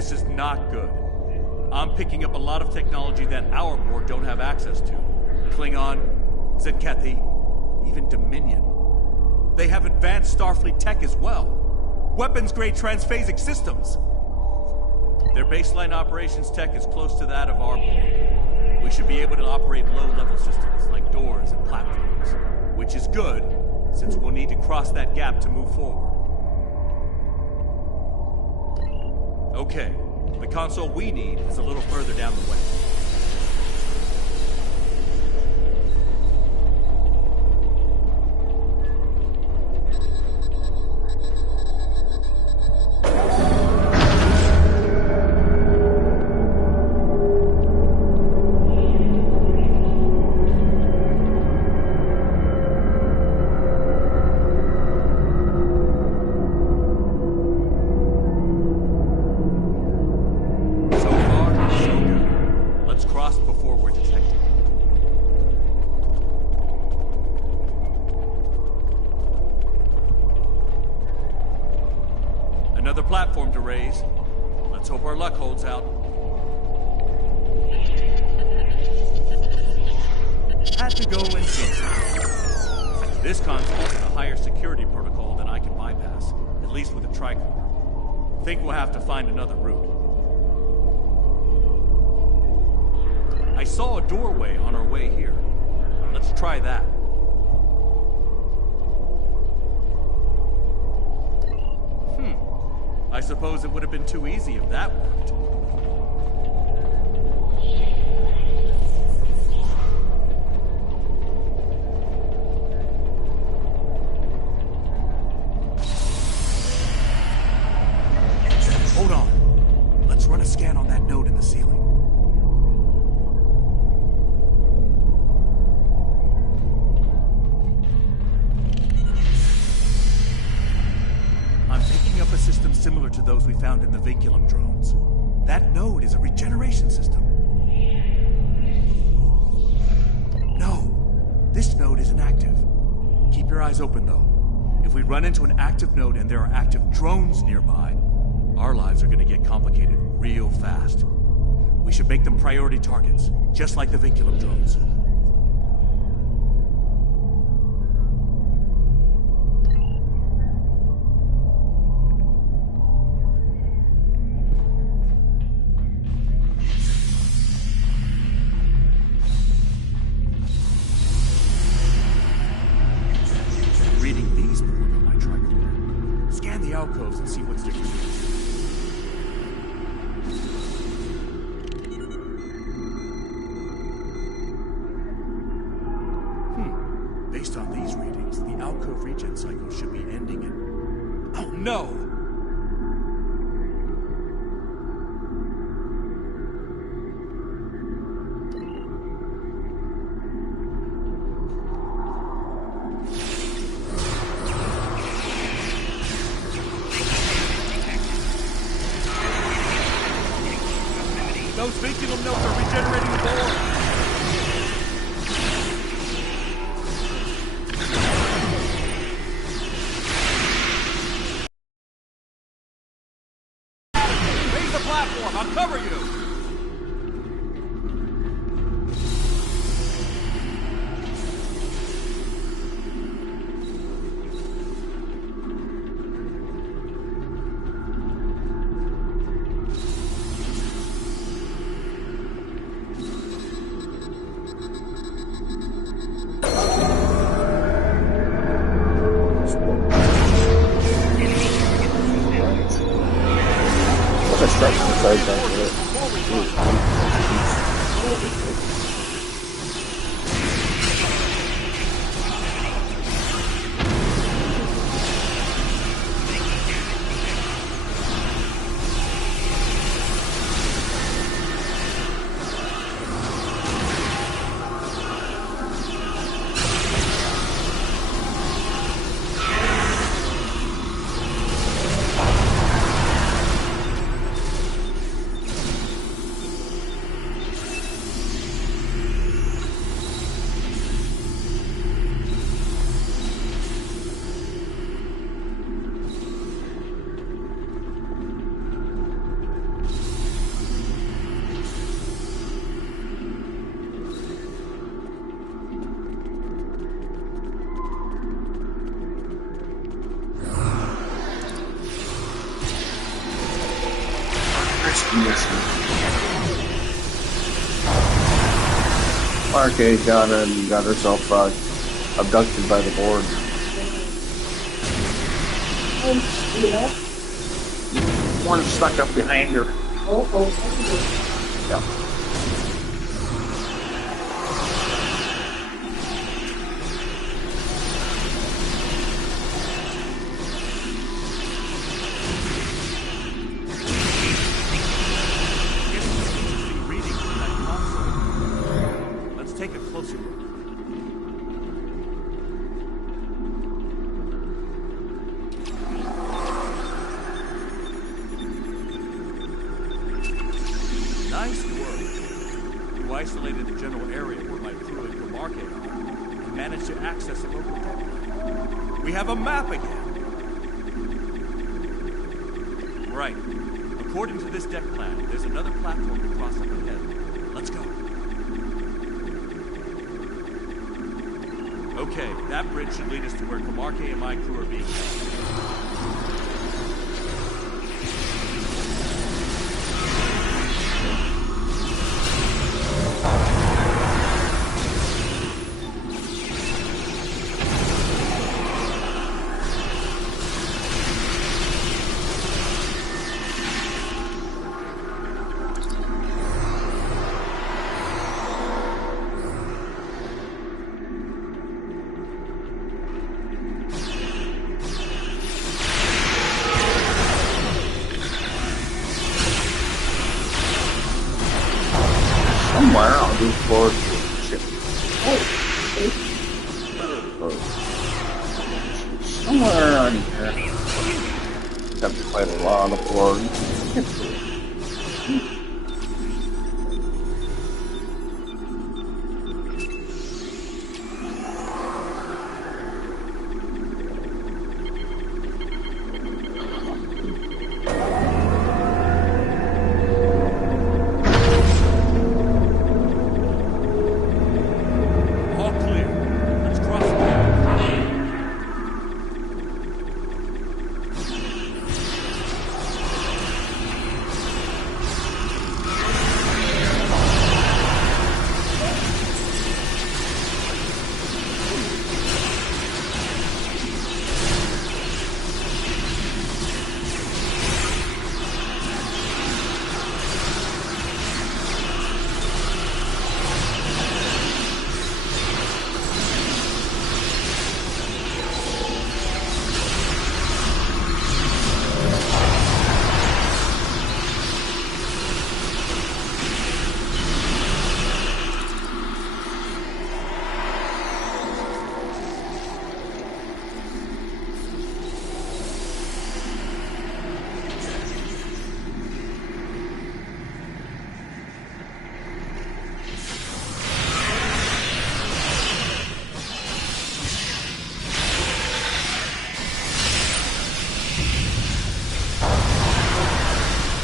This is not good. I'm picking up a lot of technology that our board don't have access to. Klingon, Zenkethi, even Dominion. They have advanced Starfleet tech as well. Weapons-grade transphasic systems. Their baseline operations tech is close to that of our board. We should be able to operate low-level systems like doors and platforms, which is good, since we'll need to cross that gap to move forward. Okay, the console we need is a little further down the way. Another platform to raise. Let's hope our luck holds out. Had to go and get this console has a higher security protocol than I can bypass, at least with a tricorder. Think we'll have to find another route. I saw a doorway on our way here. Let's try that. I suppose it would have been too easy if that worked. Hold on. Let's run a scan on that node in the ceiling. Up a system similar to those we found in the Vinculum drones. That node is a regeneration system. No, this node isn't active. Keep your eyes open though. If we run into an active node and there are active drones nearby, our lives are going to get complicated real fast. We should make them priority targets, just like the Vinculum drones. Alcoves and see what's different. Based on these readings, the alcove regen cycle should be ending in... Oh no! Those Vinculum nodes are regenerating the board! Raise the platform, I'll cover you! Arcade got herself abducted by the board. Yeah. One stuck up behind her. Yeah. Reading from that console. Let's take a closer look. Nice work. You isolated the general area where my crew and Gamarke are, and managed to access a local deck. We have a map again. Right. According to this deck plan, there's another platform to cross up ahead. Let's go. Okay, that bridge should lead us to where Gamarke and my crew are being held. Somewhere on these boards. Somewhere on here. Got quite a lot of boards. All clear. Let's cross the gap.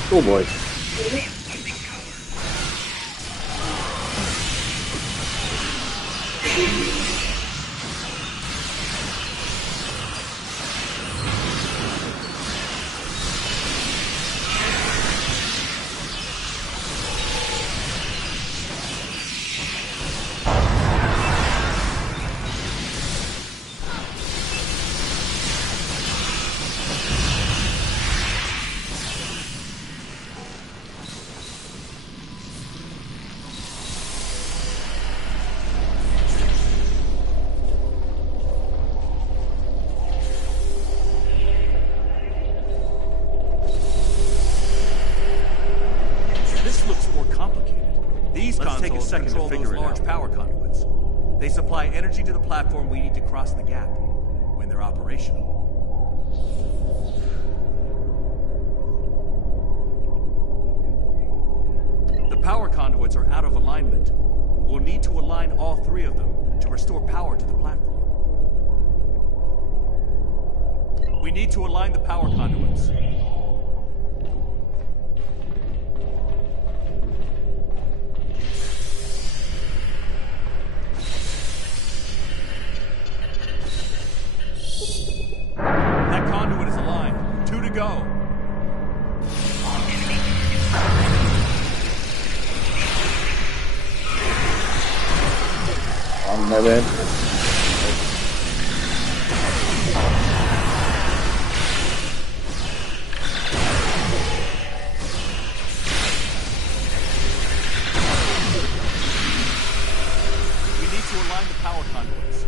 Oh boy. This looks more complicated. These Let's take a consoles second to control figure those it large out. power conduits. They supply energy to the platform we need to cross the gap when they're operational. The power conduits are out of alignment. We'll need to align all three of them to restore power to the platform. We need to align the power conduits. That conduit is aligned. 2 to go. My bad. We need to align the power conduits.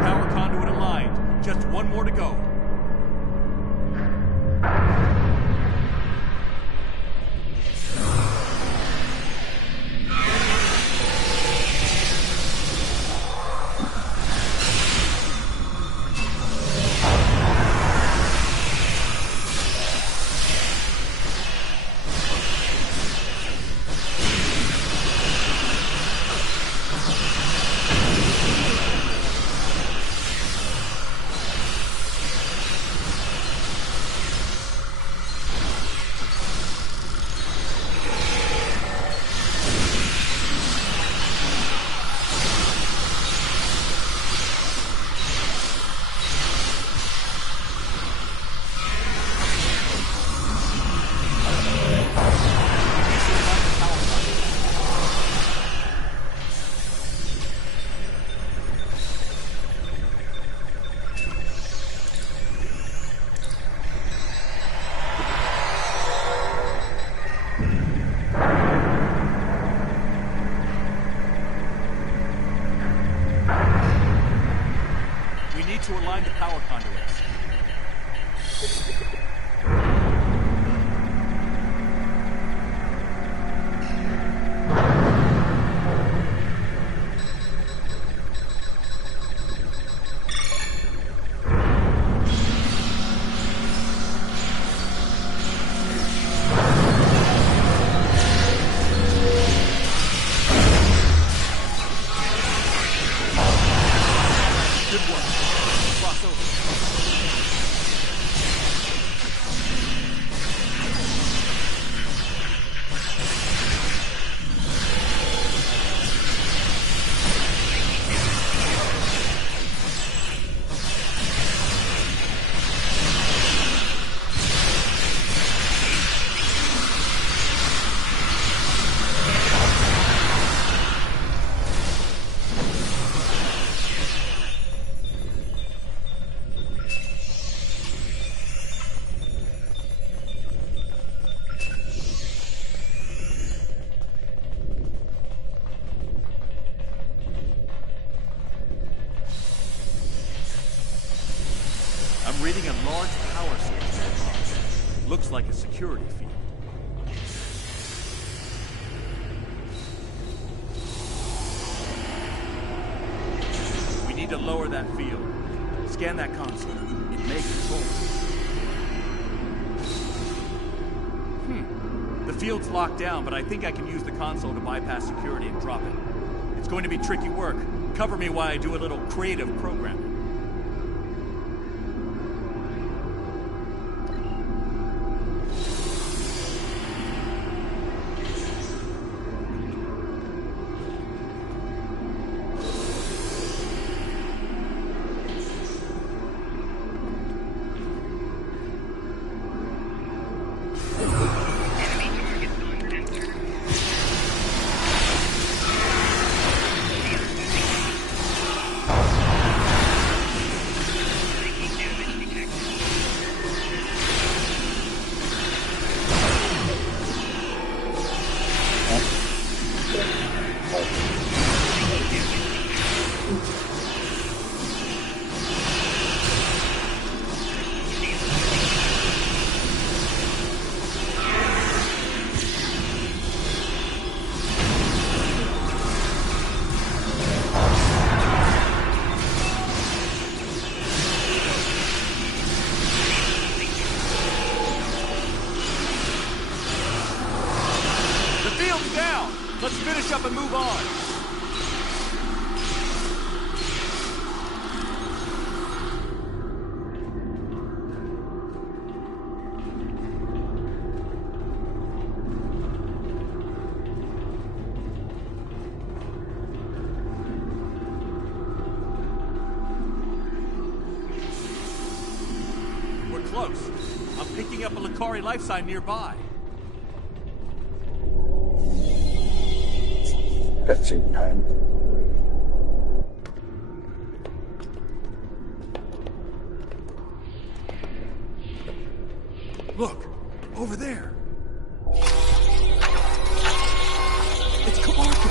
Power conduit aligned. Just one more to go. We need to align the power conduits. Good work. Cross over. I'm reading a large power source. Looks like a security field. We need to lower that field. Scan that console. It may control it. The field's locked down, but I think I can use the console to bypass security and drop it. It's going to be tricky work. Cover me while I do a little creative programming. Let's finish up and move on. Picking up a Lakari life sign nearby. Cutscene time. Look, over there. It's Kamarka.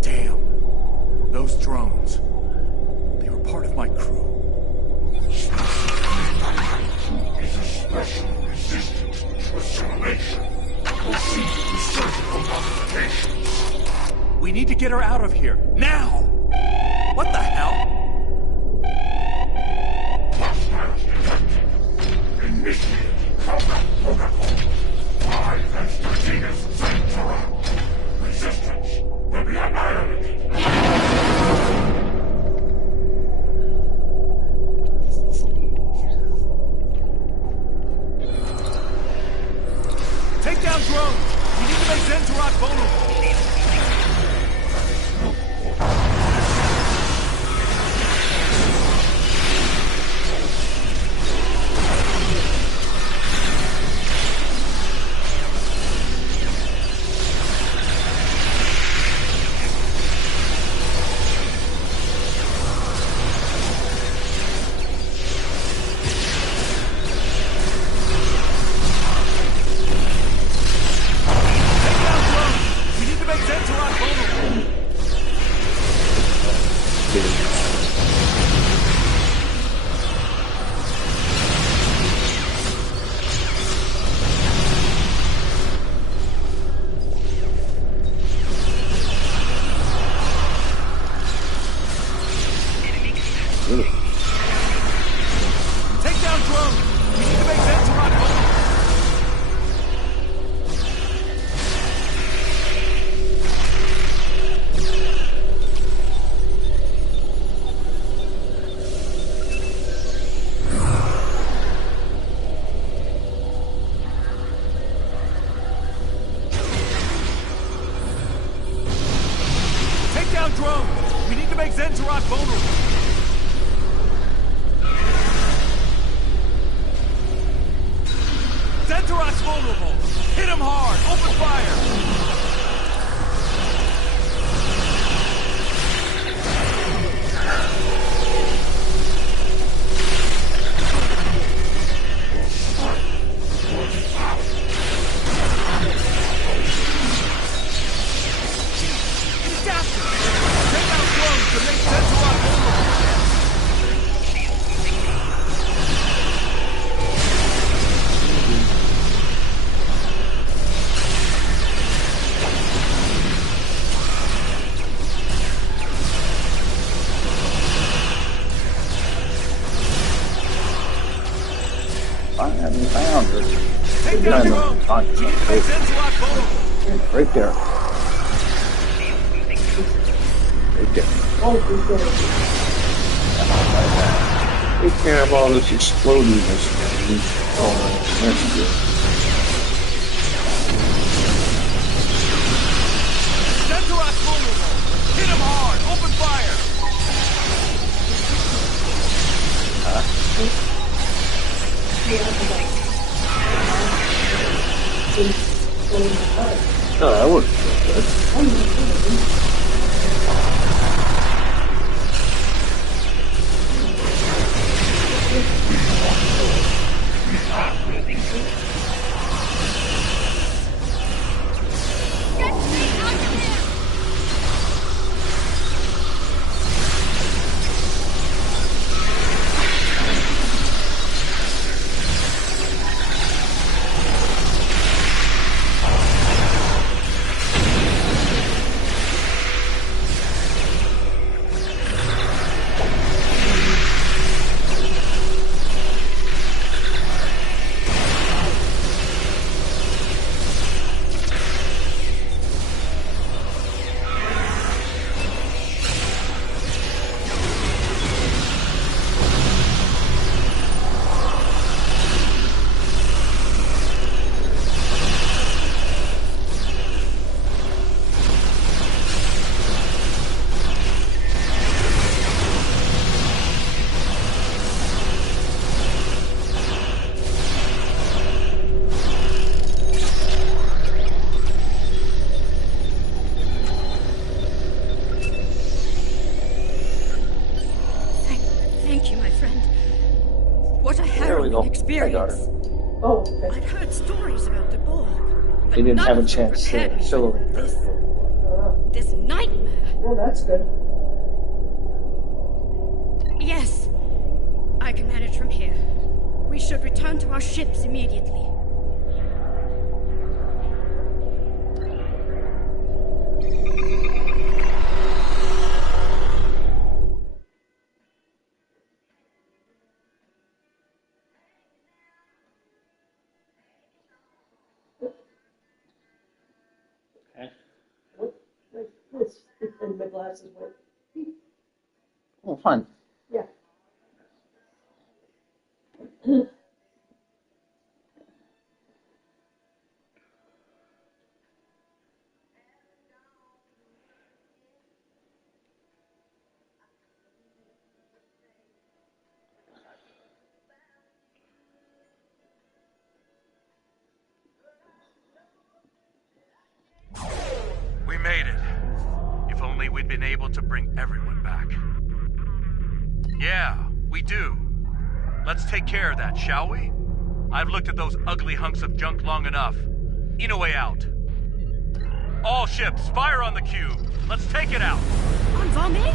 Damn. Those drones. They were part of my crew. Is a special resistance to assimilation. Proceed with surgical modifications. We need to get her out of here. Now! What the hell? Hostiles detected. Initiate combat protocol. I am Strategus Centura. Resistance will be annihilated. Take down drones! We need to make Zentorok vulnerable! Take down drones! We need to make Zentorok vulnerable! Take down drones! We need to make Zentorok vulnerable! Zentorok's vulnerable! Hit him hard! Open fire! He's after me! Take out drones to make Zentorok vulnerable! I haven't found her. Take down drones! We need to make Zentorok vulnerable! Right there. Right there. Oh, good. Take care of all this exploding. Oh, that's good. Zentorok's vulnerable! Hit him hard! Open fire! Oh, that worked good. we go. harrowing experience. Oh, okay. I'd heard stories about the Borg, but They didn't none have a of them chance prepared to me show for it. this nightmare. Well, that's good. Yes, I can manage from here. We should return to our ships immediately. This and my glasses went. Oh, fun. Yeah. We made it. If only we'd been able to bring everyone back. Yeah, we do. Let's take care of that, shall we? I've looked at those ugly hunks of junk long enough. Inouye out. All ships, fire on the cube. Let's take it out. On Vomé?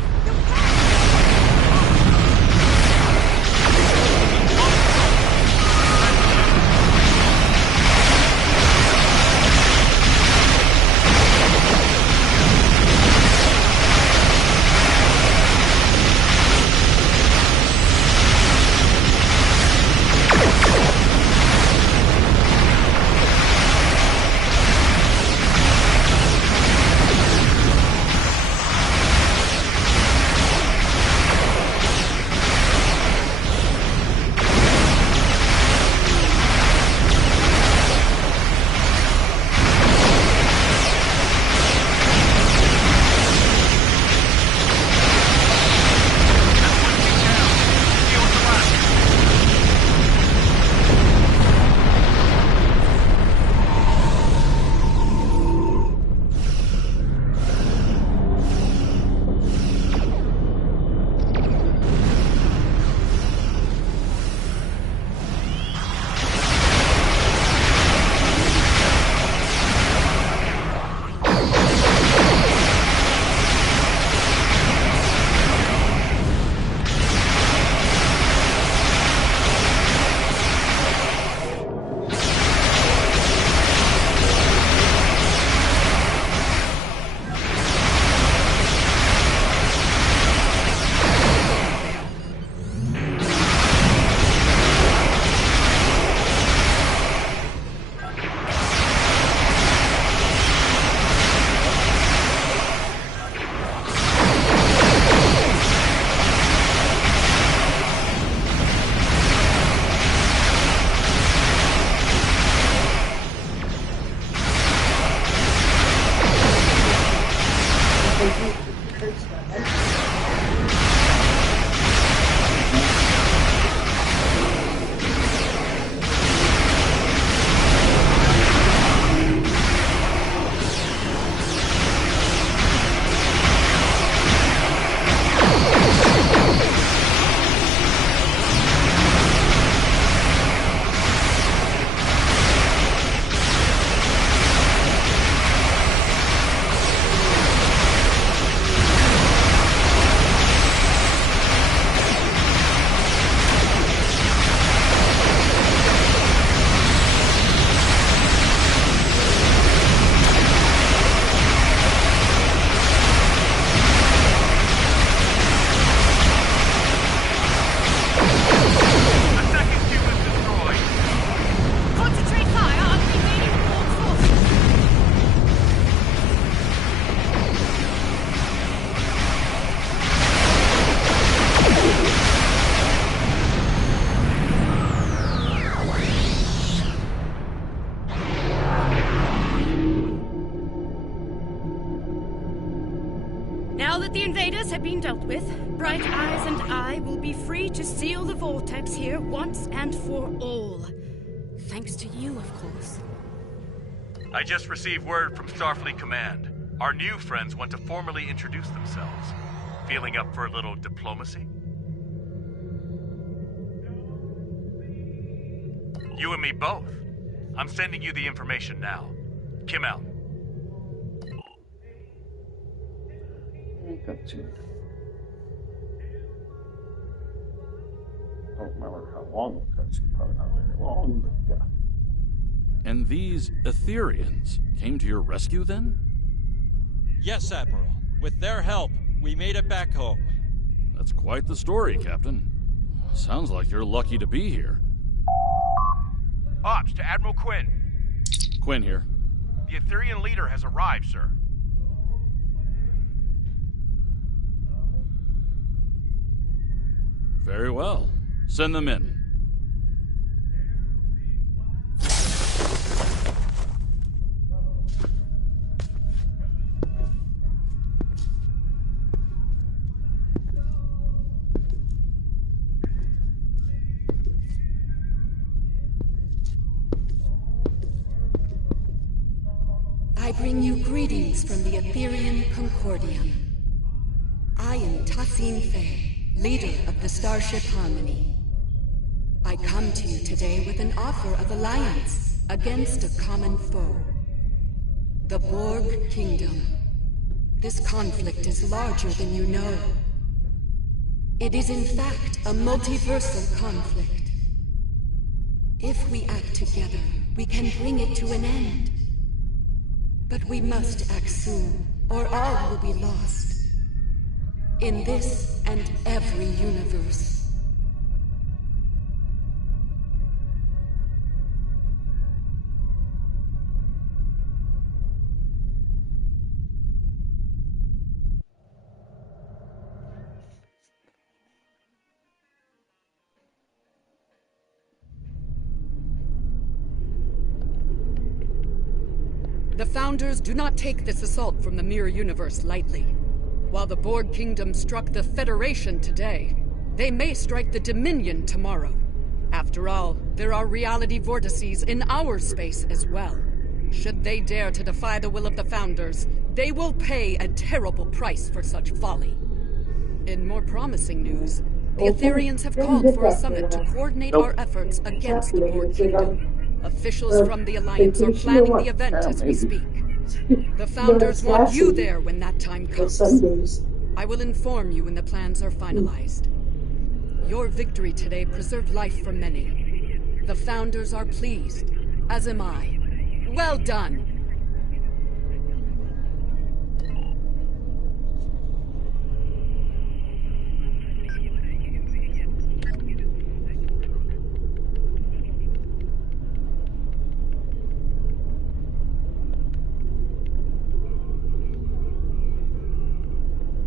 Now that the invaders have been dealt with, Bright Eyes and I will be free to seal the vortex here once and for all. Thanks to you, of course. I just received word from Starfleet Command. Our new friends want to formally introduce themselves. Feeling up for a little diplomacy? You and me both. I'm sending you the information now. Kim out. Cutscene. Don't remember how long the cutscene. Probably not very long, but yeah. And these Ethereans came to your rescue then? Yes, Admiral. With their help, we made it back home. That's quite the story, Captain. Sounds like you're lucky to be here. Ops to Admiral Quinn. Quinn here. The Etherean leader has arrived, sir. Very well. Send them in. I bring you greetings from the Etherean Concordium. I am Tassin Faye, leader of the Starship Harmony. I come to you today with an offer of alliance against a common foe. The Borg Kingdom. This conflict is larger than you know. It is in fact a multiversal conflict. If we act together, we can bring it to an end. But we must act soon, or all will be lost. In this and every universe. The Founders do not take this assault from the Mirror Universe lightly. While the Borg Kingdom struck the Federation today, they may strike the Dominion tomorrow. After all, there are reality vortices in our space as well. Should they dare to defy the will of the Founders, they will pay a terrible price for such folly. In more promising news, the Ethereans have called for a summit to coordinate our efforts against the Borg Kingdom. Officials from the Alliance are planning the event as we speak. The Founders want you there when that time comes. I will inform you when the plans are finalized. Your victory today preserved life for many. The Founders are pleased, as am I. Well done!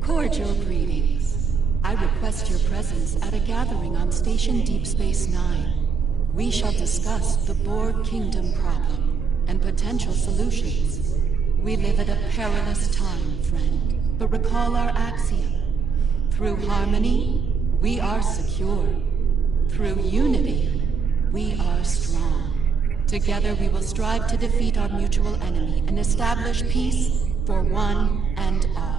Cordial greetings. I request your presence at a gathering on Station Deep Space Nine. We shall discuss the Borg Kingdom problem and potential solutions. We live at a perilous time, friend, but recall our axiom. Through harmony, we are secure. Through unity, we are strong. Together we will strive to defeat our mutual enemy and establish peace for one and all.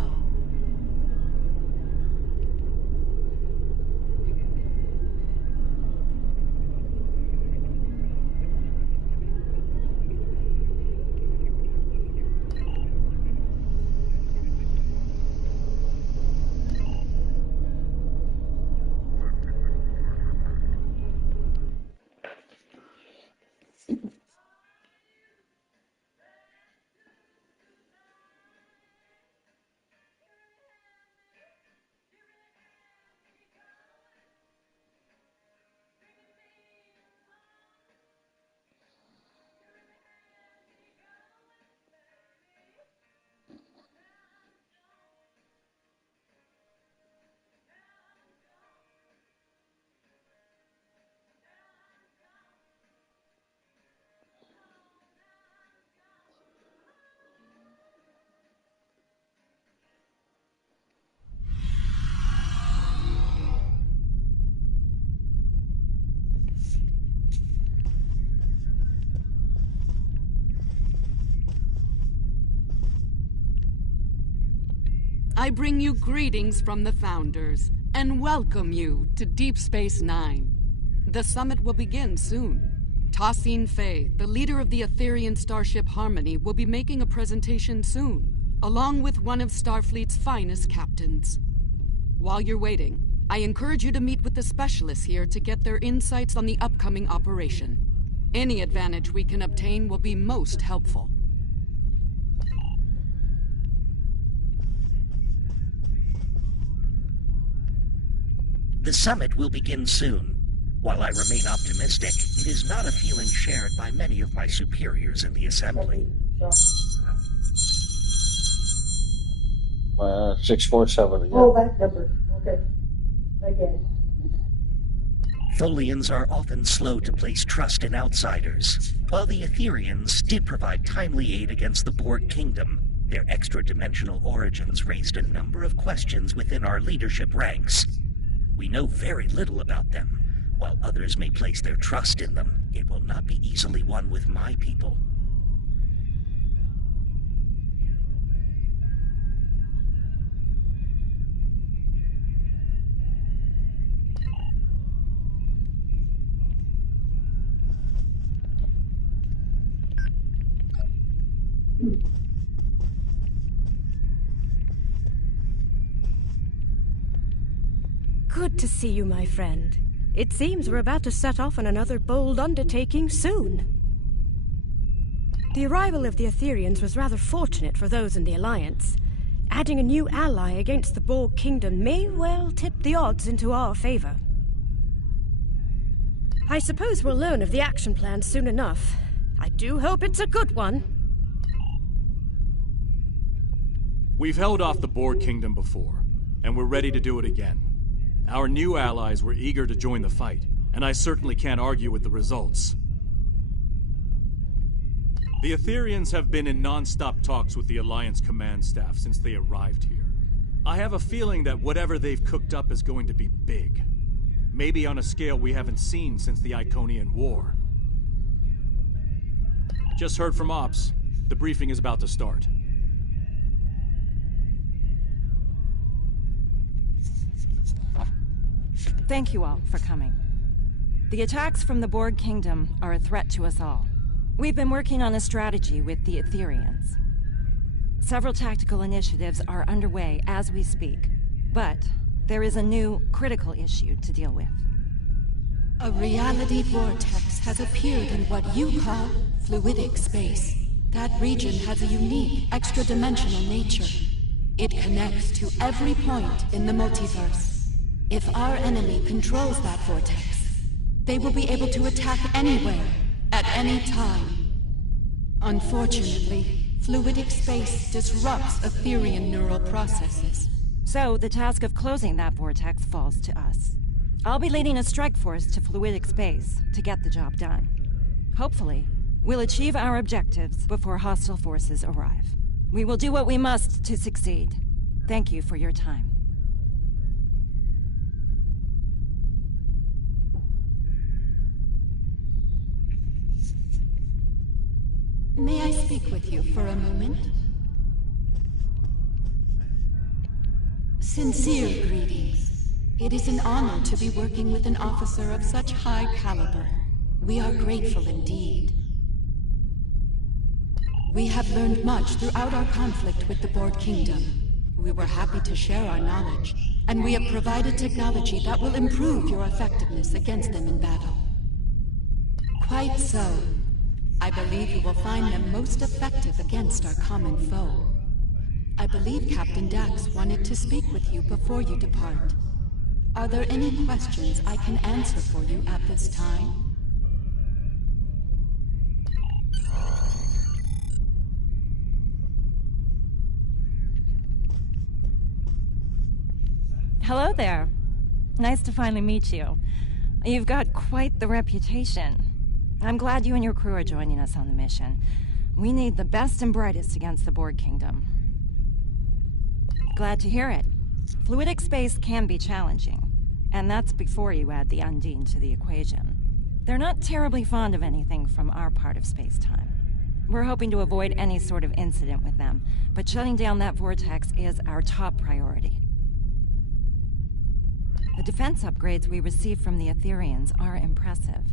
I bring you greetings from the Founders, and welcome you to Deep Space Nine. The summit will begin soon. Tassine Fey, the leader of the Etherean starship Harmony, will be making a presentation soon, along with one of Starfleet's finest captains. While you're waiting, I encourage you to meet with the specialists here to get their insights on the upcoming operation. Any advantage we can obtain will be most helpful. The summit will begin soon. While I remain optimistic, it is not a feeling shared by many of my superiors in the Assembly. 647 again. Oh, that number. Okay. I get it. Tholians are often slow to place trust in outsiders. While the Etherians did provide timely aid against the Borg Kingdom, their extra-dimensional origins raised a number of questions within our leadership ranks. We know very little about them. While others may place their trust in them, it will not be easily won with my people. Good to see you, my friend. It seems we're about to set off on another bold undertaking soon. The arrival of the Etherians was rather fortunate for those in the Alliance. Adding a new ally against the Borg Kingdom may well tip the odds into our favor. I suppose we'll learn of the action plan soon enough. I do hope it's a good one. We've held off the Borg Kingdom before, and we're ready to do it again. Our new allies were eager to join the fight, and I certainly can't argue with the results. The Etherians have been in non-stop talks with the Alliance command staff since they arrived here. I have a feeling that whatever they've cooked up is going to be big. Maybe on a scale we haven't seen since the Iconian War. Just heard from Ops. The briefing is about to start. Thank you all for coming. The attacks from the Borg Kingdom are a threat to us all. We've been working on a strategy with the Etherians. Several tactical initiatives are underway as we speak, but there is a new, critical issue to deal with. A reality vortex has appeared in what you call fluidic space. That region has a unique, extra-dimensional nature. It connects to every point in the multiverse. If our enemy controls that vortex, they will be able to attack anywhere, at any time. Unfortunately, fluidic space disrupts Etherian neural processes. So, the task of closing that vortex falls to us. I'll be leading a strike force to fluidic space to get the job done. Hopefully, we'll achieve our objectives before hostile forces arrive. We will do what we must to succeed. Thank you for your time. May I speak with you for a moment? Sincere greetings. It is an honor to be working with an officer of such high caliber. We are grateful indeed. We have learned much throughout our conflict with the Borg Kingdom. We were happy to share our knowledge, and we have provided technology that will improve your effectiveness against them in battle. Quite so. I believe you will find them most effective against our common foe. I believe Captain Dax wanted to speak with you before you depart. Are there any questions I can answer for you at this time? Hello there. Nice to finally meet you. You've got quite the reputation. I'm glad you and your crew are joining us on the mission. We need the best and brightest against the Borg Kingdom. Glad to hear it. Fluidic space can be challenging, and that's before you add the Undine to the equation. They're not terribly fond of anything from our part of space-time. We're hoping to avoid any sort of incident with them, but shutting down that vortex is our top priority. The defense upgrades we received from the Etherians are impressive.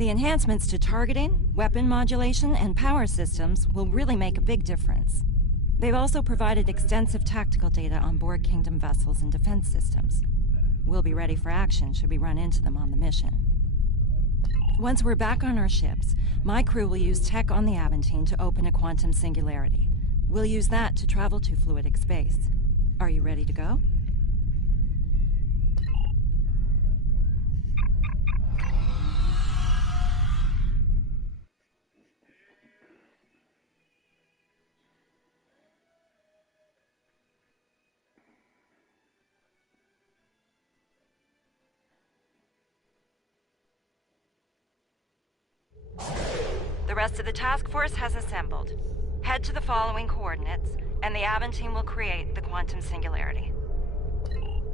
The enhancements to targeting, weapon modulation, and power systems will really make a big difference. They've also provided extensive tactical data on Borg Kingdom vessels and defense systems. We'll be ready for action should we run into them on the mission. Once we're back on our ships, my crew will use tech on the Aventine to open a quantum singularity. We'll use that to travel to fluidic space. Are you ready to go? The rest of the task force has assembled. Head to the following coordinates, and the Aventine will create the quantum singularity.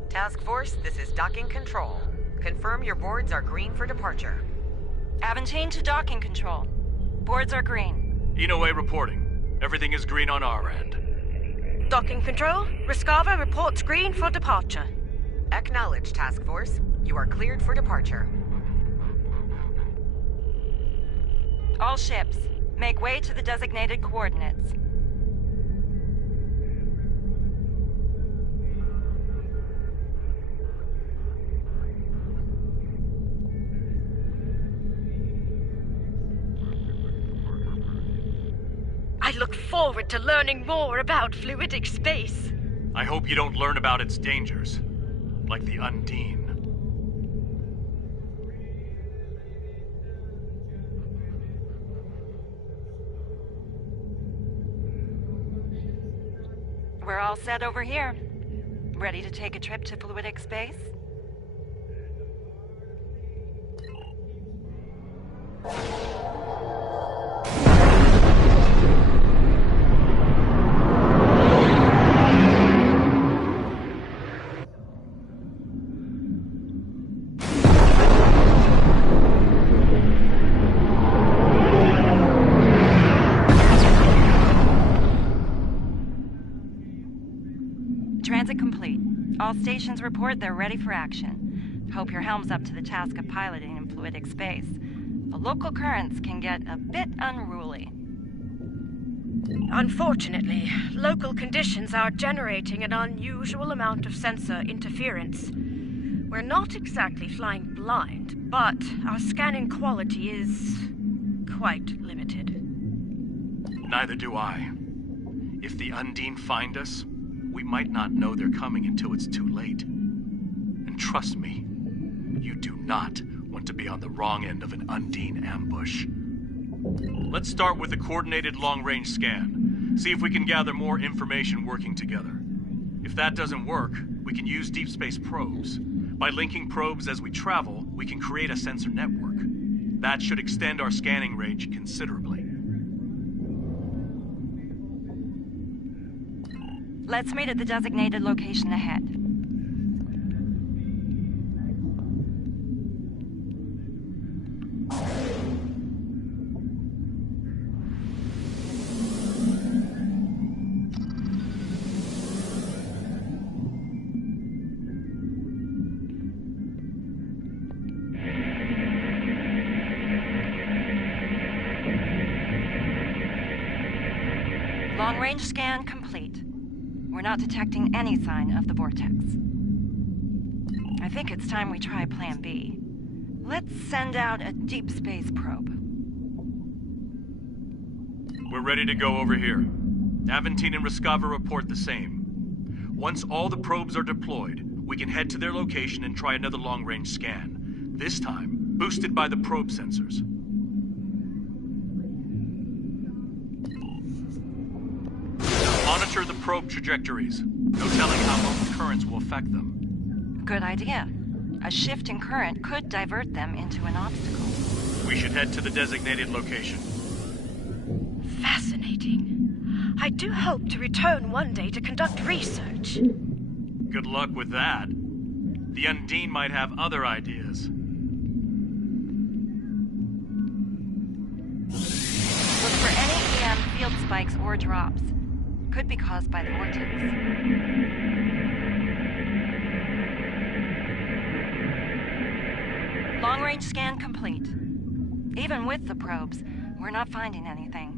Task Force, this is docking control. Confirm your boards are green for departure. Aventine to docking control. Boards are green. Inoue reporting. Everything is green on our end. Docking control, Riskava reports green for departure. Acknowledge, Task Force. You are cleared for departure. All ships, make way to the designated coordinates. I look forward to learning more about fluidic space. I hope you don't learn about its dangers, like the Undine. We're all set over here. Ready to take a trip to fluidic space? Transit complete. All stations report they're ready for action. Hope your helm's up to the task of piloting in fluidic space. The local currents can get a bit unruly. Unfortunately, local conditions are generating an unusual amount of sensor interference. We're not exactly flying blind, but our scanning quality is quite limited. Neither do I. If the Undine find us, we might not know they're coming until it's too late. And trust me, you do not want to be on the wrong end of an Undine ambush. Let's start with a coordinated long-range scan. See if we can gather more information working together. If that doesn't work, we can use deep space probes. By linking probes as we travel, we can create a sensor network. That should extend our scanning range considerably. Let's meet at the designated location ahead. Long-range scan complete. We're not detecting any sign of the vortex. I think it's time we try Plan B. Let's send out a deep space probe. We're ready to go over here. Aventine and Riskava report the same. Once all the probes are deployed, we can head to their location and try another long-range scan. This time, boosted by the probe sensors. Monitor the probe trajectories. No telling how local currents will affect them. Good idea. A shift in current could divert them into an obstacle. We should head to the designated location. Fascinating. I do hope to return one day to conduct research. Good luck with that. The Undine might have other ideas. Look for any EM field spikes or drops. Could be caused by the vortex. Long-range scan complete. Even with the probes, we're not finding anything.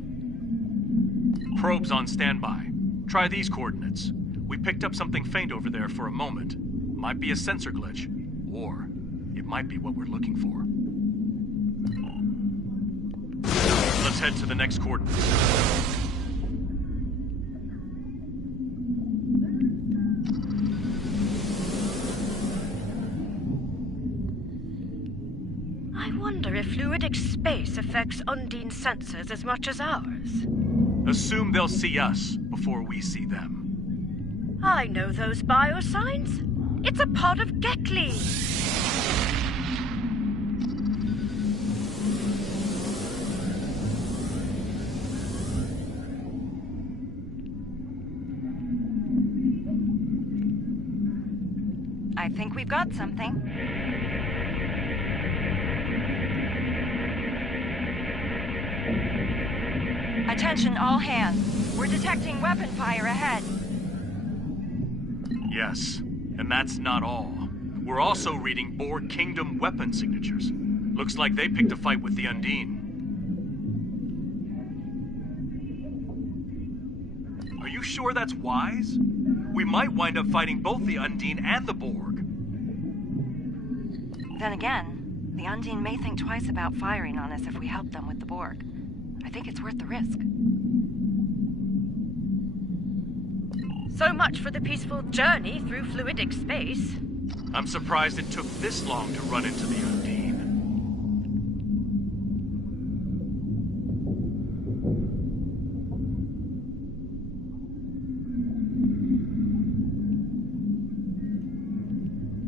Probes on standby. Try these coordinates. We picked up something faint over there for a moment. Might be a sensor glitch, or it might be what we're looking for. Let's head to the next coordinates. I wonder if fluidic space affects Undine's sensors as much as ours. Assume they'll see us before we see them. I know those biosigns. It's a pod of Gekli. I think we've got something. Attention all hands. We're detecting weapon fire ahead. Yes, and that's not all. We're also reading Borg Kingdom weapon signatures. Looks like they picked a fight with the Undine. Are you sure that's wise? We might wind up fighting both the Undine and the Borg. Then again, the Undine may think twice about firing on us if we help them with the Borg. I think it's worth the risk. So much for the peaceful journey through fluidic space. I'm surprised it took this long to run into the Undine.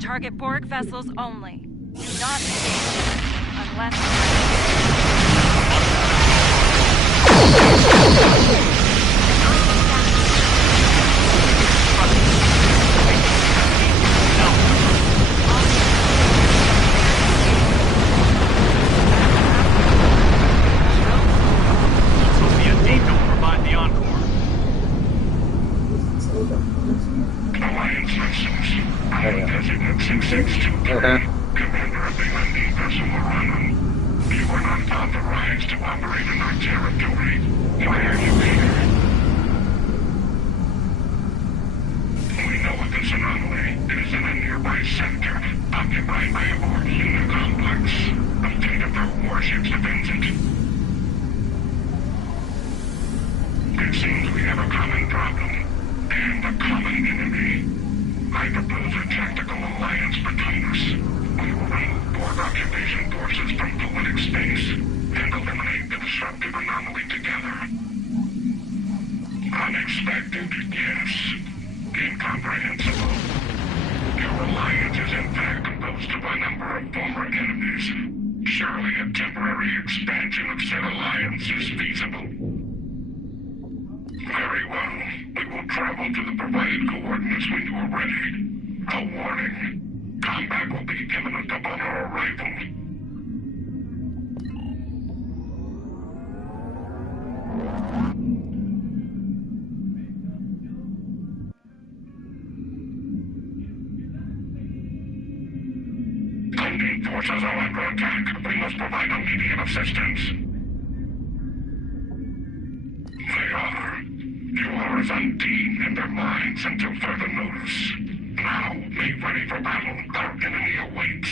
Target Borg vessels only. Do not engage unless... Commander of the Undine vessel Orana. You are not authorized to operate in our territory. Why are you here? We know of this anomaly. It is in a nearby sector, occupied by a Borg lunar complex. Obtain their warships to visit. It seems we have a common problem, and a common enemy. I propose a tactical alliance between us. We will remove Borg occupation forces from fluidic space and eliminate the disruptive anomaly together. Unexpected, yes. Incomprehensible. Your alliance is in fact composed of a number of former enemies. Surely a temporary expansion of said alliance is feasible. Very well. We will travel to the provided coordinates when you are ready. A warning. Combat will be imminent upon our arrival. Undine forces are under attack. We must provide immediate assistance. They are. Yours Undine in their minds until further notice. Now, make ready for battle. Our enemy awaits.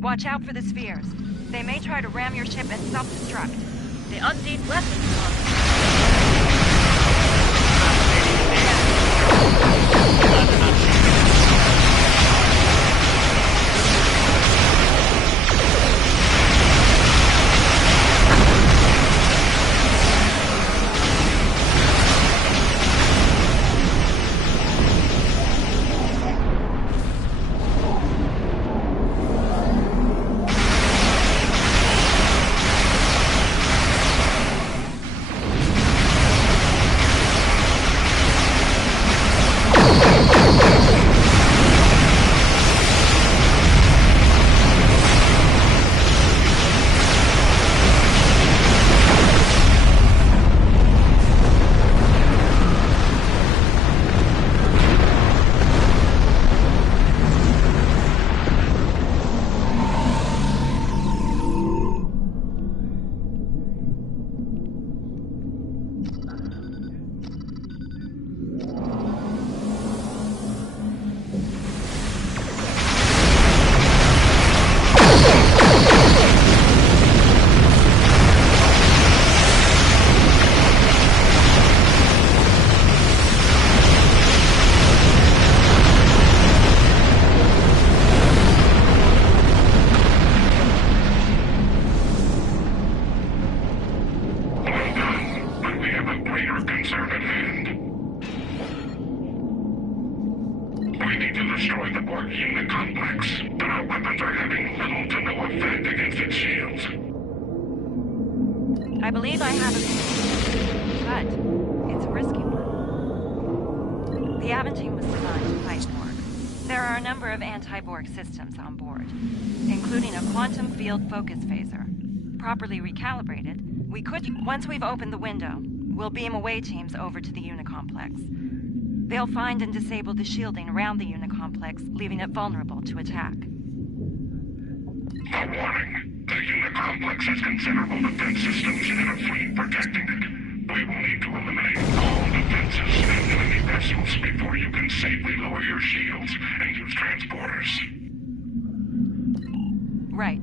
Watch out for the spheres. They may try to ram your ship and self-destruct. The Undine weapons. the Borg unit complex, but our weapons are having little to no effect against its shields. I believe I have a solution, but it's a risky one. The Aventine was designed to fight Borg. There are a number of anti-Borg systems on board, including a quantum field focus phaser. Properly recalibrated, we could, once we've opened the window, we'll beam away teams over to the Unicomplex. They'll find and disable the shielding around the Unicomplex, leaving it vulnerable to attack. A warning. The Unicomplex has considerable defense systems and a fleet protecting it. We will need to eliminate all defenses and enemy vessels before you can safely lower your shields and use transporters. Right.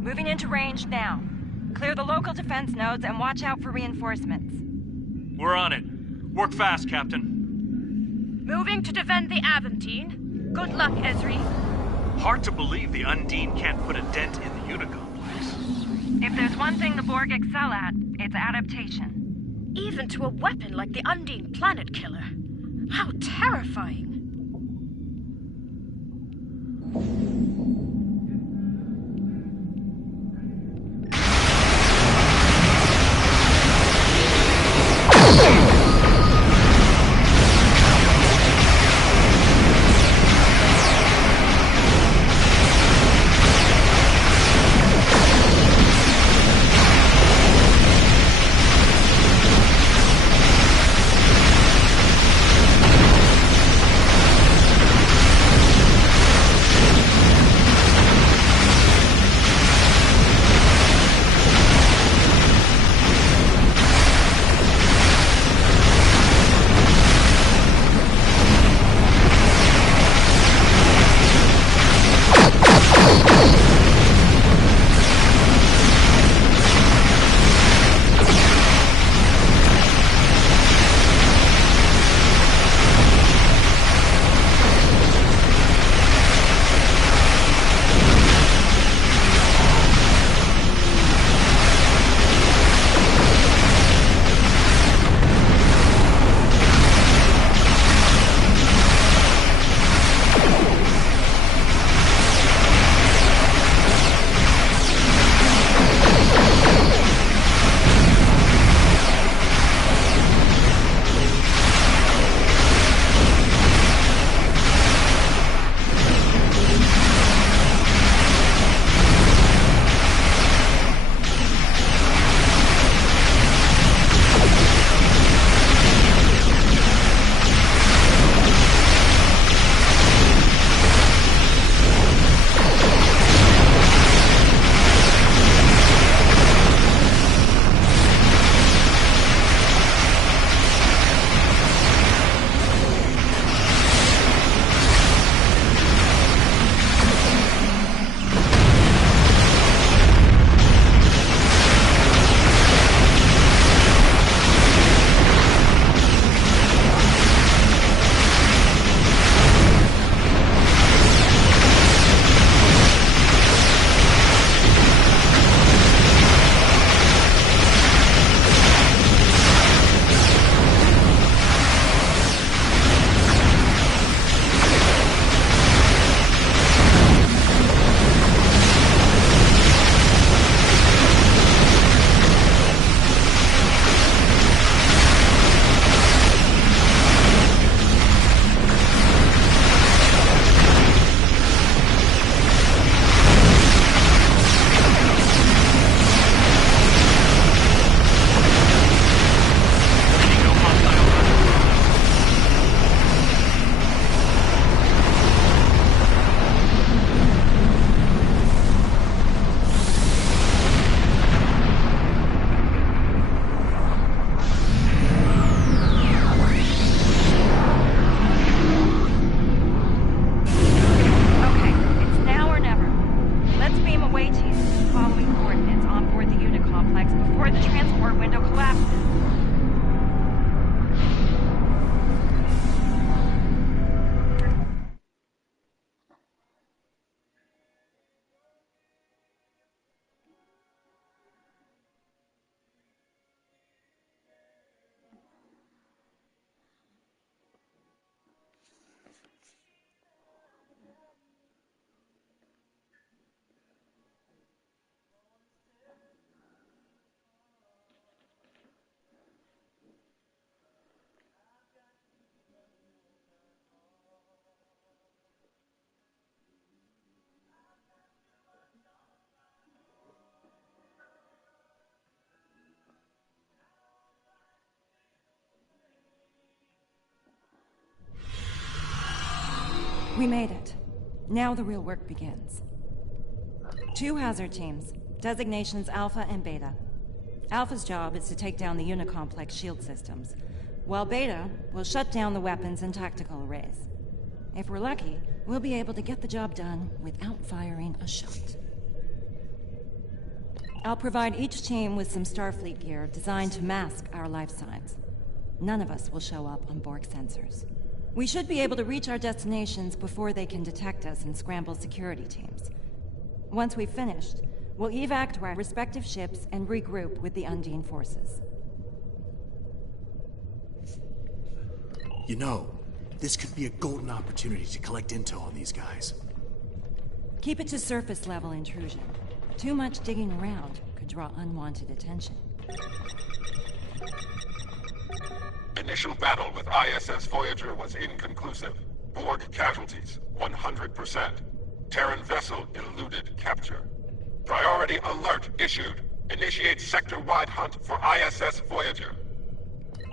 Moving into range now. Clear the local defense nodes and watch out for reinforcements. We're on it. Work fast, Captain. Moving to defend the Aventine. Good luck, Ezri. Hard to believe the Undine can't put a dent in the Unicomplex. If there's one thing the Borg excel at, it's adaptation. Even to a weapon like the Undine Planet Killer. How terrifying. We made it. Now the real work begins. 2 hazard teams, designations Alpha and Beta. Alpha's job is to take down the Unicomplex shield systems, while Beta will shut down the weapons and tactical arrays. If we're lucky, we'll be able to get the job done without firing a shot. I'll provide each team with some Starfleet gear designed to mask our life signs. None of us will show up on Borg sensors. We should be able to reach our destinations before they can detect us and scramble security teams. Once we've finished, we'll evac to our respective ships and regroup with the Undine forces. You know, this could be a golden opportunity to collect intel on these guys. Keep it to surface-level intrusion. Too much digging around could draw unwanted attention. Initial battle with ISS Voyager was inconclusive. Borg casualties, 100%. Terran vessel eluded capture. Priority alert issued. Initiate sector-wide hunt for ISS Voyager.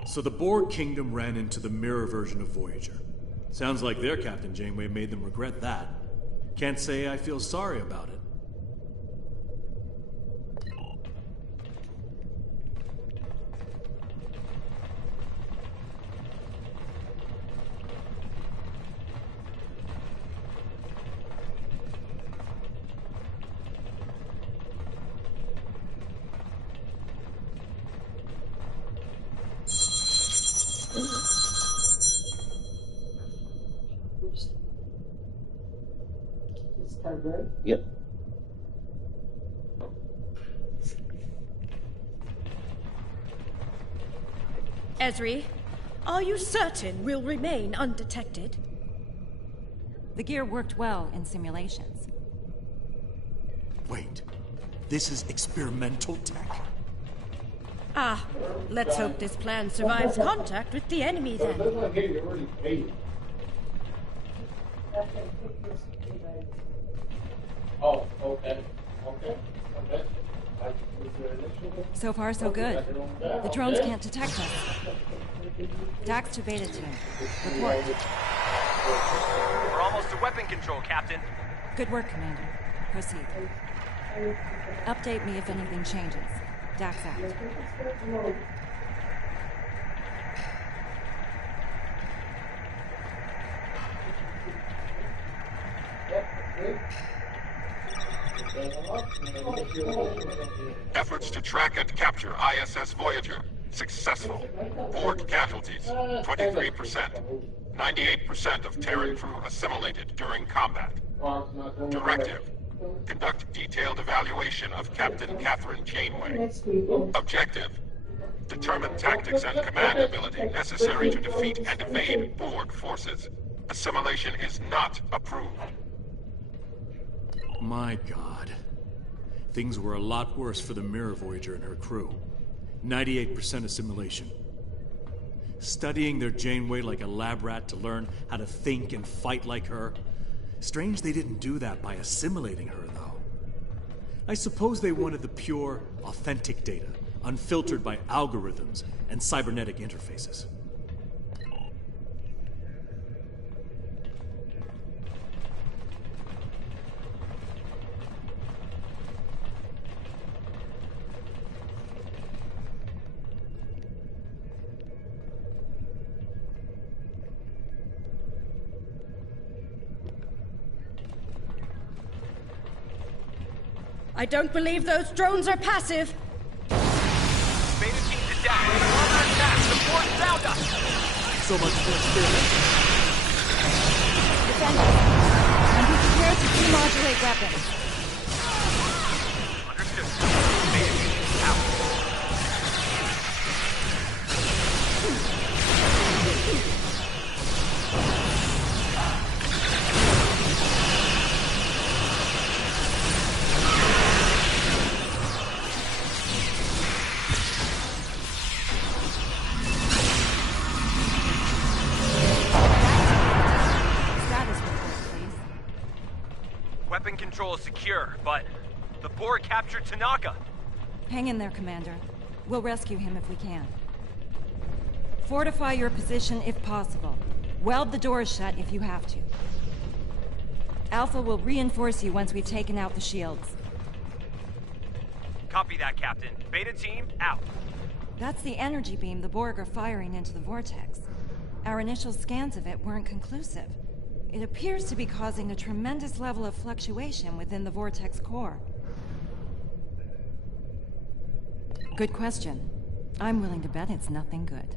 So the Borg Kingdom ran into the mirror version of Voyager. Sounds like their Captain Janeway made them regret that. Can't say I feel sorry about it. Yep. Ezri, are you certain we'll remain undetected? The gear worked well in simulations. Wait, this is experimental tech? Ah, let's hope this plan survives contact with the enemy then. Oh, okay. So far, so good. The drones can't detect us. Dax to Beta Team. Report. We're almost to weapon control, Captain. Good work, Commander. Proceed. Update me if anything changes. Dax out. Efforts to track and capture ISS Voyager. Successful. Borg casualties, 23%. 98% of Terran crew assimilated during combat. Directive. Conduct detailed evaluation of Captain Catherine Janeway. Objective. Determine tactics and command ability necessary to defeat and evade Borg forces. Assimilation is not approved. My God. Things were a lot worse for the Mirror Voyager and her crew. 98% assimilation. Studying their Janeway like a lab rat to learn how to think and fight like her. Strange they didn't do that by assimilating her, though. I suppose they wanted the pure, authentic data, unfiltered by algorithms and cybernetic interfaces. I don't believe those drones are passive. Beta team to Dax. We're on our attack. The Borg found us. So much for experiment. Defend us. And be prepared to demodulate weapons. Understood. Beta team out. Weapon control is secure, but the Borg captured Tanaka. Hang in there, Commander. We'll rescue him if we can. Fortify your position if possible. Weld the doors shut if you have to. Alpha will reinforce you once we've taken out the shields. Copy that, Captain. Beta team, out. That's the energy beam the Borg are firing into the vortex. Our initial scans of it weren't conclusive. It appears to be causing a tremendous level of fluctuation within the vortex core. Good question. I'm willing to bet it's nothing good.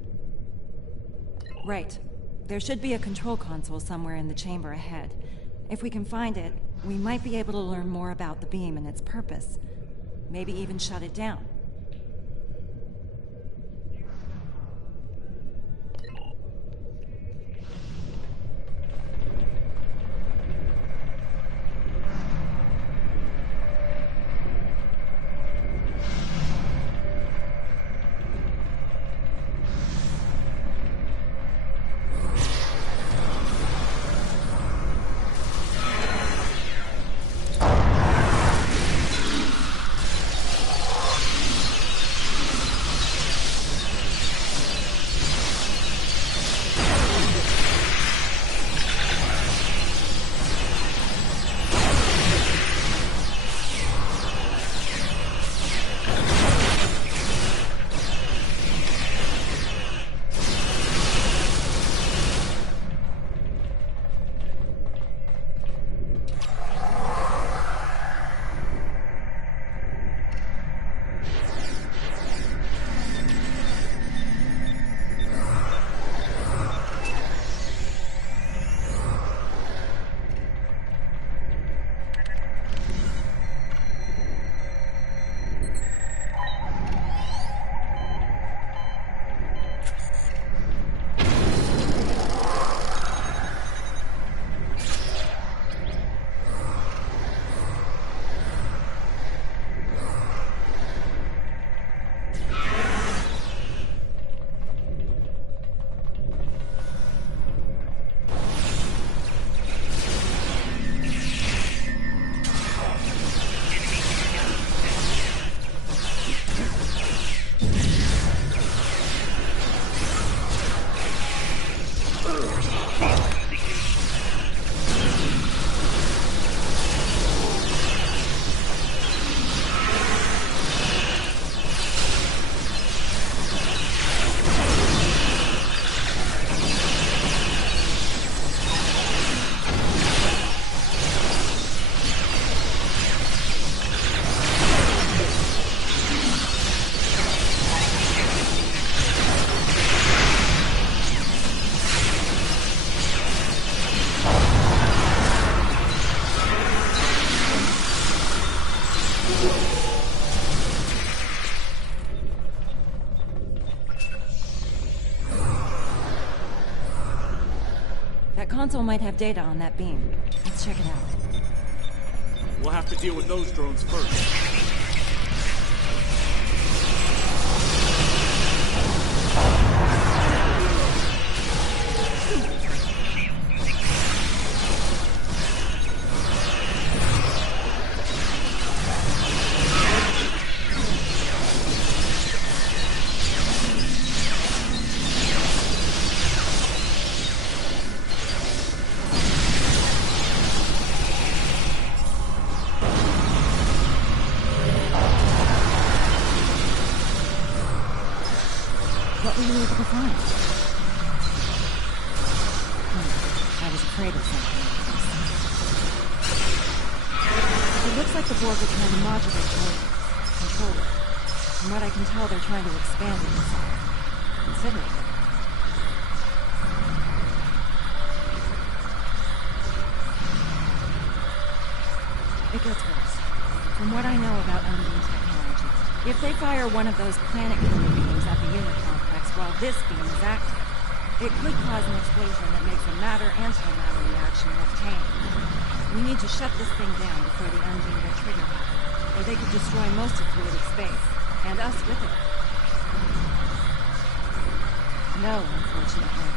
Right. There should be a control console somewhere in the chamber ahead. If we can find it, we might be able to learn more about the beam and its purpose. Maybe even shut it down. Console might have data on that beam. Let's check it out. We'll have to deal with those drones first. What were you able to find? I was afraid of something like this. It looks like the Borg are trying to modulate the control it. From what I can tell, they're trying to expand it inside. Considerably. It gets worse. From what I know about Undine technology, if they fire one of those planet-killing beams at the unit complex while this beam is active, it could cause an explosion that makes a matter-antimatter reaction obtained. We need to shut this thing down before the Undine get triggered, or they could destroy most of fluidic space, and us with it. No, unfortunately.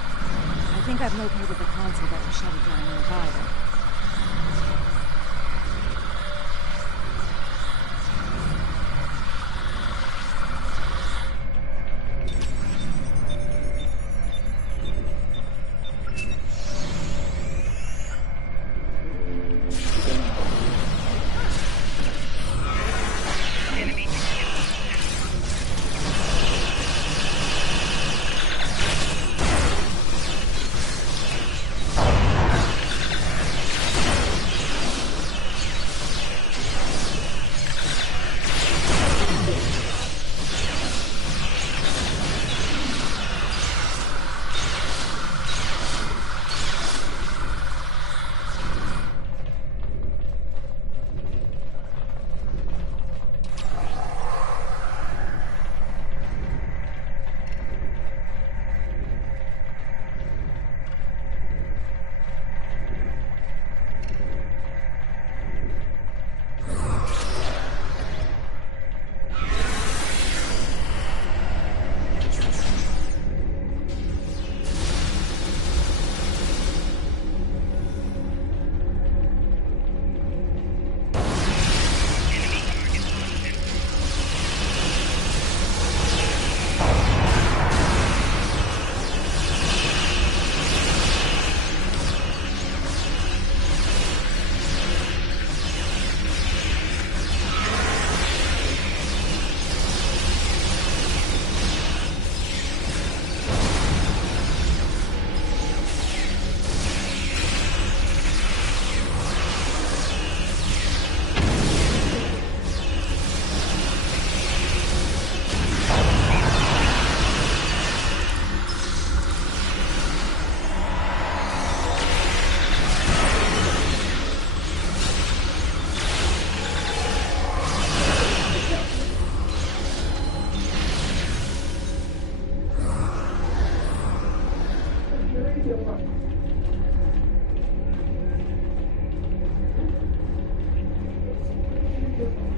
I think I've located the console that will shut it down nearby, though.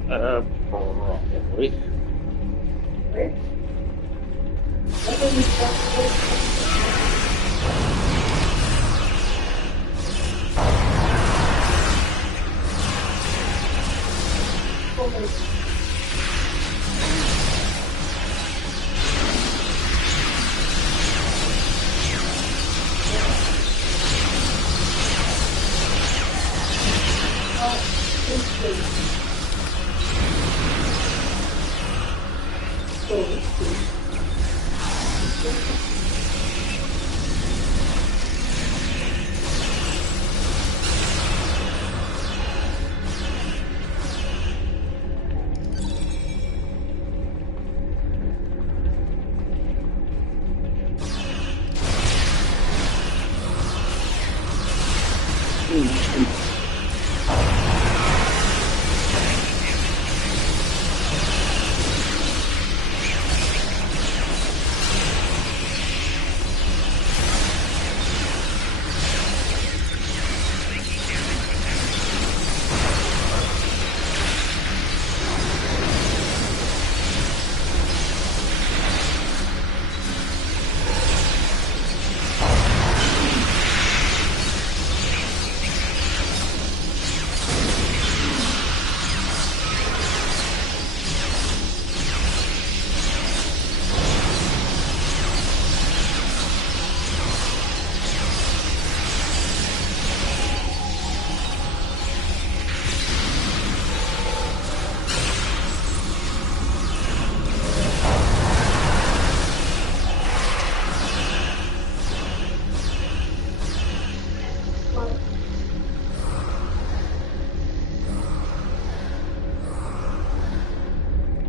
Probably.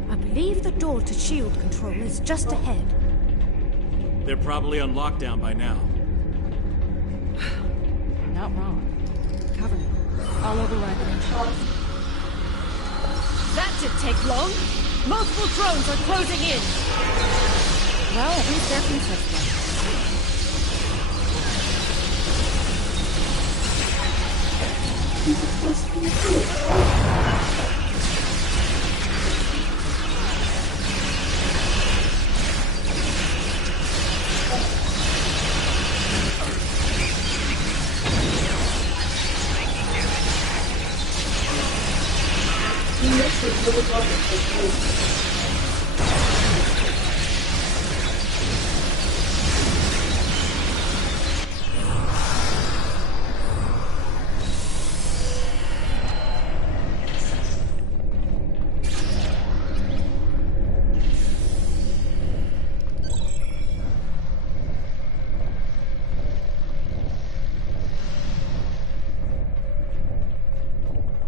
I believe the door to shield control is just ahead. They're probably on lockdown by now. Not wrong. Cover me. I'll override the controls. That didn't take long. Multiple drones are closing in. Well, at least they're consistent.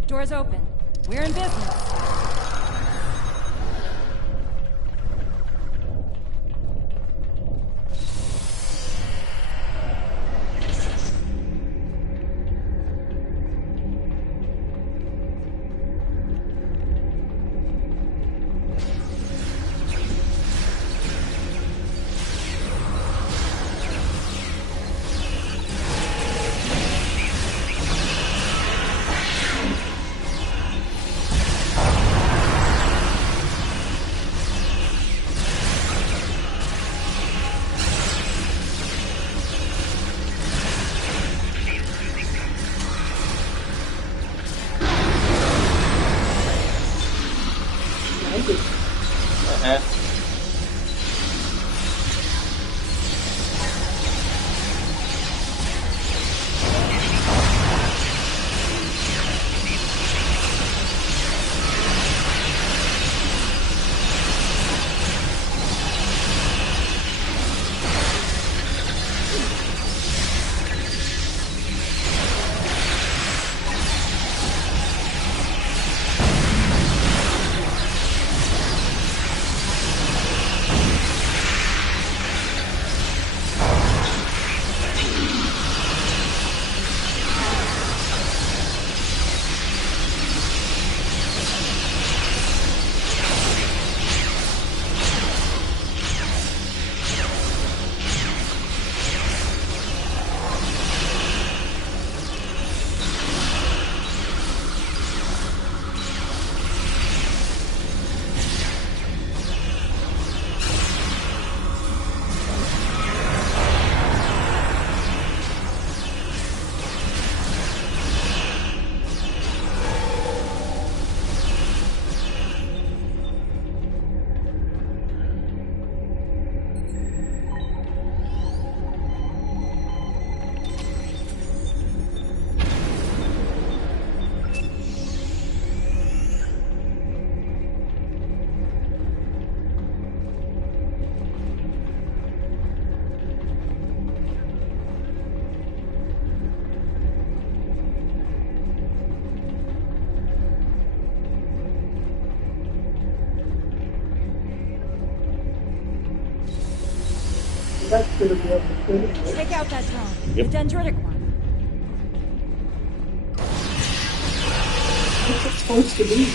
Doors open. We're in business. That's gonna be up to 30. Take out that drone. Yep. The dendritic one. What's it supposed to be?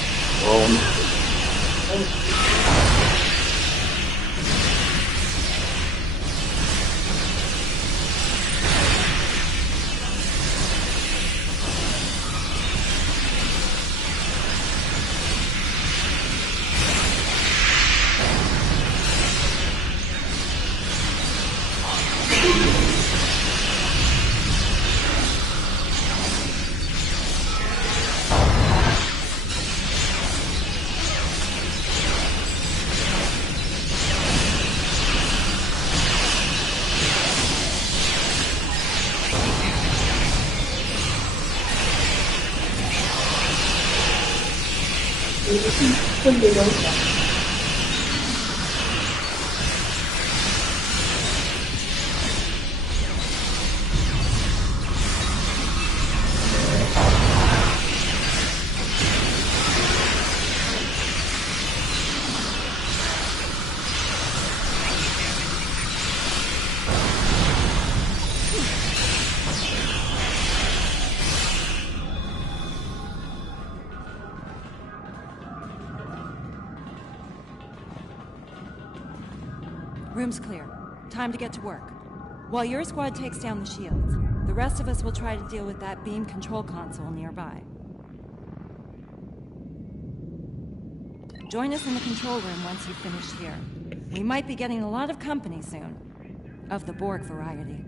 Room's clear. Time to get to work. While your squad takes down the shields, the rest of us will try to deal with that beam control console nearby. Join us in the control room once you've finished here. We might be getting a lot of company soon. Of the Borg variety.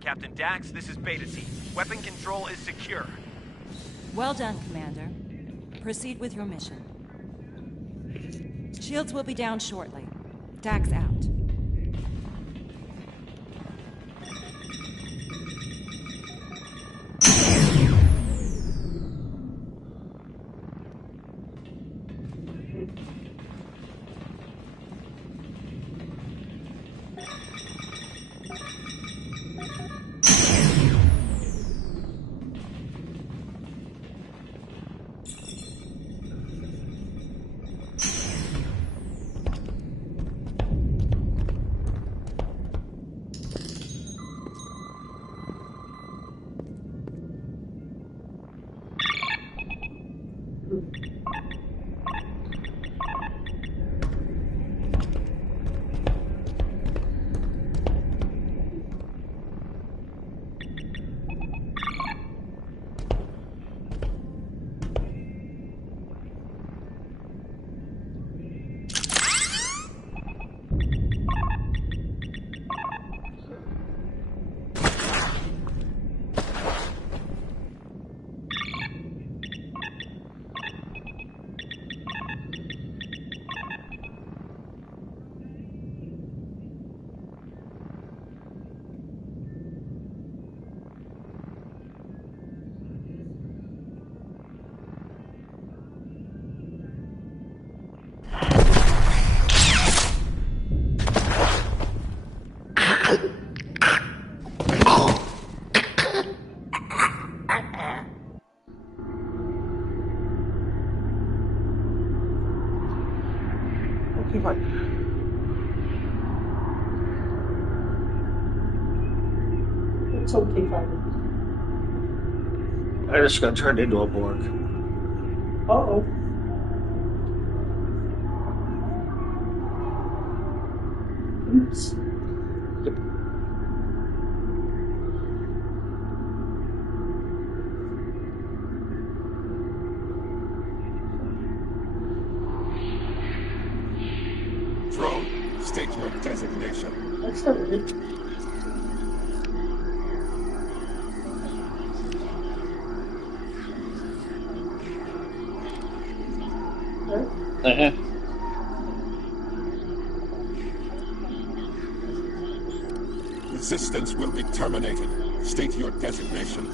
Captain Dax, this is Beta Team. Weapon control is secure. Well done, Commander. Proceed with your mission. Shields will be down shortly. Dax out. It's okay, fine. I just got turned into a Borg. Uh-oh. Oops. Yep. Drone, state your designation. That's not good. Resistance will be terminated. State your designation.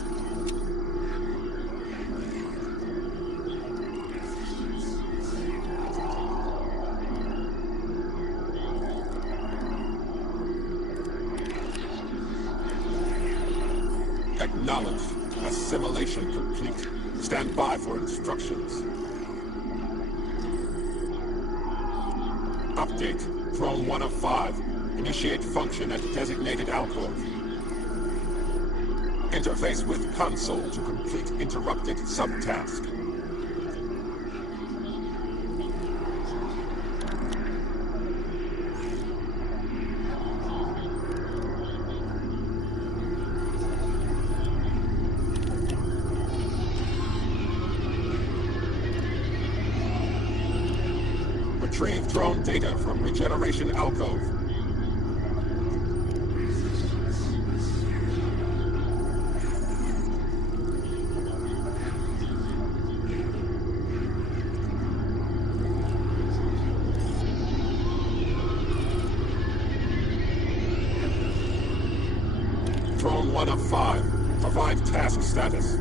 Acknowledged. Assimilation complete. Stand by for instructions. Update. Drone 1 of 5. Initiate function at designated alcove. Interface with console to complete interrupted subtask. Retrieve drone data from regeneration alcove. Drone 1 of 5. Provide task status.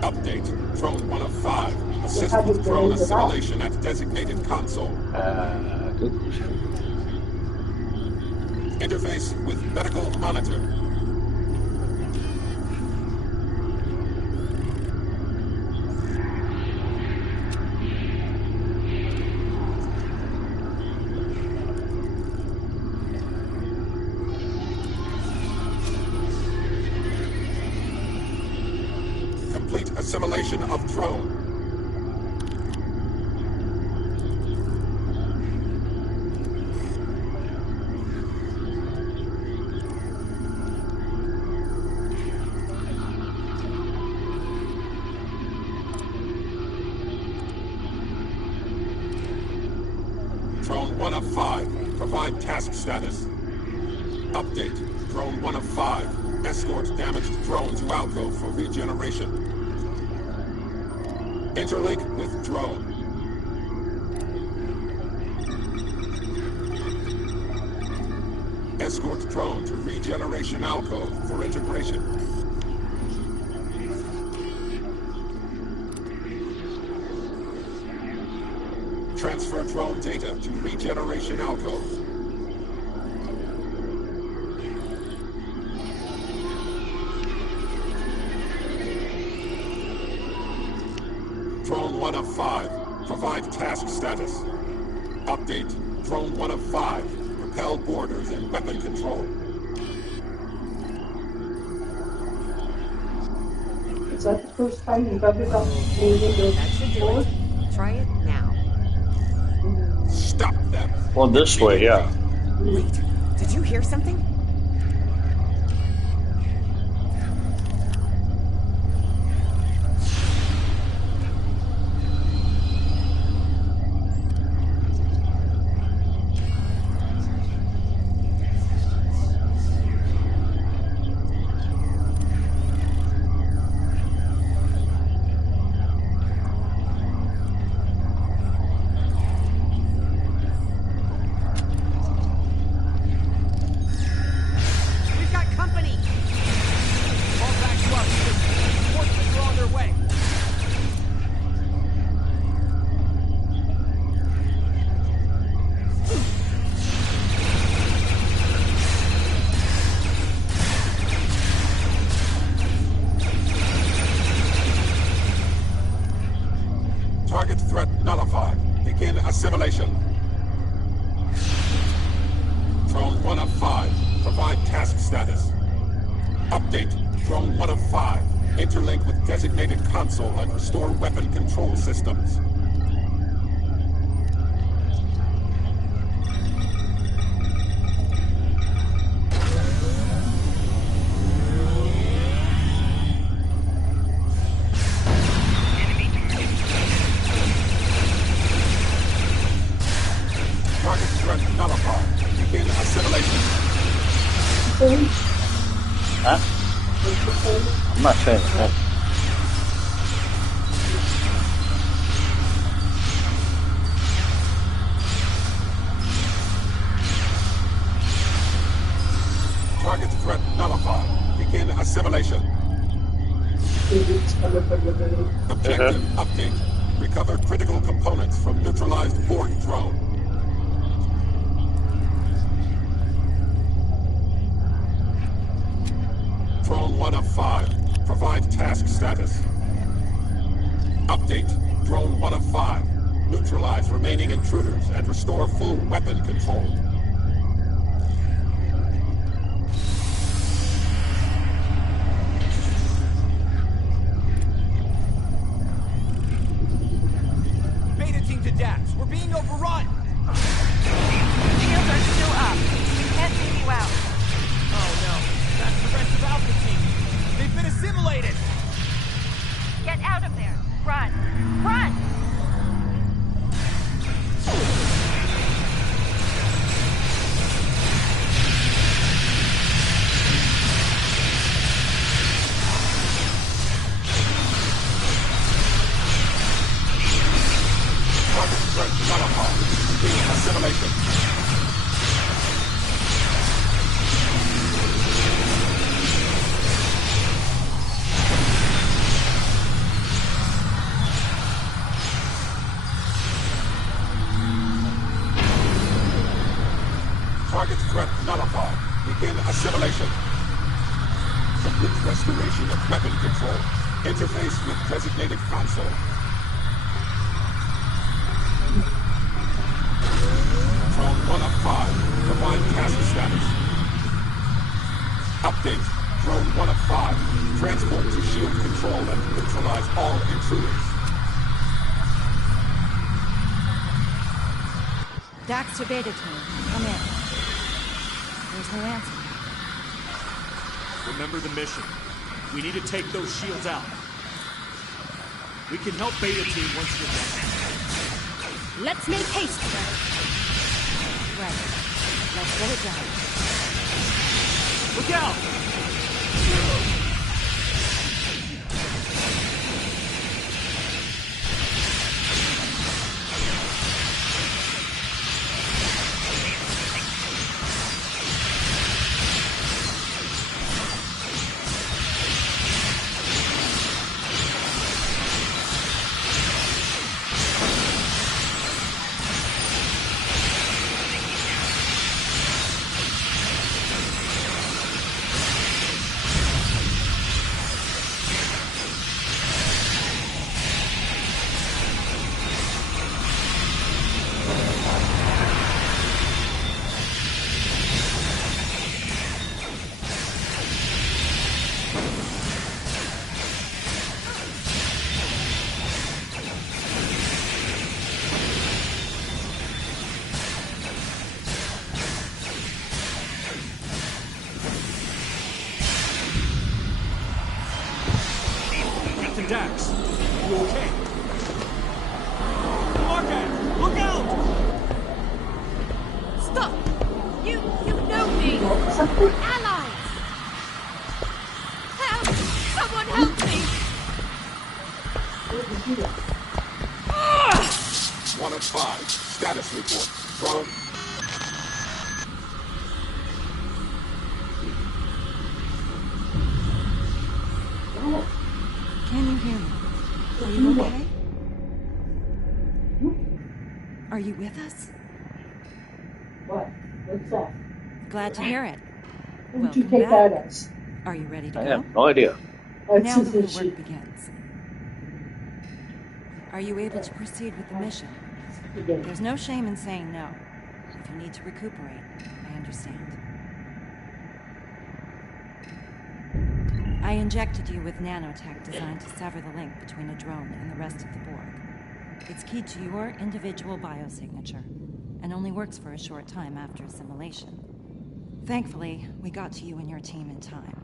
Update. Drone 1 of 5. Assist with drone assimilation at designated console. Good. Interface with medical monitor. Complete assimilation of drone. Drone 1 of 5. Provide task status. Update. Drone 1 of 5. Escort damaged drone to alcove for regeneration. Interlink with drone. Escort drone to regeneration alcove for integration. Transfer drone data to regeneration alcove. Drone 1 of 5. Provide task status. Update. Drone 1 of 5. Repel boarders and weapon control. Is that the first time you've ever got the That should do it. Try it now. Stop them! Well, this way, yeah. Wait, did you hear something? Target threat nullified. Begin assimilation. Drone 1 of 5. Provide task status. Update. Drone 1 of 5. Interlink with designated console and restore weapon control systems. Target threat nullified. Begin assimilation. Huh? I'm not saying that. Target threat nullified. Begin assimilation. Objective update. Recover critical components from neutralized Borg drone. Drone 1 of 5. Provide task status. Update. Drone 1 of 5. Neutralize remaining intruders and restore full weapon control. Beta team to Dax. We're being overrun. Shields are still up. We can't take you out. Oh no. That's the rest of Alpha team. They've been assimilated. Get out of there. Run. Run! Target threat nullified. Begin assimilation. Target threat nullified. Begin assimilation. Complete restoration of weapon control. Interface with designated console. Drone 1 of 5. Provide task status. Update. Drone 1 of 5. Transport to shield control and neutralize all intruders. Dax to Beta team. Come in. There's no answer. Remember the mission. We need to take those shields out. We can help Beta team once we're done. Let's make haste. Right. Let's get it done. Look out! Dax, you okay? Marquez, look out! Stop! You know me! We're allies! Help! Someone help me! 1 of 5. Status report. Drone. Can you hear me? Are you okay? Are you with us? What? What's that? Glad to hear it. What did you Welcome take back. that as? Are you ready to I go? have no idea. Now the real work begins. Are you able to proceed with the mission? There's no shame in saying no. If you need to recuperate, I understand. I injected you with nanotech designed to sever the link between a drone and the rest of the Borg. It's keyed to your individual biosignature, and only works for a short time after assimilation. Thankfully, we got to you and your team in time.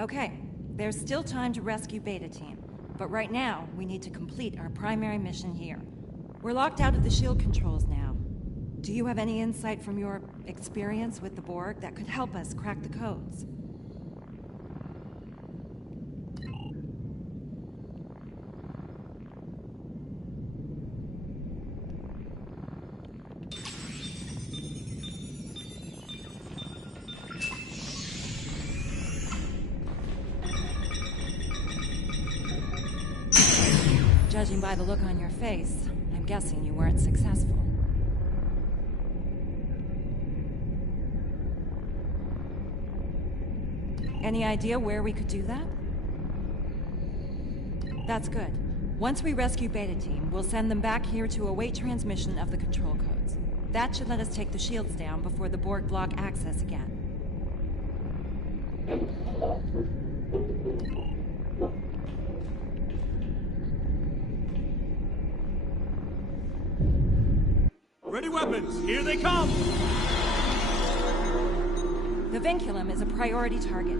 Okay, there's still time to rescue Beta Team, but right now, we need to complete our primary mission here. We're locked out of the shield controls now. Do you have any insight from your experience with the Borg that could help us crack the codes? Judging by the look on your face, I'm guessing you weren't successful. Any idea where we could do that? That's good. Once we rescue Beta Team, we'll send them back here to await transmission of the control codes. That should let us take the shields down before the Borg block access again. Ready weapons! Here they come! The vinculum is a priority target.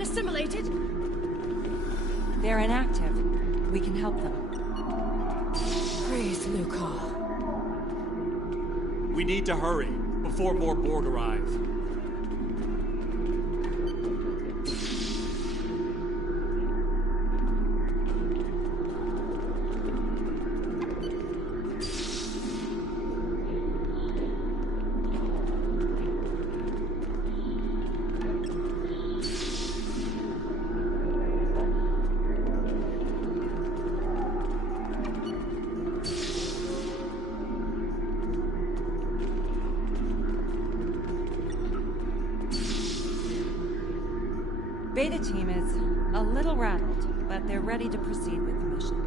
Assimilated? They're inactive. We can help them. Praise Luca. We need to hurry before more Borg arrive. Beta Team is a little rattled, but they're ready to proceed with the mission.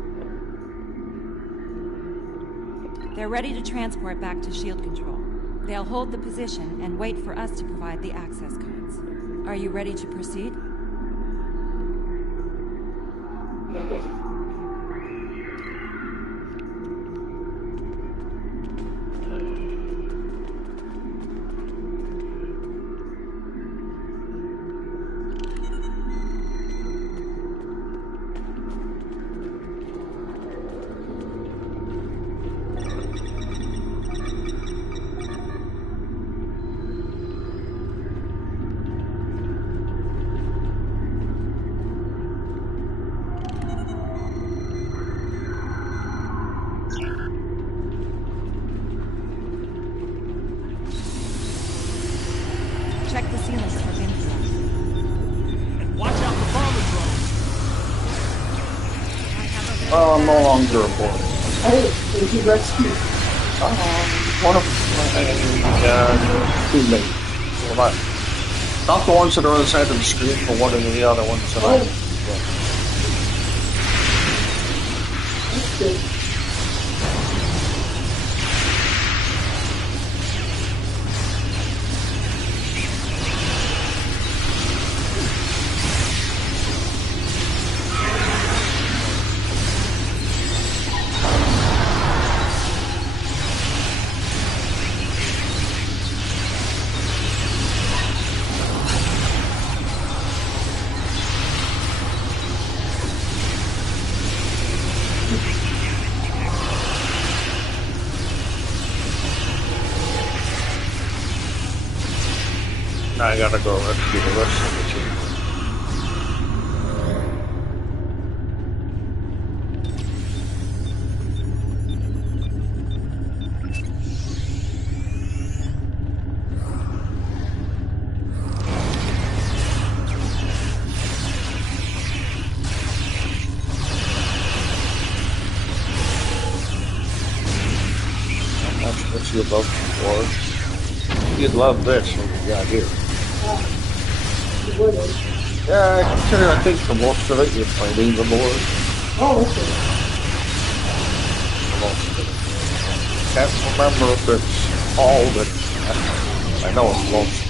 They're ready to transport back to shield control. They'll hold the position and wait for us to provide the access codes. Are you ready to proceed? Check the ceilings for vinculum. And watch out for bomber drones! I'm no longer a boy. Hey, did he rescue? One of my teammates. Well, not the ones that are on the side of the screen, but one of the other ones that I. That's good. Now I gotta go rescue the rest of the team. How much what's you above before? You'd love this what we got here. Yeah, I think for most of it you're fighting the board. Oh, okay. For most of it. Can't remember if it's all, but I know it's most.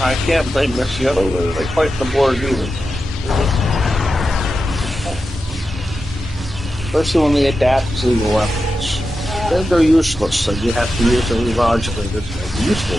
I can't blame this yellow, they fight the board either. Especially when they adapt to the weapons. Then they're useless, and you have to use them logically. That's useful.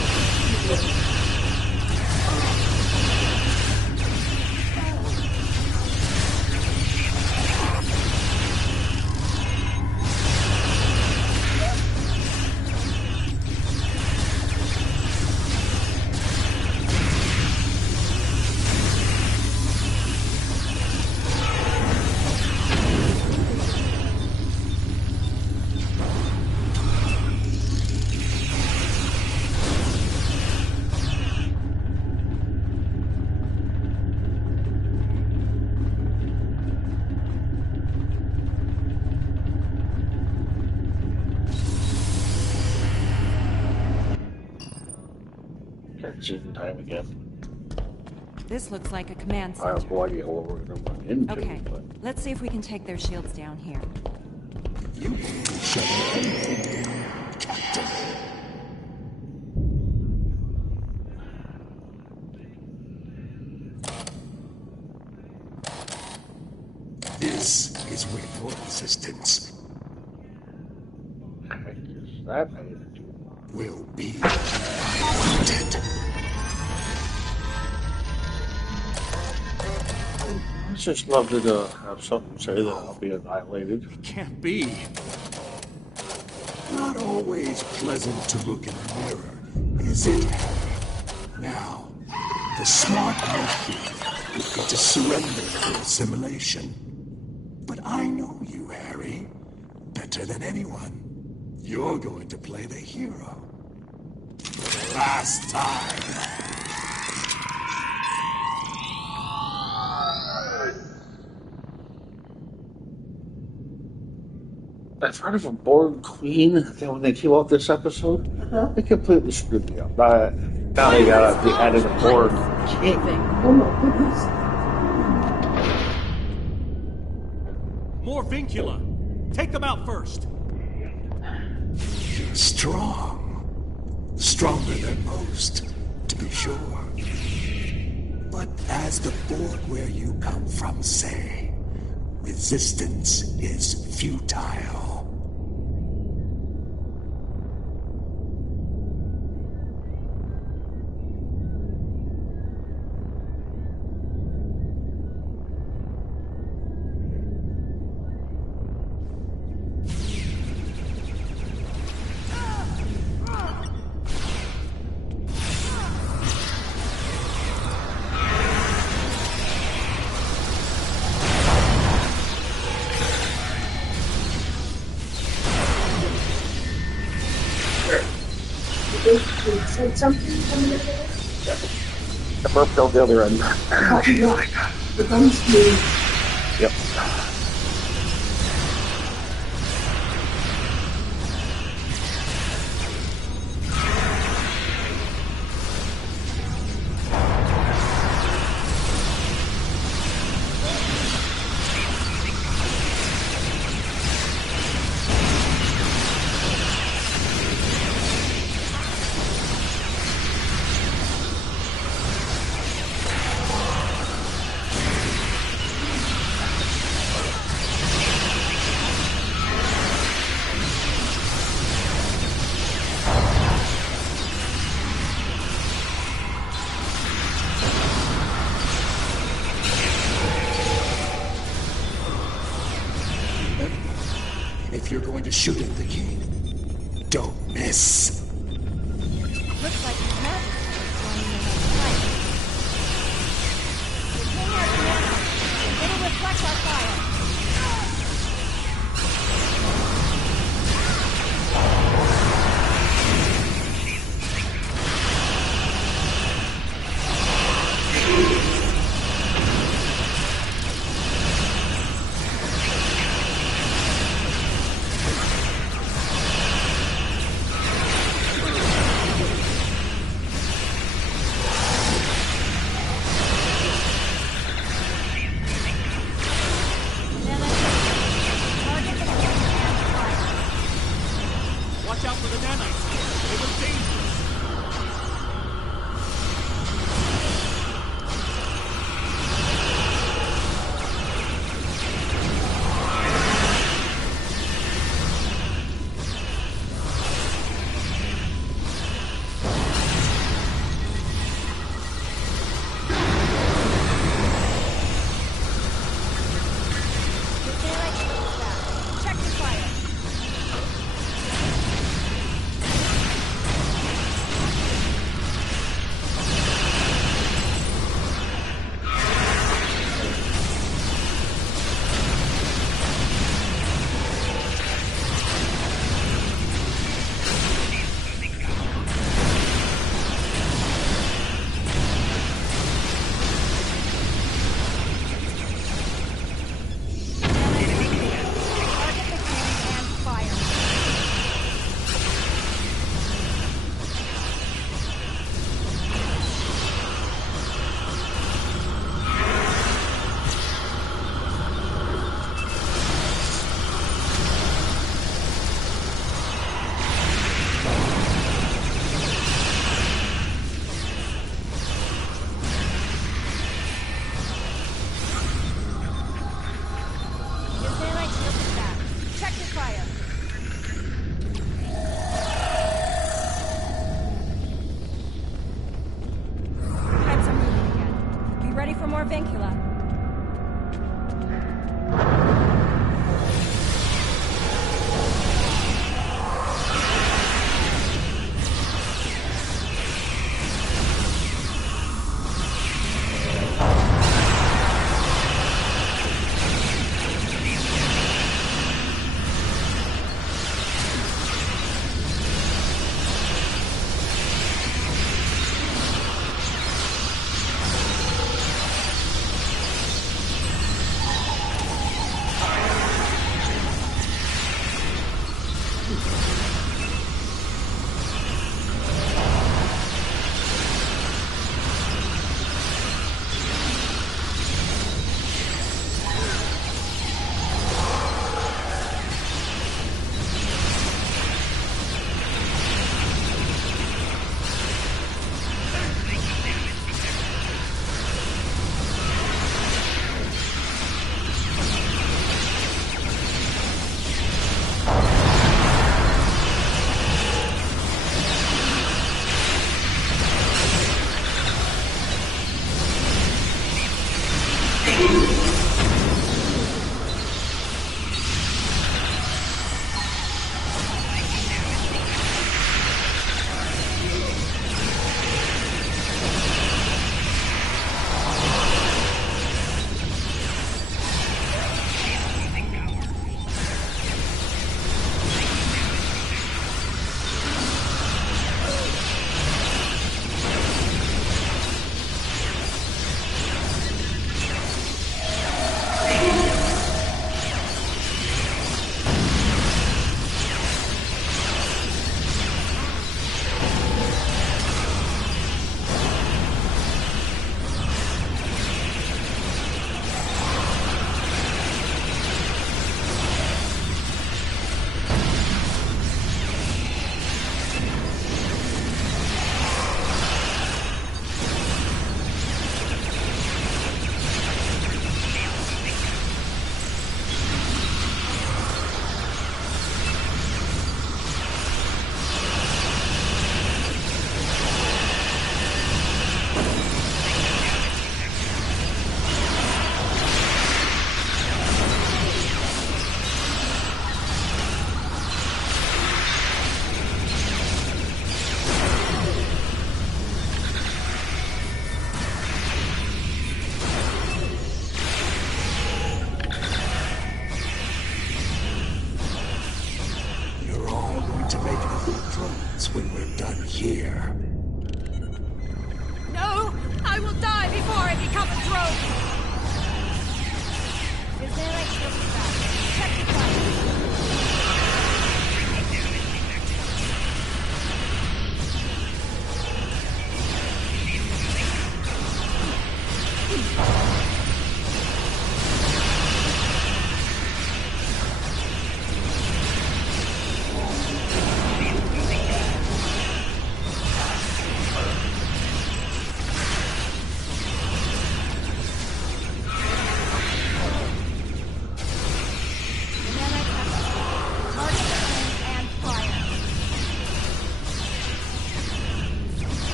Season time again. This looks like a command I have center. no idea what we're going to run into. Okay, But let's see if we can take their shields down here. You can shut anything down, Captain. This is where your resistance that will be defeated. I'd just love to have something say that I'll be annihilated. It can't be. Not always pleasant to look in the mirror, is it? Now, the smart move would be to surrender to assimilation. But I know you, Harry, better than anyone. You're going to play the hero. Last time. I've heard of a Borg Queen. When they came out this episode, they completely screwed me up. Now they gotta be added a Borg King. Oh my goodness. More vincula. Take them out first. You're strong. Stronger than most, to be sure. But as the Borg where you come from say, resistance is futile. said something from the other end? The burp killed the other end. Okay, no. The guns do. Yep. If you're going to shoot at the king, don't miss. Looks like His Majesty is joining in on the fight. The king has mana. It'll reflect our fire. Watch out for the nanites. They look dangerous. Check the fire. More vincula.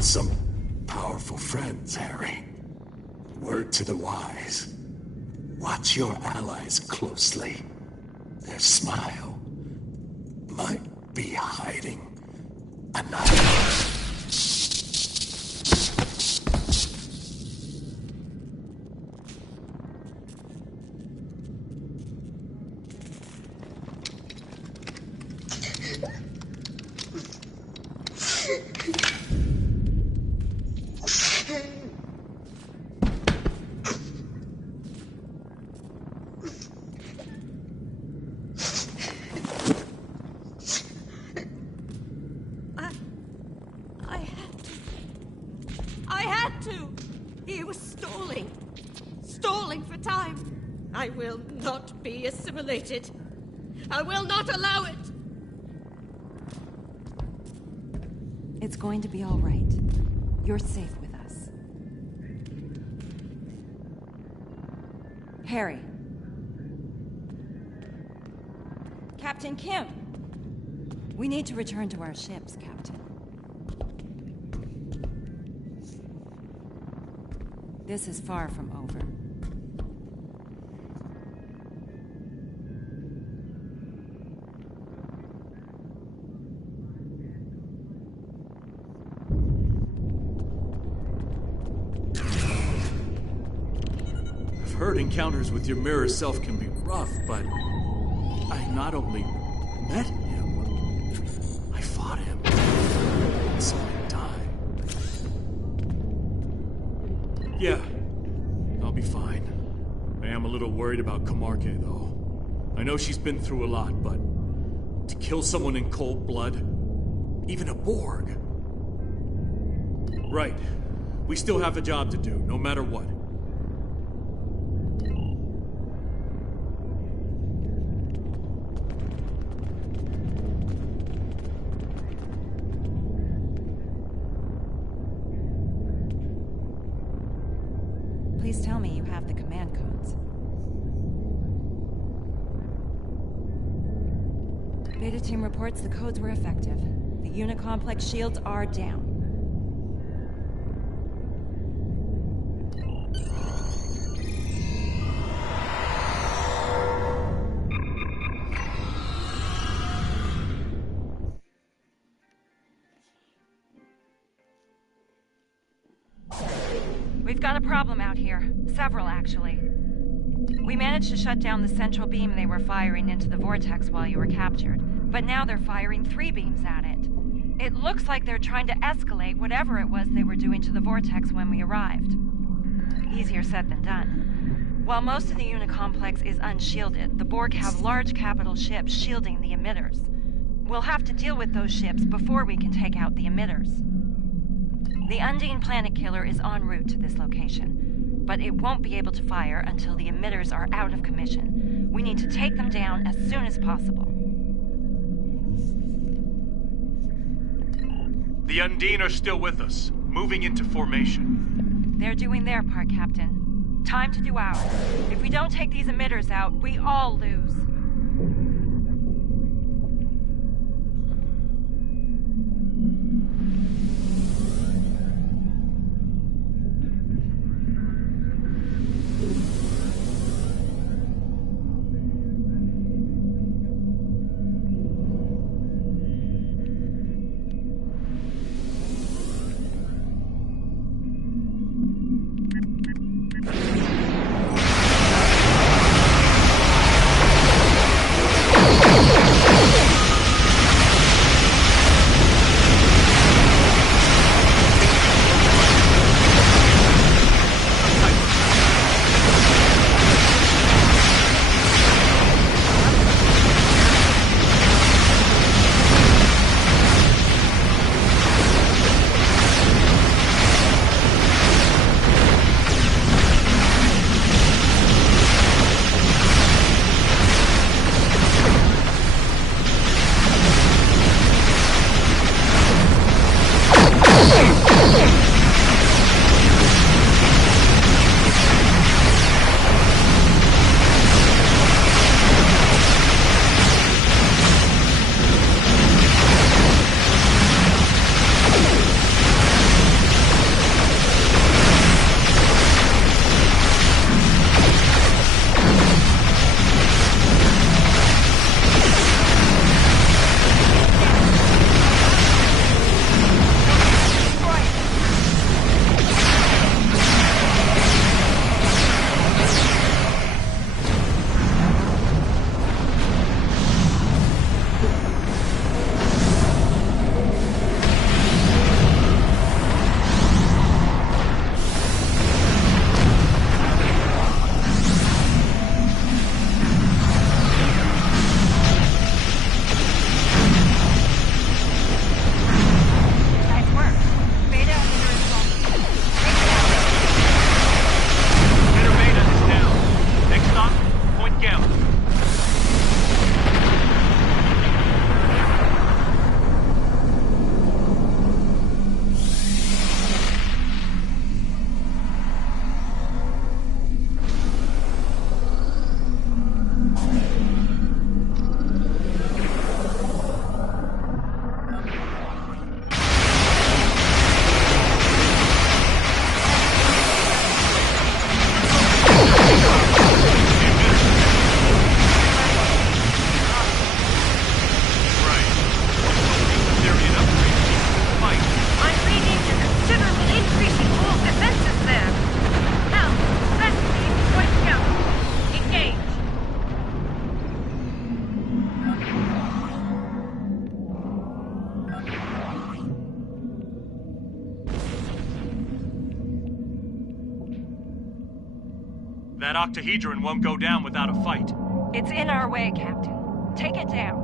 Some powerful friends, Harry. Word to the wise. Watch your allies closely. Their smile might be hiding another. I will not be assimilated. I will not allow it! It's going to be all right. You're safe with us. Harry. Captain Kim. We need to return to our ships, Captain. This is far from over. Heard encounters with your mirror self can be rough, but I not only met him, I fought him. I saw him die. Yeah, I'll be fine. I am a little worried about Camargue, though. I know she's been through a lot, but to kill someone in cold blood, even a Borg. Right. We still have a job to do, no matter what. Please tell me you have the command codes. Beta team reports the codes were effective. The Unicomplex shields are down. We've got a problem out here. Several, actually. We managed to shut down the central beam they were firing into the vortex while you were captured, but now they're firing 3 beams at it. It looks like they're trying to escalate whatever it was they were doing to the vortex when we arrived. Easier said than done. While most of the Unicomplex is unshielded, the Borg have large capital ships shielding the emitters. We'll have to deal with those ships before we can take out the emitters. The Undine Planet Killer is en route to this location, but it won't be able to fire until the emitters are out of commission. We need to take them down as soon as possible. The Undine are still with us, moving into formation. They're doing their part, Captain. Time to do ours. If we don't take these emitters out, we all lose. That octahedron won't go down without a fight. It's in our way, Captain. Take it down.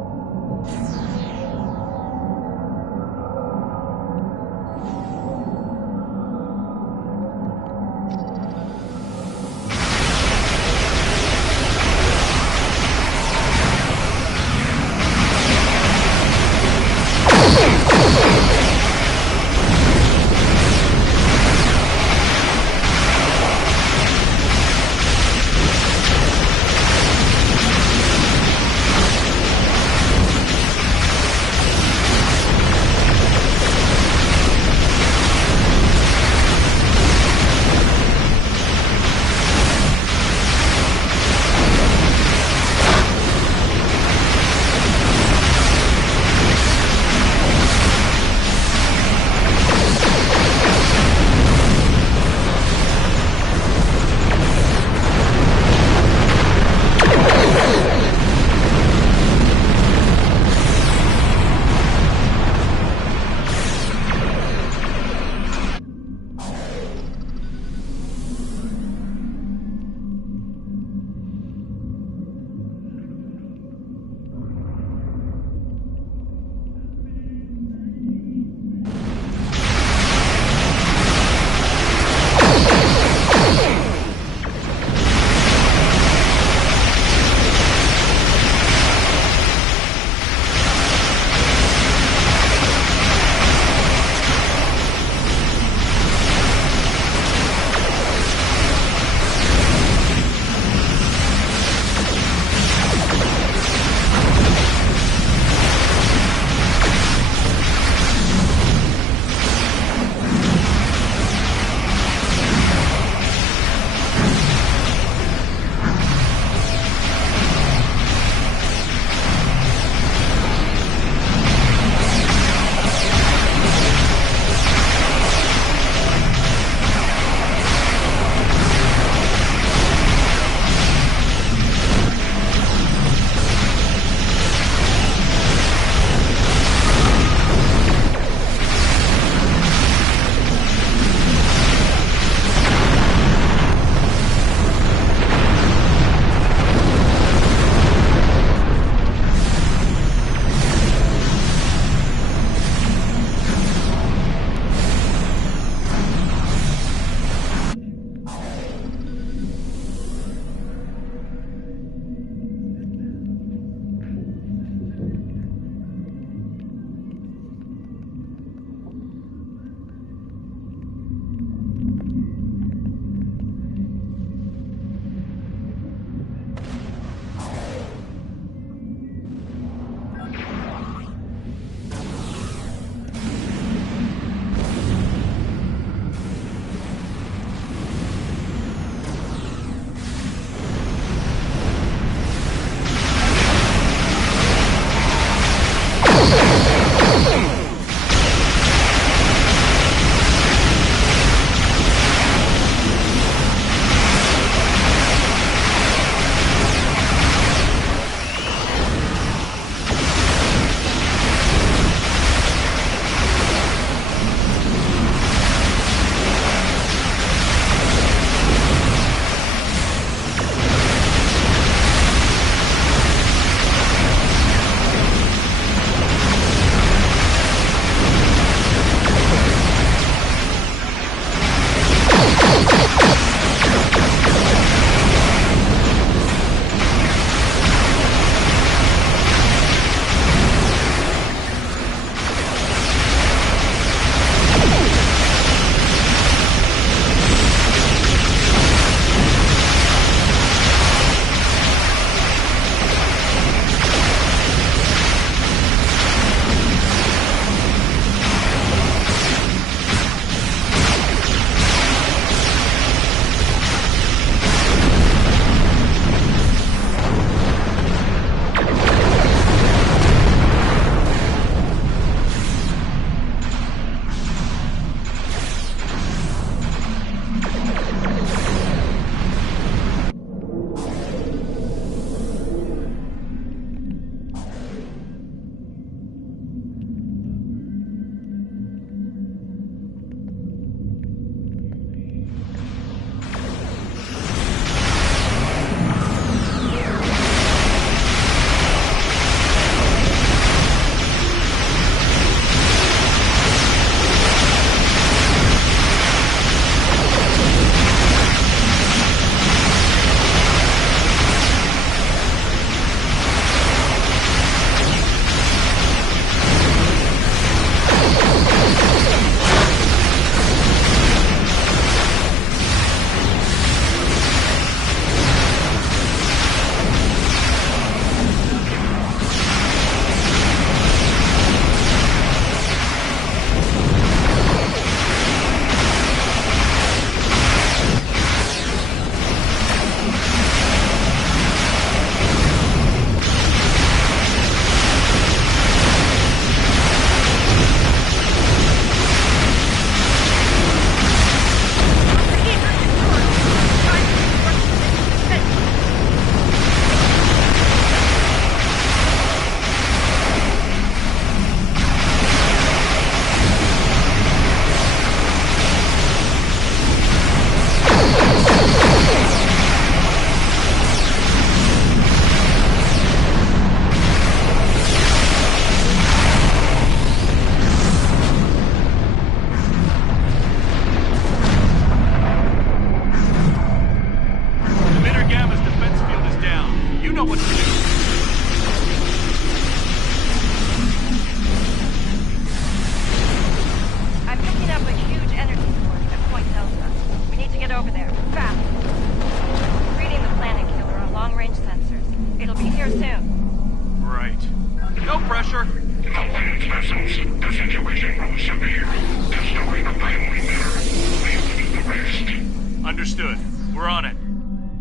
Understood. We're on it.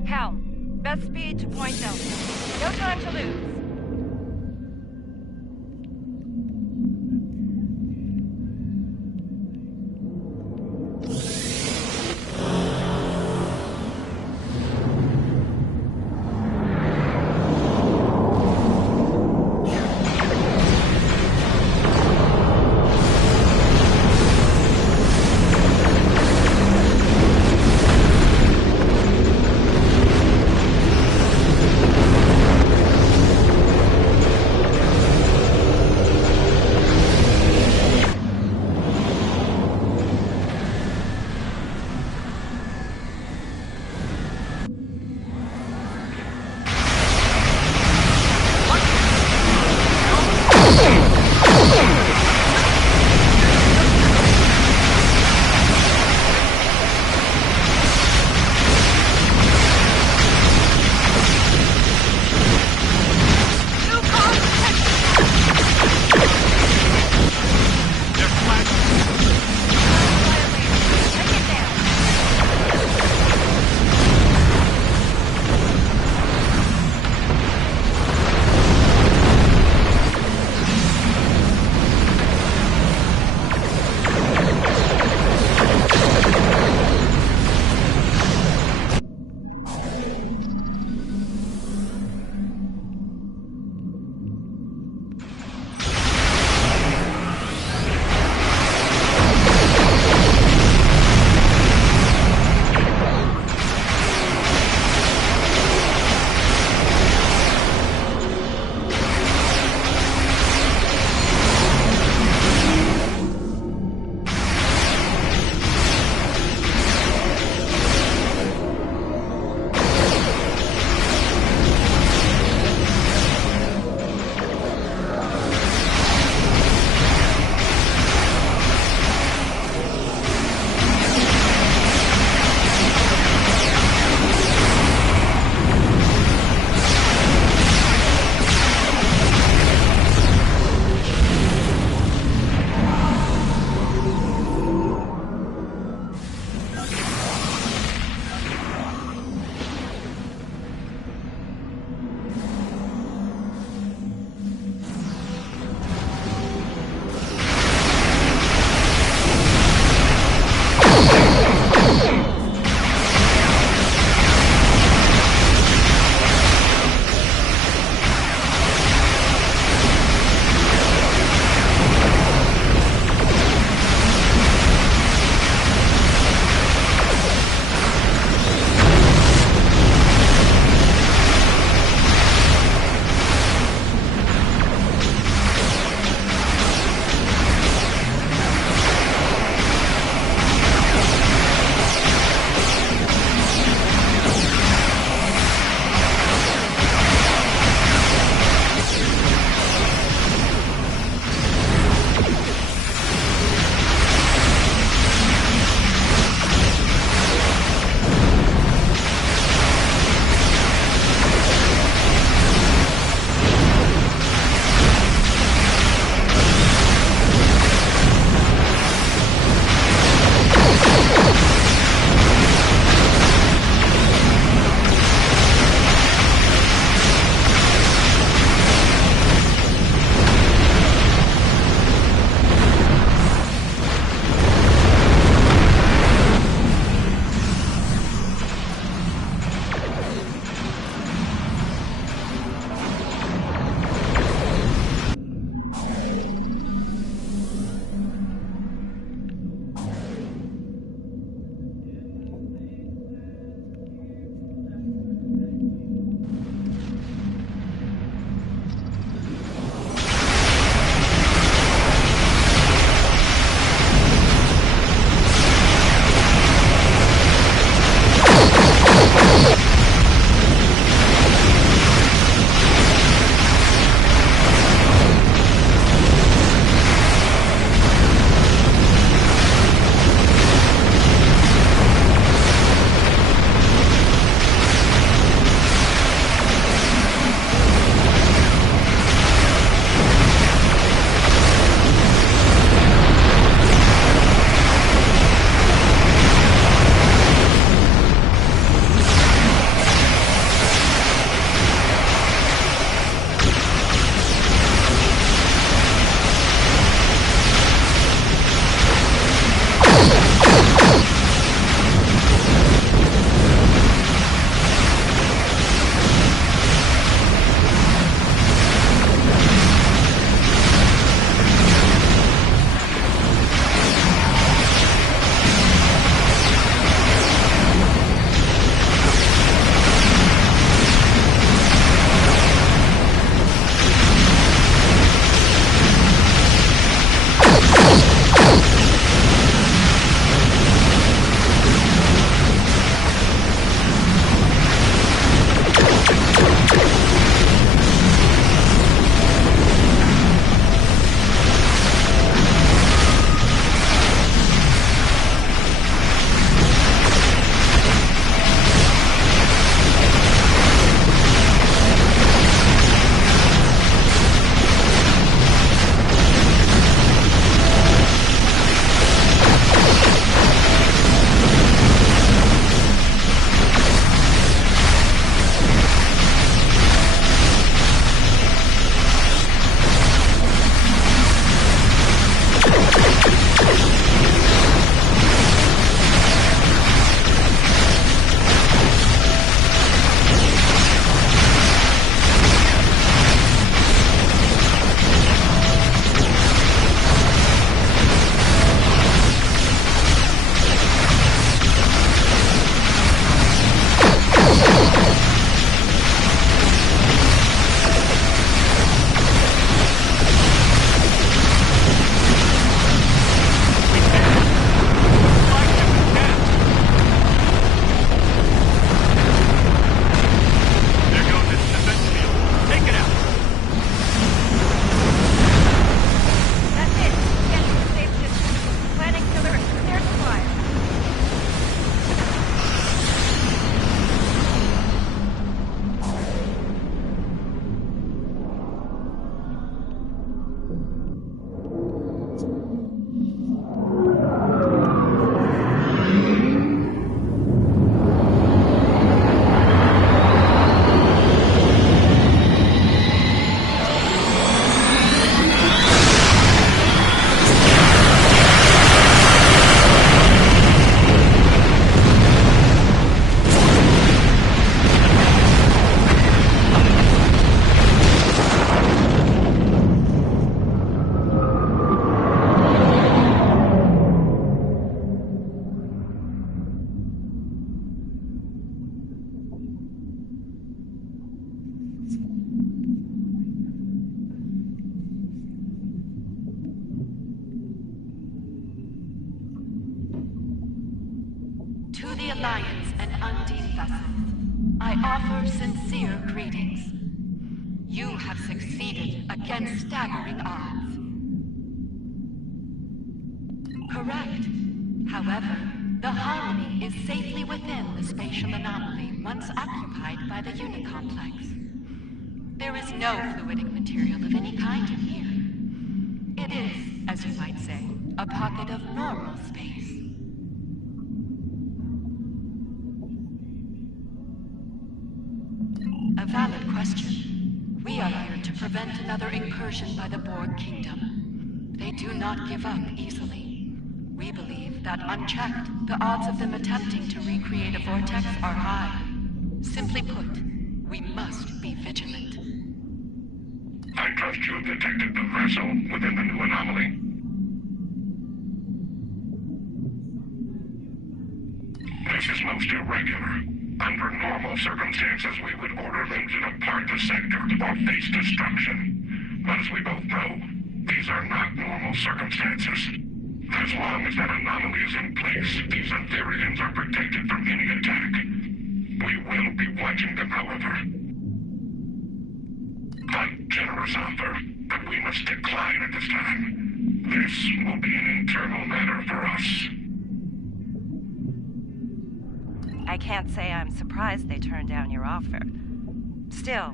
Helm, best speed to Point Delta. No time to lose. To the Alliance and Undine vessels, I offer sincere greetings. You have succeeded against staggering odds. Correct. However, the Harmony is safely within the spatial anomaly once occupied by the unit complex. There is no fluidic material of any kind in here. It is, as you might say, a pocket of normal space. A valid question. We are here to prevent another incursion by the Borg Kingdom. They do not give up easily. We believe that unchecked, the odds of them attempting to recreate a vortex are high. Simply put, we must be vigilant. I trust you have detected the vessel within the new anomaly. This is most irregular. Under normal circumstances, we would order them to depart the sector or face destruction. But as we both know, these are not normal circumstances. As long as that anomaly is in place, these Aetherians are protected from any attack. We will be watching them, however. A generous offer, but we must decline at this time. This will be an internal matter for us. I can't say I'm surprised they turned down your offer. Still,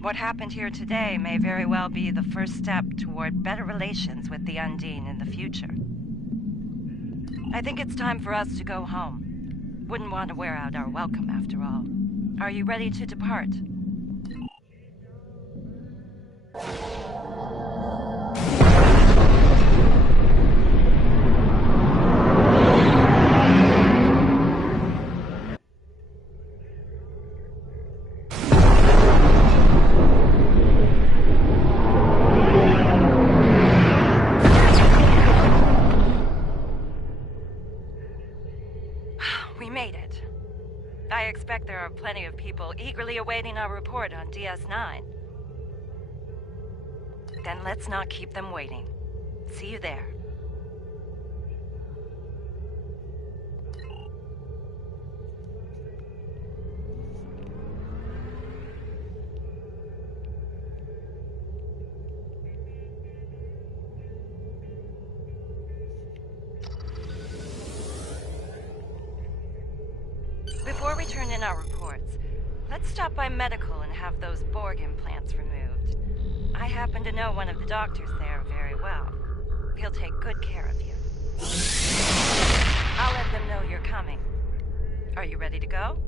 what happened here today may very well be the first step toward better relations with the Undine in the future. I think it's time for us to go home. Wouldn't want to wear out our welcome, after all. Are you ready to depart? I expect there are plenty of people eagerly awaiting our report on DS9. Then let's not keep them waiting. See you there. Before we turn in our reports, let's stop by medical and have those Borg implants removed. I happen to know one of the doctors there very well. He'll take good care of you. I'll let them know you're coming. Are you ready to go?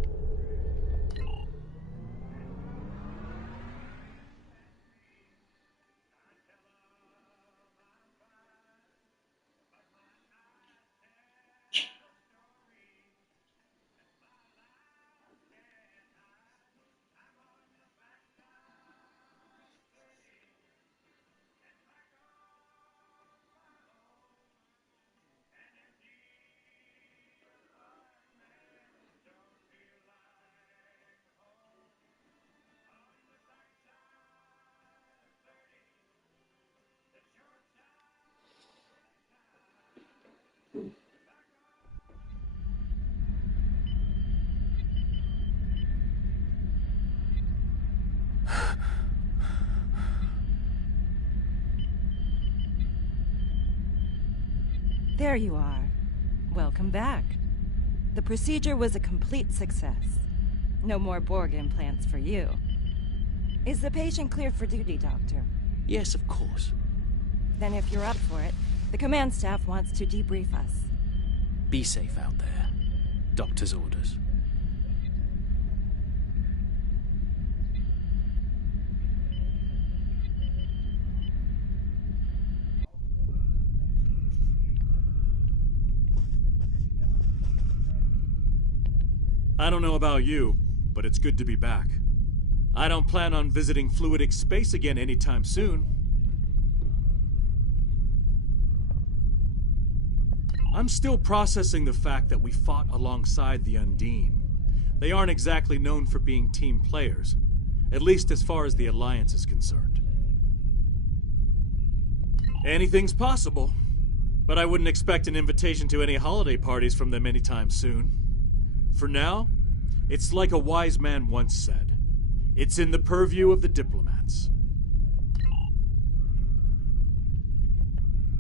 There you are. Welcome back. The procedure was a complete success. No more Borg implants for you. Is the patient cleared for duty, Doctor? Yes, of course. Then if you're up for it, the command staff wants to debrief us. Be safe out there. Doctor's orders. I don't know about you, but it's good to be back. I don't plan on visiting fluidic space again anytime soon. I'm still processing the fact that we fought alongside the Undine. They aren't exactly known for being team players, at least as far as the Alliance is concerned. Anything's possible, but I wouldn't expect an invitation to any holiday parties from them anytime soon. For now, it's like a wise man once said. It's in the purview of the diplomats.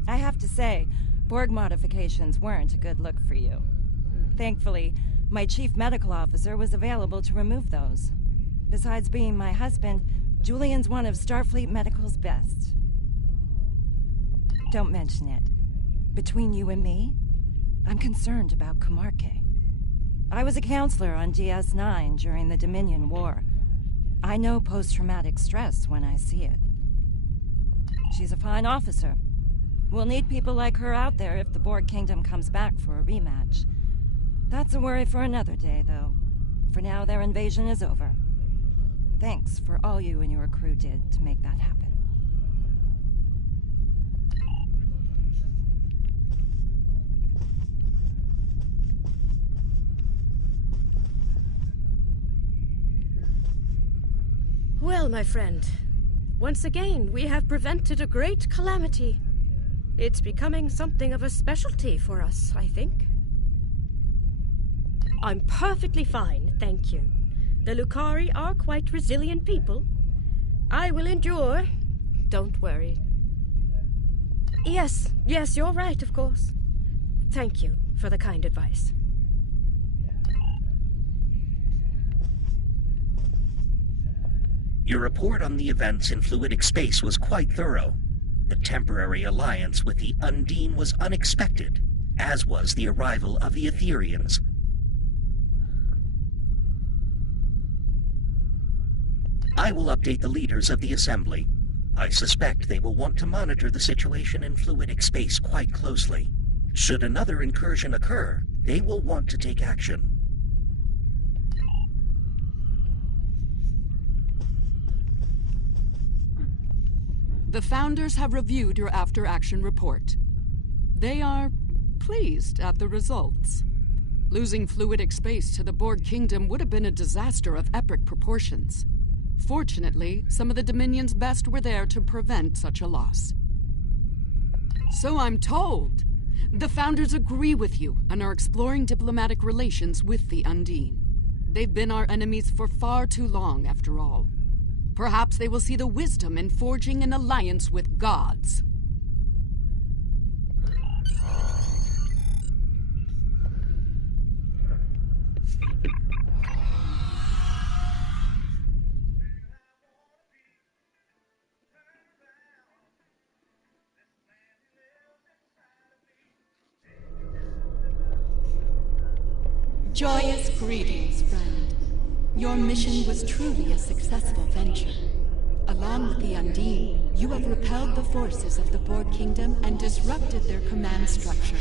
I have to say, Borg modifications weren't a good look for you. Thankfully, my chief medical officer was available to remove those. Besides being my husband, Julian's one of Starfleet Medical's best. Don't mention it. Between you and me, I'm concerned about Kumarke. I was a counselor on DS9 during the Dominion War. I know post-traumatic stress when I see it. She's a fine officer. We'll need people like her out there if the Borg Kingdom comes back for a rematch. That's a worry for another day, though. For now, their invasion is over. Thanks for all you and your crew did to make that happen. Well, my friend, once again, we have prevented a great calamity. It's becoming something of a specialty for us, I think. I'm perfectly fine, thank you. The Lucari are quite resilient people. I will endure. Don't worry. Yes, you're right, of course. Thank you for the kind advice. Your report on the events in fluidic space was quite thorough. The temporary alliance with the Undine was unexpected, as was the arrival of the Etherians. I will update the leaders of the Assembly. I suspect they will want to monitor the situation in fluidic space quite closely. Should another incursion occur, they will want to take action. The Founders have reviewed your after-action report. They are pleased at the results. Losing fluidic space to the Borg Kingdom would have been a disaster of epic proportions. Fortunately, some of the Dominion's best were there to prevent such a loss. So I'm told. The Founders agree with you and are exploring diplomatic relations with the Undine. They've been our enemies for far too long, after all. Perhaps they will see the wisdom in forging an alliance with gods. Joyous greetings, friend. Your mission was truly a successful venture. Along with the Undine, you have repelled the forces of the Borg Kingdom and disrupted their command structure.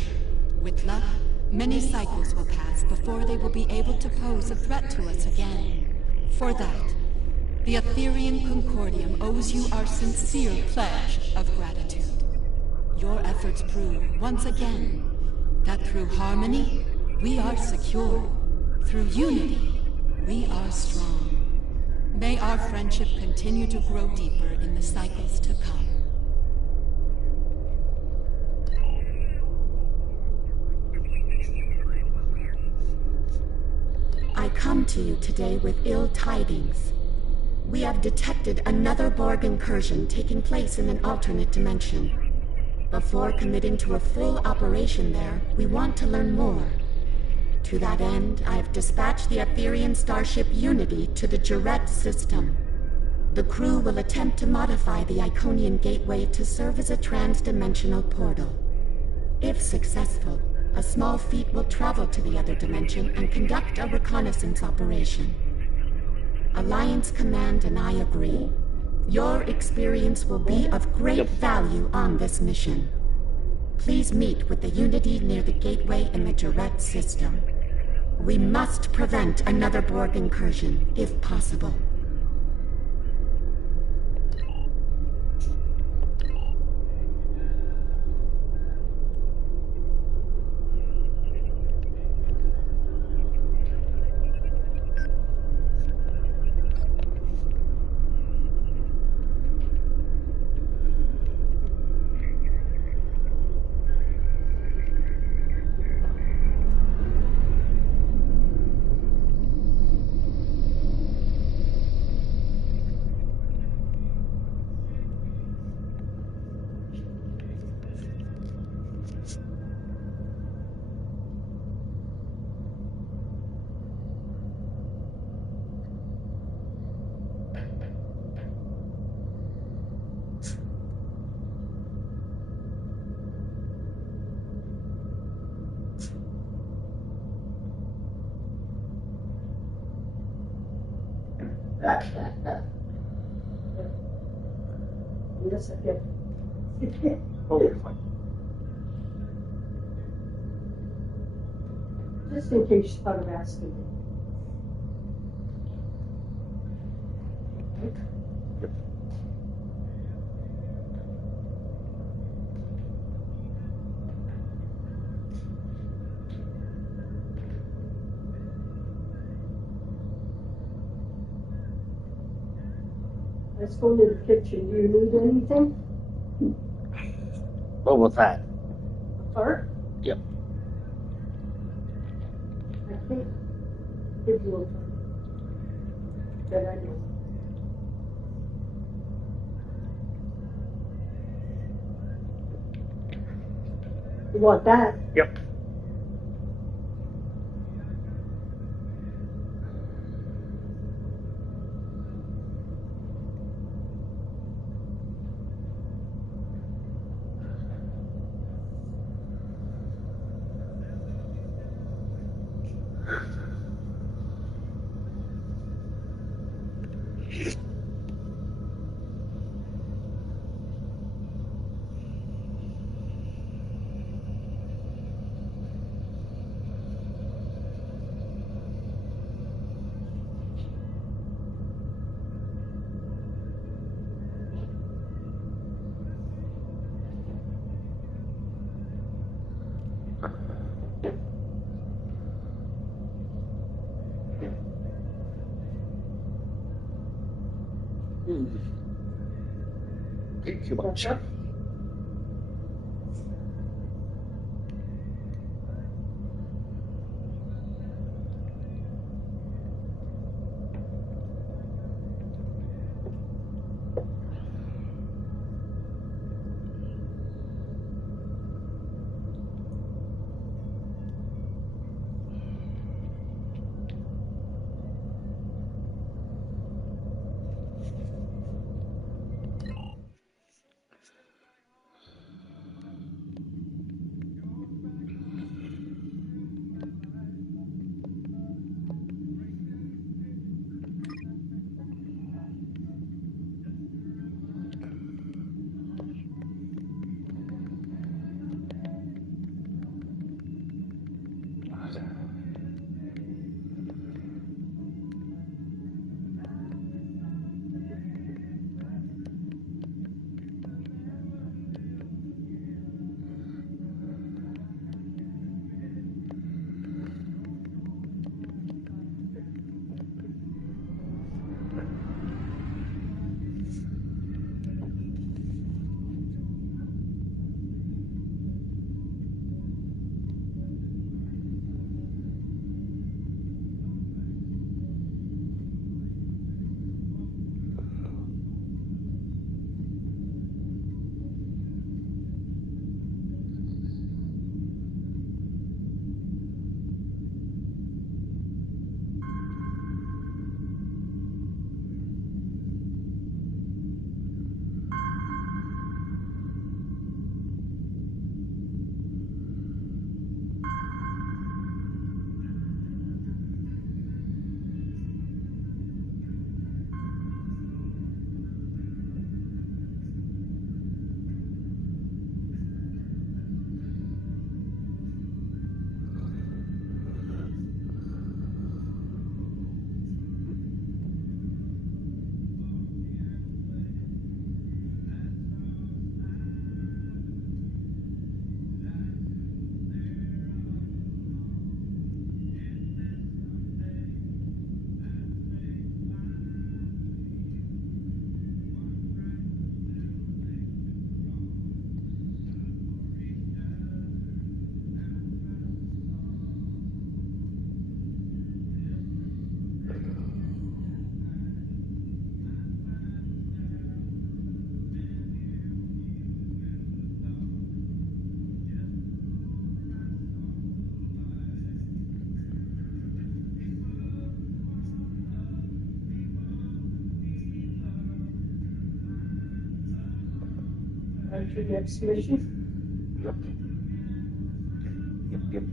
With luck, many cycles will pass before they will be able to pose a threat to us again. For that, the Etherian Concordium owes you our sincere pledge of gratitude. Your efforts prove, once again, that through harmony, we are secure. Through unity, we are strong. May our friendship continue to grow deeper in the cycles to come. I come to you today with ill tidings. We have detected another Borg incursion taking place in an alternate dimension. Before committing to a full operation there, we want to learn more. To that end, I have dispatched the Etherian starship Unity to the Quadrant system. The crew will attempt to modify the Iconian gateway to serve as a trans-dimensional portal. If successful, a small fleet will travel to the other dimension and conduct a reconnaissance operation. Alliance Command and I agree. Your experience will be of great value on this mission. Please meet with the Unity near the gateway in the Quadrant system. We must prevent another Borg incursion, if possible. Yes, I get. Oh, you're fine. Just in case you thought of asking me. Yep. Let's go to the kitchen. Do you need anything? What was that? A cart? Yep. I can't give you a cart. That I know. You want that? Yep. Thank you much. To the next mission. Yep. Yep.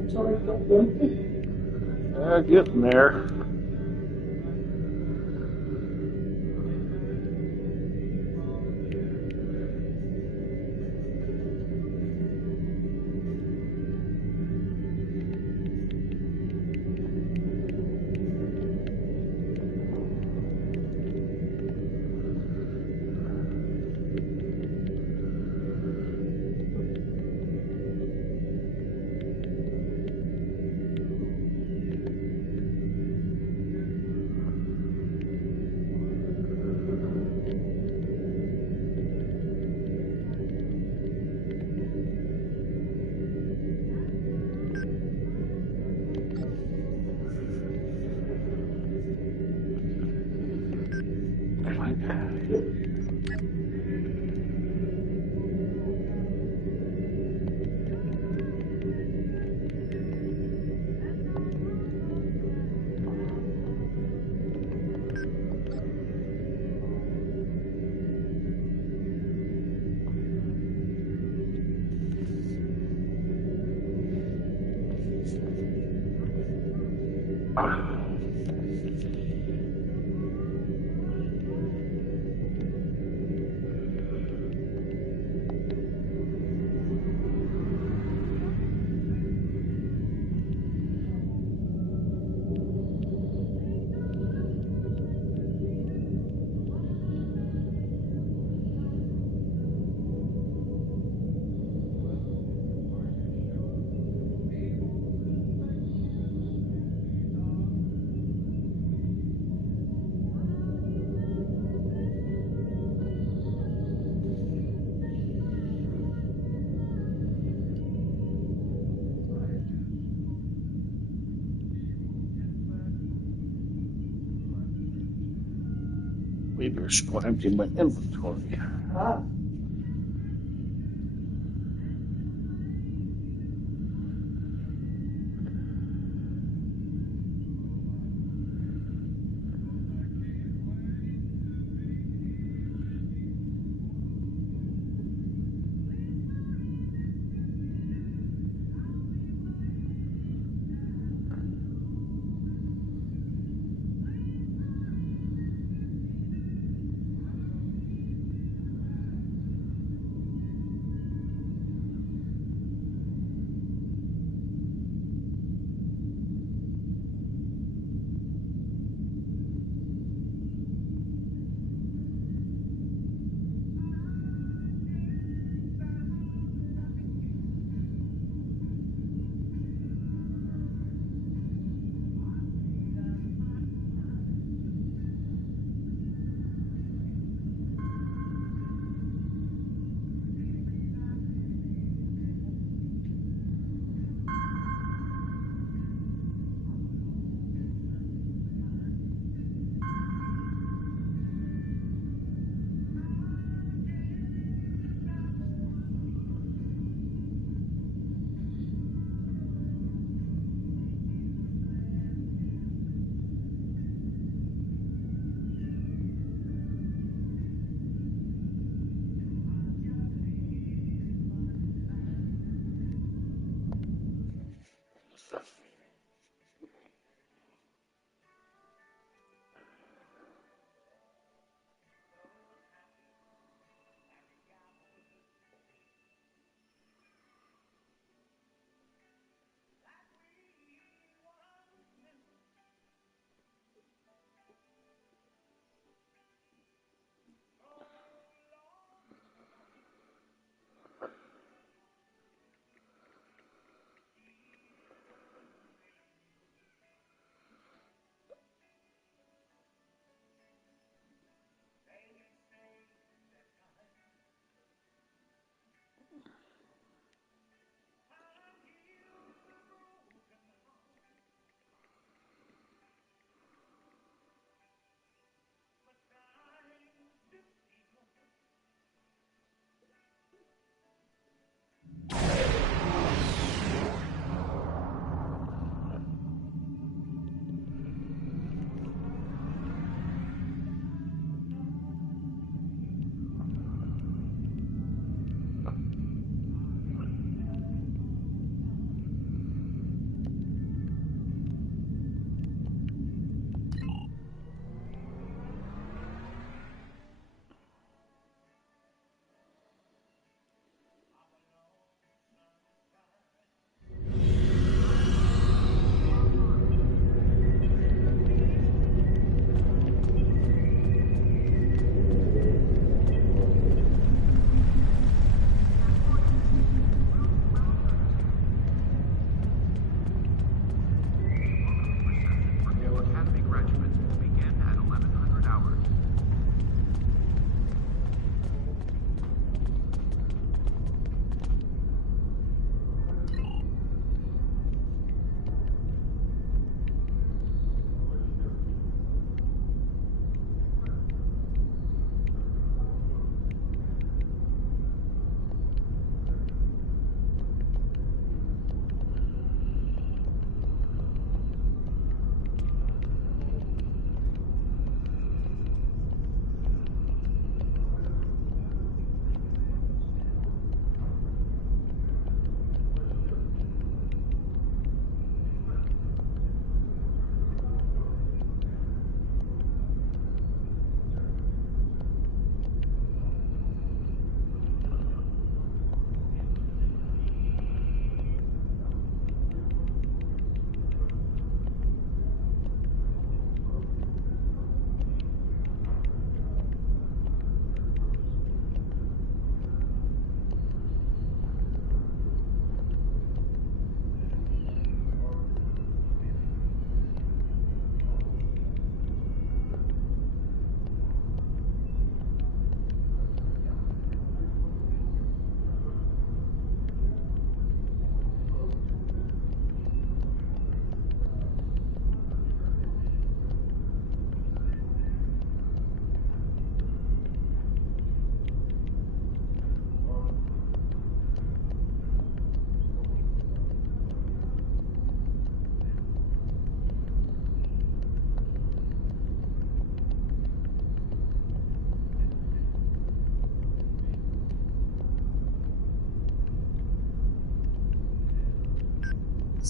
inventory got empty. Getting there. Maybe I should go empty my inventory. Ah.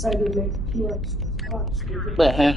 decided to make 2 extra spots. The heck?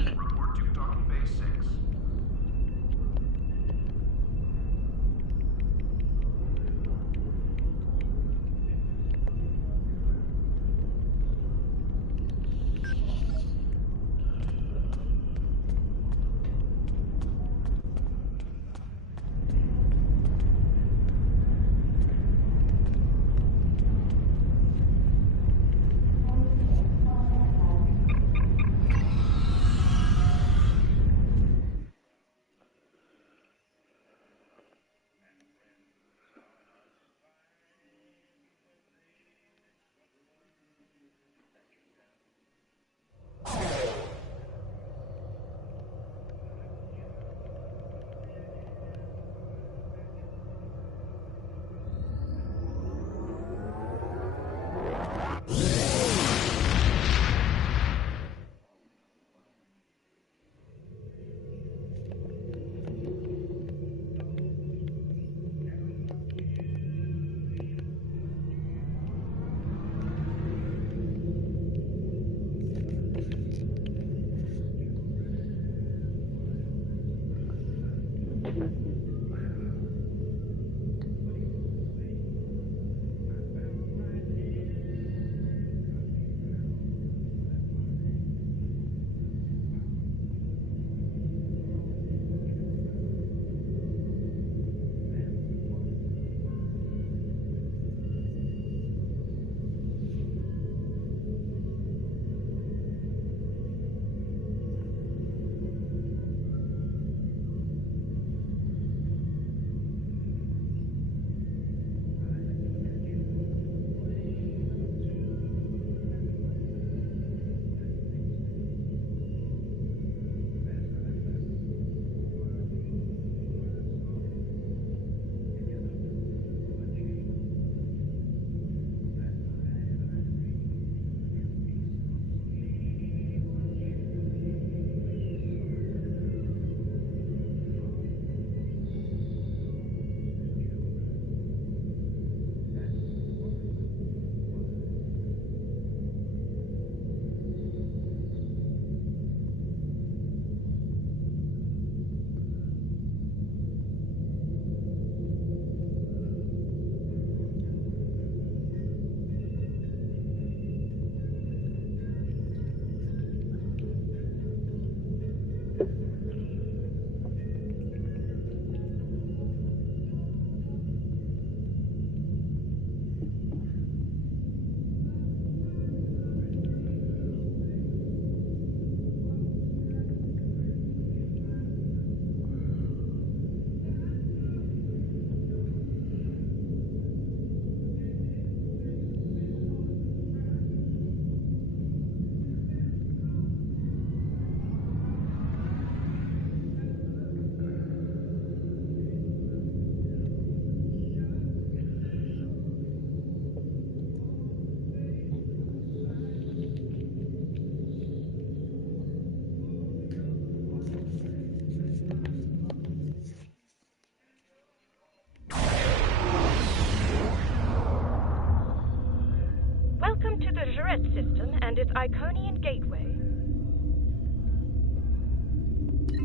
System and its Iconian gateway.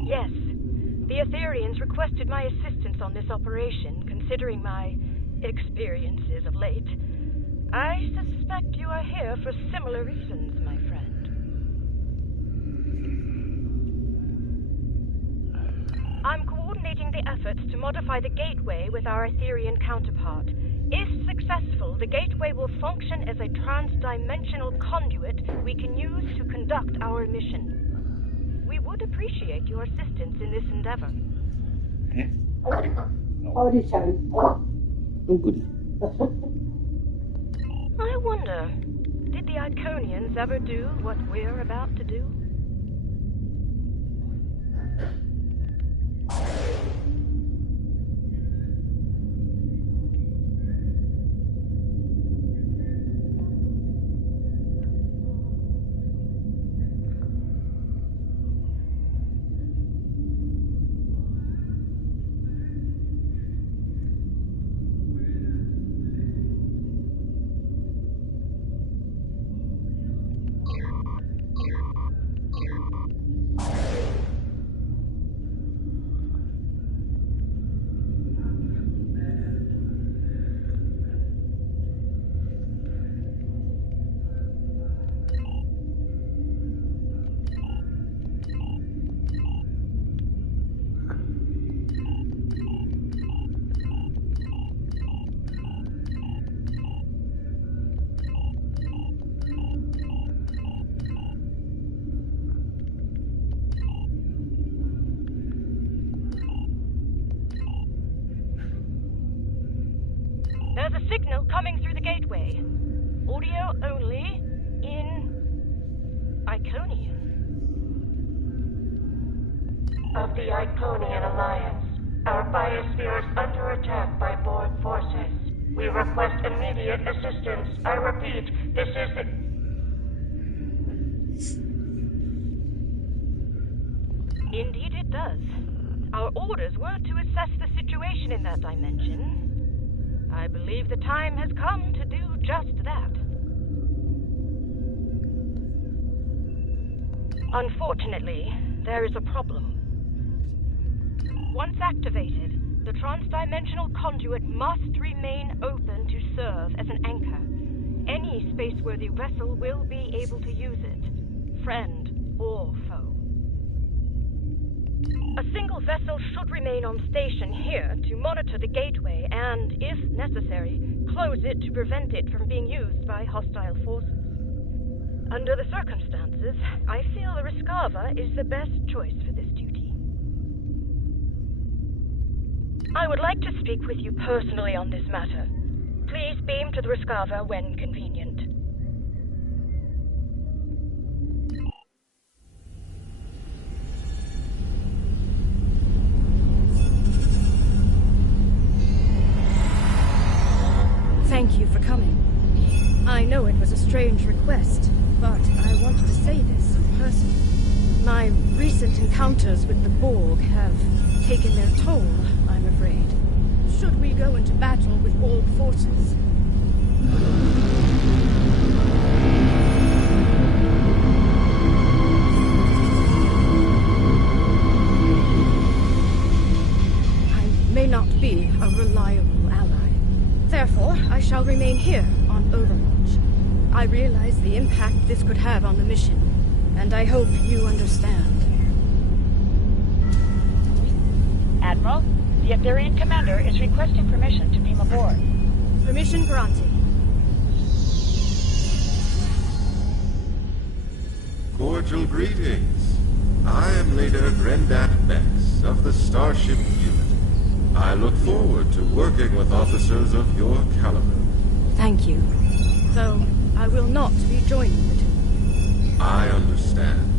Yes, the Etherians requested my assistance on this operation, considering my experiences of late. I suspect you are here for similar reasons, my friend. I'm coordinating the efforts to modify the gateway with our Etherian counterpart. If successful, the gateway will function as a trans-dimensional conduit we can use to conduct our mission. We would appreciate your assistance in this endeavor. I wonder, did the Iconians ever do what we're about to do? Audio only in Iconian. Of the Iconian Alliance, our biosphere is under attack by Borg forces. We request immediate assistance. I repeat, this is the... Indeed it does. Our orders were to assess the situation in that dimension. I believe the time has come to do just that. Unfortunately, there is a problem. Once activated, the trans-dimensional conduit must remain open to serve as an anchor. Any spaceworthy vessel will be able to use it, friend or foe. A single vessel should remain on station here to monitor the gateway and, if necessary, close it to prevent it from being used by hostile forces. Under the circumstances, I feel the Rescava is the best choice for this duty. I would like to speak with you personally on this matter. Please beam to the Rescava when convenient. Thank you for coming. I know it was a strange request, but I wanted to say this in person. My recent encounters with the Borg have taken their toll, I'm afraid. Should we go into battle with Borg forces? I may not be a reliable ally. Therefore, I shall remain here on Overwatch. I realize the impact this could have on the mission, and I hope you understand. Admiral, the Etherean commander is requesting permission to beam aboard. Permission granted. Cordial greetings. I am Leader Grendat Bex of the Starship Unit. I look forward to working with officers of your caliber. Thank you. Though I will not be joining the two. I understand.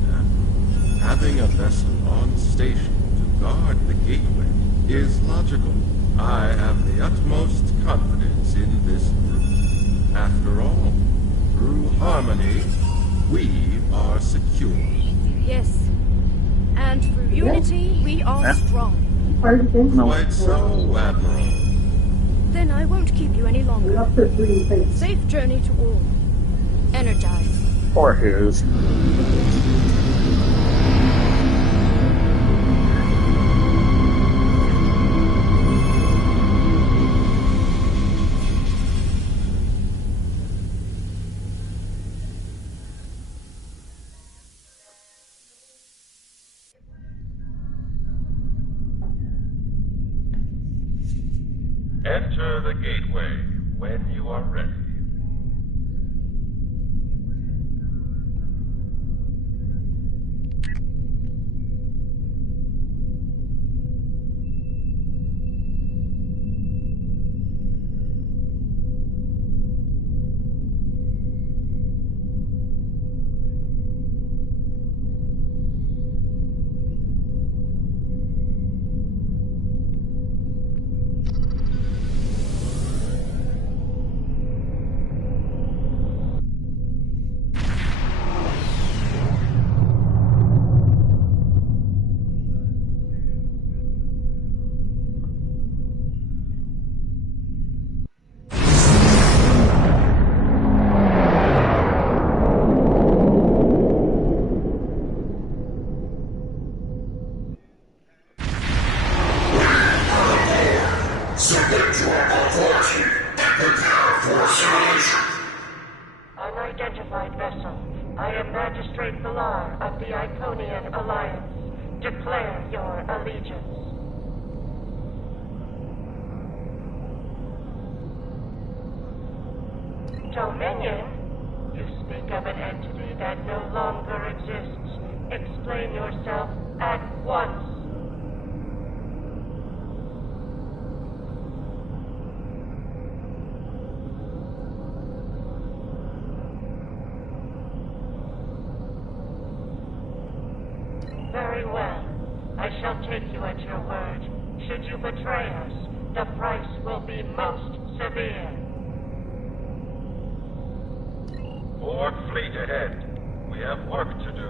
Having a vessel on station to guard the gateway is logical. I have the utmost confidence in this group. After all, through harmony, we are secure. Yes. And through unity, we are strong. Quite so, Admiral. Then I won't keep you any longer. Safe journey to all. Energize. Or his. Enter the gateway when you are ready. Unidentified vessel. I am Magistrate Villar of the Iconian Alliance. Declare your allegiance. Dominion? You speak of an entity that no longer exists. Explain yourself at once. Very well. I shall take you at your word. Should you betray us, the price will be most severe. Borg fleet ahead. We have work to do.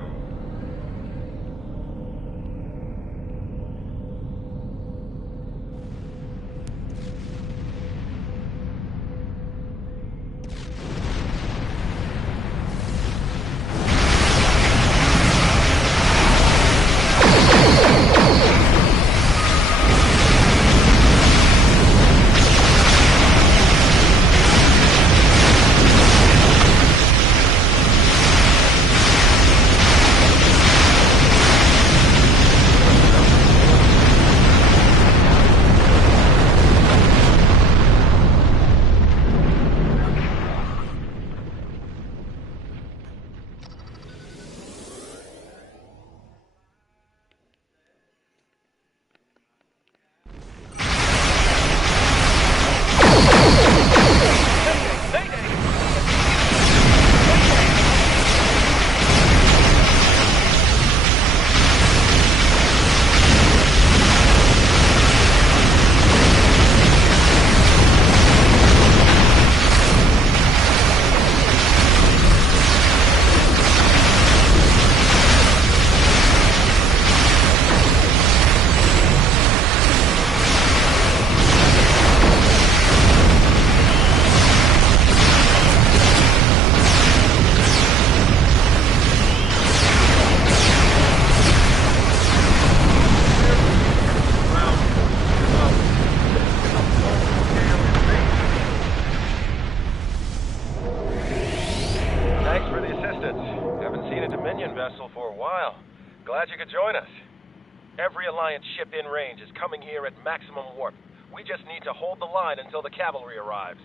Ship in range is coming here at maximum warp. We just need to hold the line until the cavalry arrives.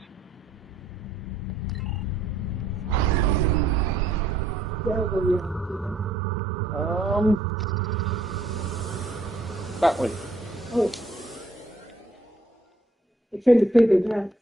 That way. Oh. I tried to figure that.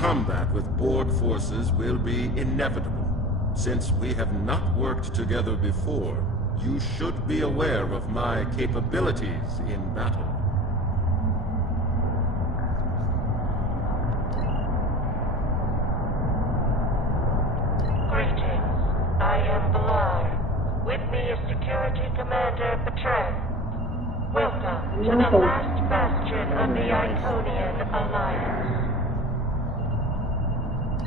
Combat with Borg forces will be inevitable. Since we have not worked together before, you should be aware of my capabilities in battle. Greetings. I am Blar. With me is Security Commander Bertrand. Welcome to the last bastion of the Iconian Alliance.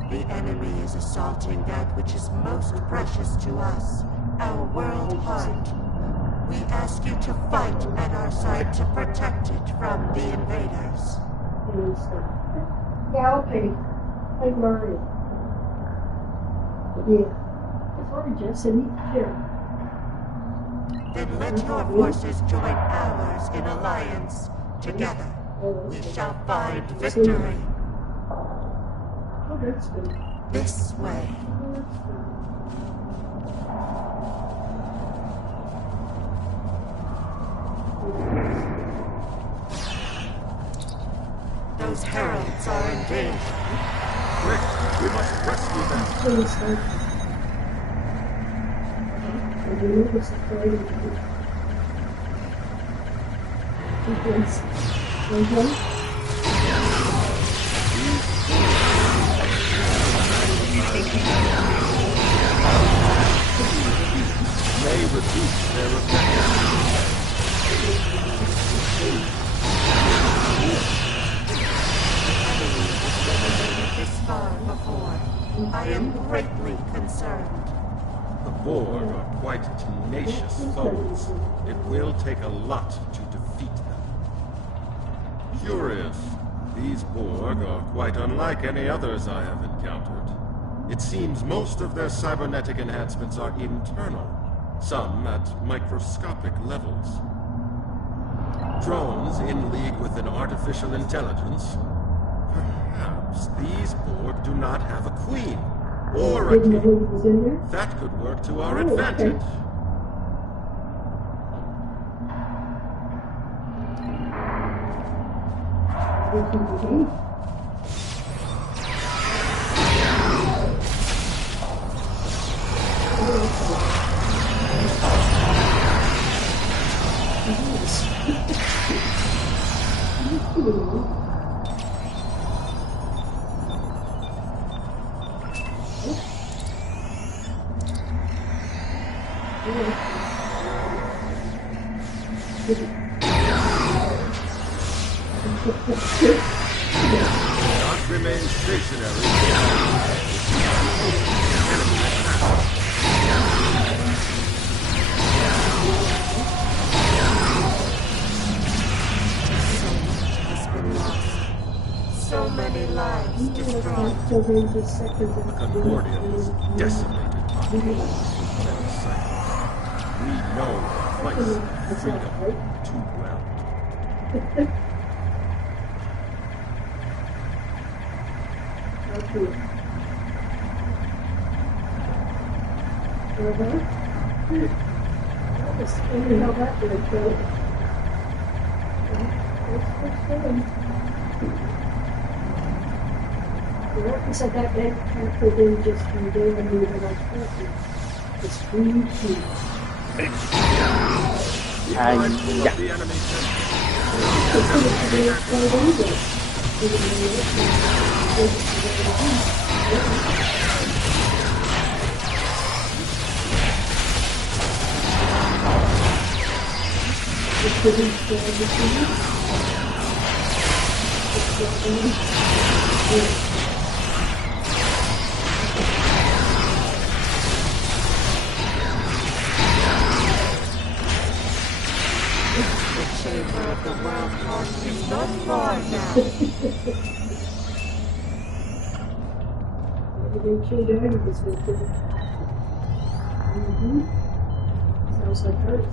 The enemy is assaulting that which is most precious to us, our world heart. We ask you to fight at our side to protect it from the invaders. Yeah, okay. Like Mario. Yeah. Sorry, Jesse. Here. Then let your forces join ours in alliance. Together, we shall find victory. that's good. This way. Those heralds are in danger. Quick, we must rescue them. Please, sir. I do know what's afraid of you. Yes. May repeat their objective. This far before, I am greatly concerned. The Borg are quite tenacious foes. It will take a lot to defeat them. Curious. These Borg are quite unlike any others I have encountered. It seems most of their cybernetic enhancements are internal, some at microscopic levels. Drones in league with an artificial intelligence? Perhaps these Borg do not have a queen, or a king. That could work to our advantage. Not remain stationary. So many lives destroyed. The Concordia was decimated by the cycle. We know the place of freedom too well. How that did go. Like I said, that character didn't just come down and move it like that. It's free too. Chamber of the World Court is not far now. Sounds like hers.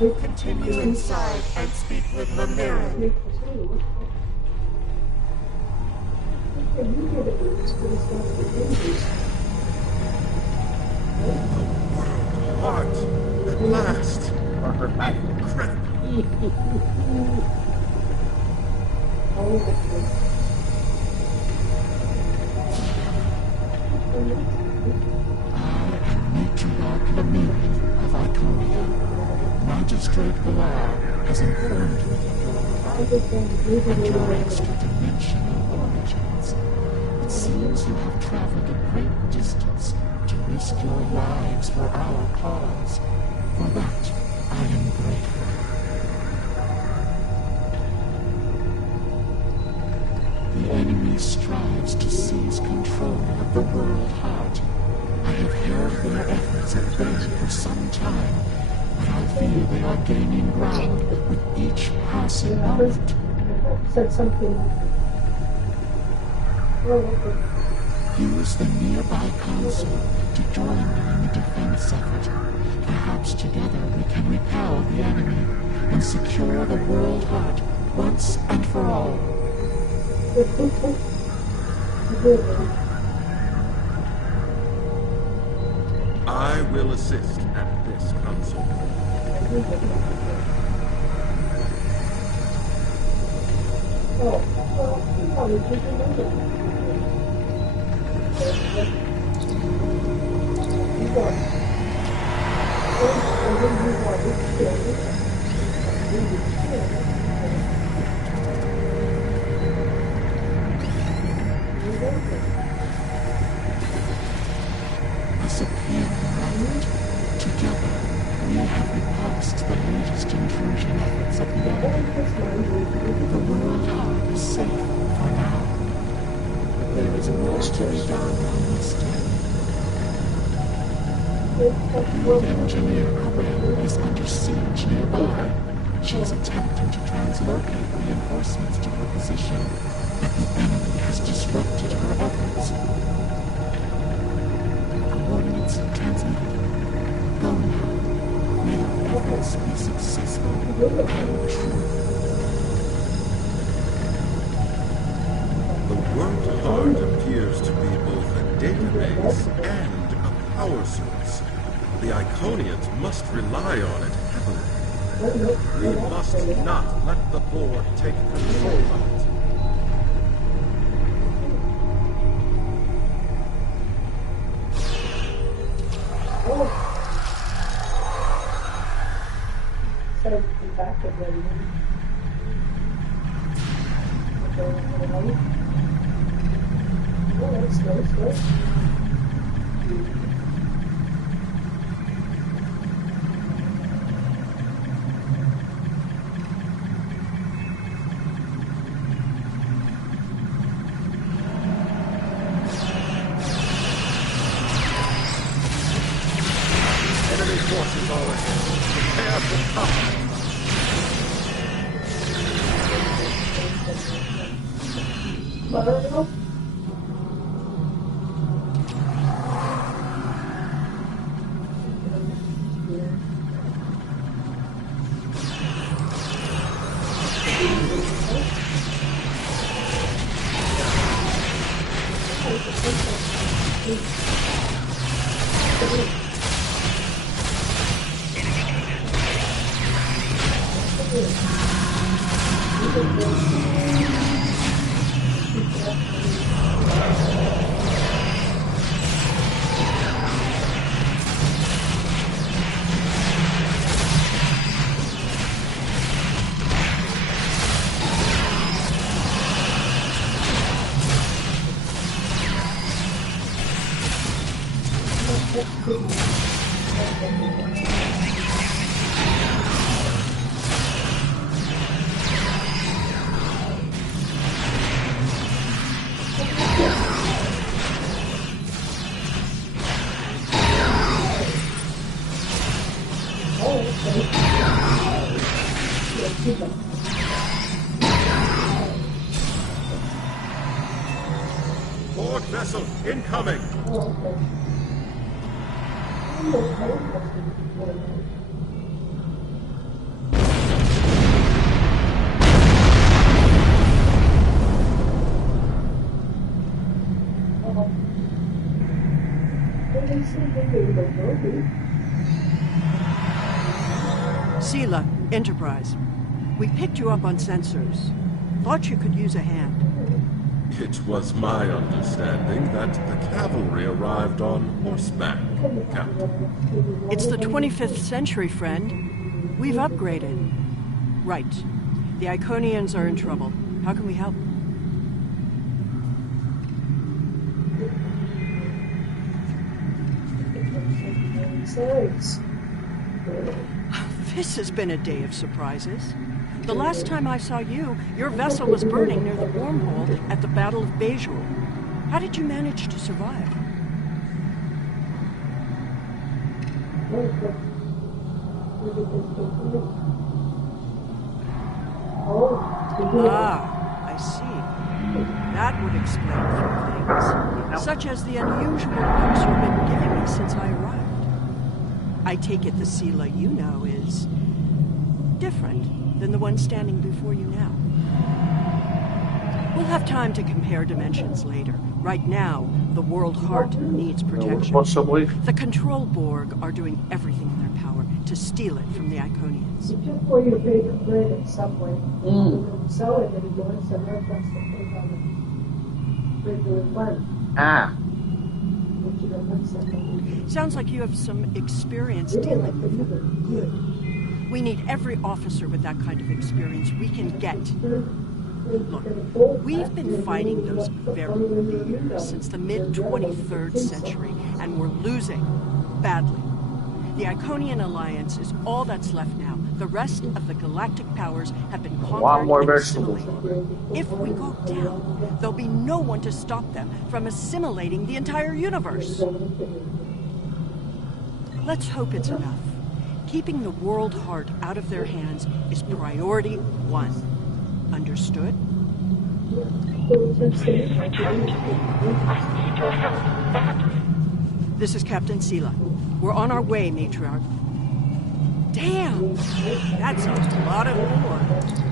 Continue inside and speak with Lamiran. Heart, at last. Matriarch Lemiri of Iconia. Magistrate Valar has informed me of your extra-dimensional origins. It seems you have traveled a great distance to risk your lives for our cause. For that, I am grateful. The enemy strives to seize control of the world heart. I have held their efforts at bay for some time, but I fear they are gaining ground with each passing moment. Said something. Use the nearby console to join me in the defense effort. Perhaps together we can repel the enemy and secure the world heart once and for all. I will assist at this console. As a pioneer, together we have repulsed the latest intrusion efforts of the enemy. The world heart is safe for now. There is more to be done on this day. Lead engineer Quadrant is under siege nearby. She is attempting to translocate reinforcements to her position, but the enemy has disrupted her efforts. Coordinates transmitted. Go now. May our efforts be successful and true. The world heart appears to be both a database and a power source. The Iconians must rely on it heavily. We must not let the Borg take control of it. Enemy forces all ahead. Prepare for combat. Borg vessel incoming! Sela, Enterprise. We picked you up on sensors. Thought you could use a hand. It was my understanding that the cavalry arrived on horseback, Captain. It's the 25th century, friend. We've upgraded. Right. The Iconians are in trouble. How can we help? This has been a day of surprises. The last time I saw you, your vessel was burning near the wormhole at the Battle of Bejor. How did you manage to survive? Ah, I see. That would explain a few things, such as the unusual looks you've been giving me since I arrived. I take it the Sela you know is different than the one standing before you now. We'll have time to compare dimensions later. Right now, the World Heart needs protection. The Control Borg are doing everything in their power to steal it from the Iconians. You took for your favorite bread at Subway. You don't sell it anymore, so that that's the thing on the regular fund. Ah. Sounds like you have some experience dealing with them. Good. We need every officer with that kind of experience we can get. Look, we've been fighting those very leaders since the mid-23rd century, and we're losing badly. The Iconian Alliance is all that's left now. The rest of the galactic powers have been conquered and assimilated. If we go down, there'll be no one to stop them from assimilating the entire universe. Let's hope it's enough. Keeping the World Heart out of their hands is priority 1. Understood? This is Captain Sela. We're on our way, Matriarch. Damn! That's a lot of war.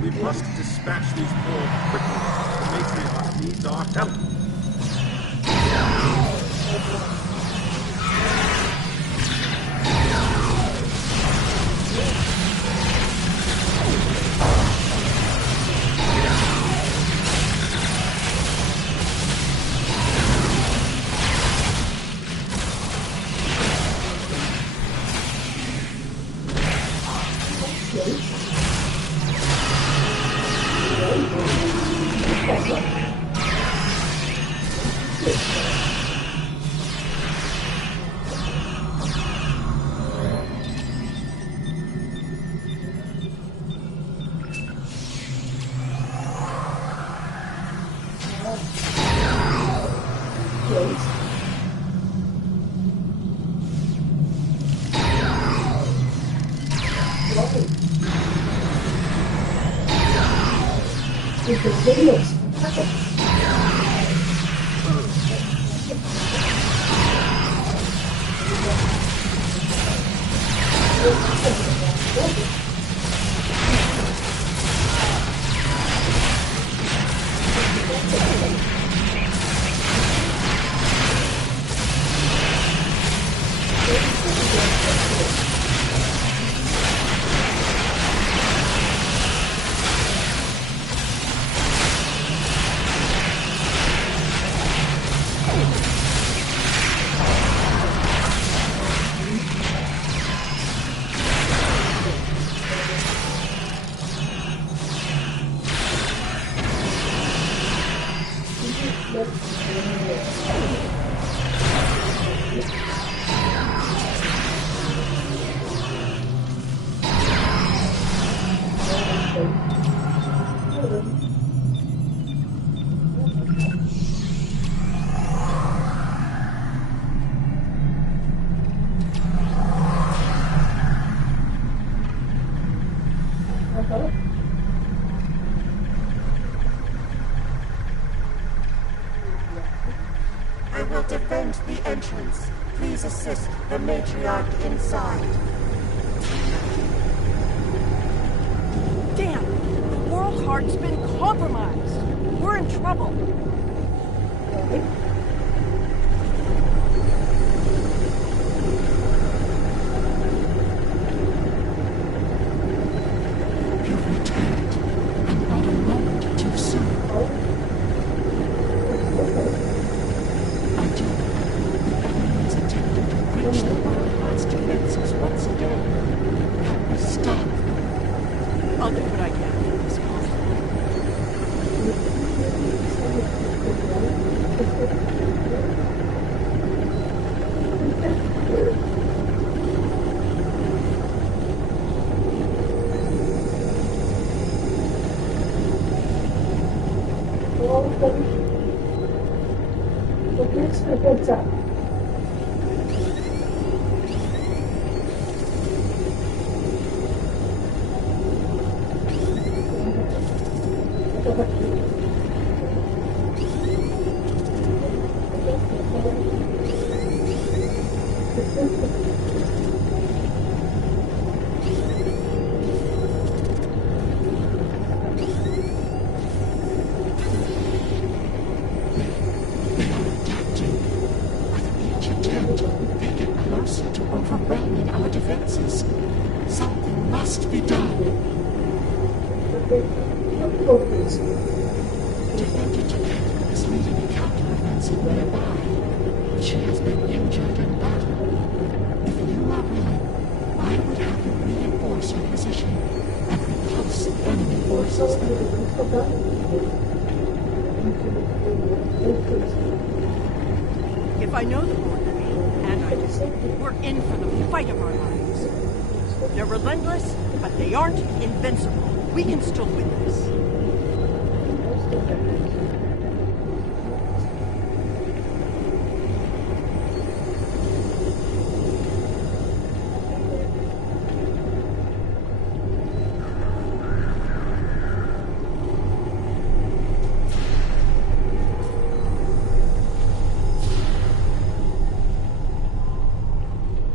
We must dispatch these Borg quickly. The Matriarch needs our help. I will defend the entrance. Please assist the matriarch inside. Damn! The World Heart's been compromised! We're in trouble! You've returned, and not a moment too soon. Overwhelming our defenses. Something must be done. Defender Japan is leading a counter-offensive nearby. She has been injured in battle. If you are willing, I would have you reinforce your position and repulse enemy forces. If I know the border, and I do, we're in for the fight of our lives. They're relentless, but they aren't invincible. We can still win this.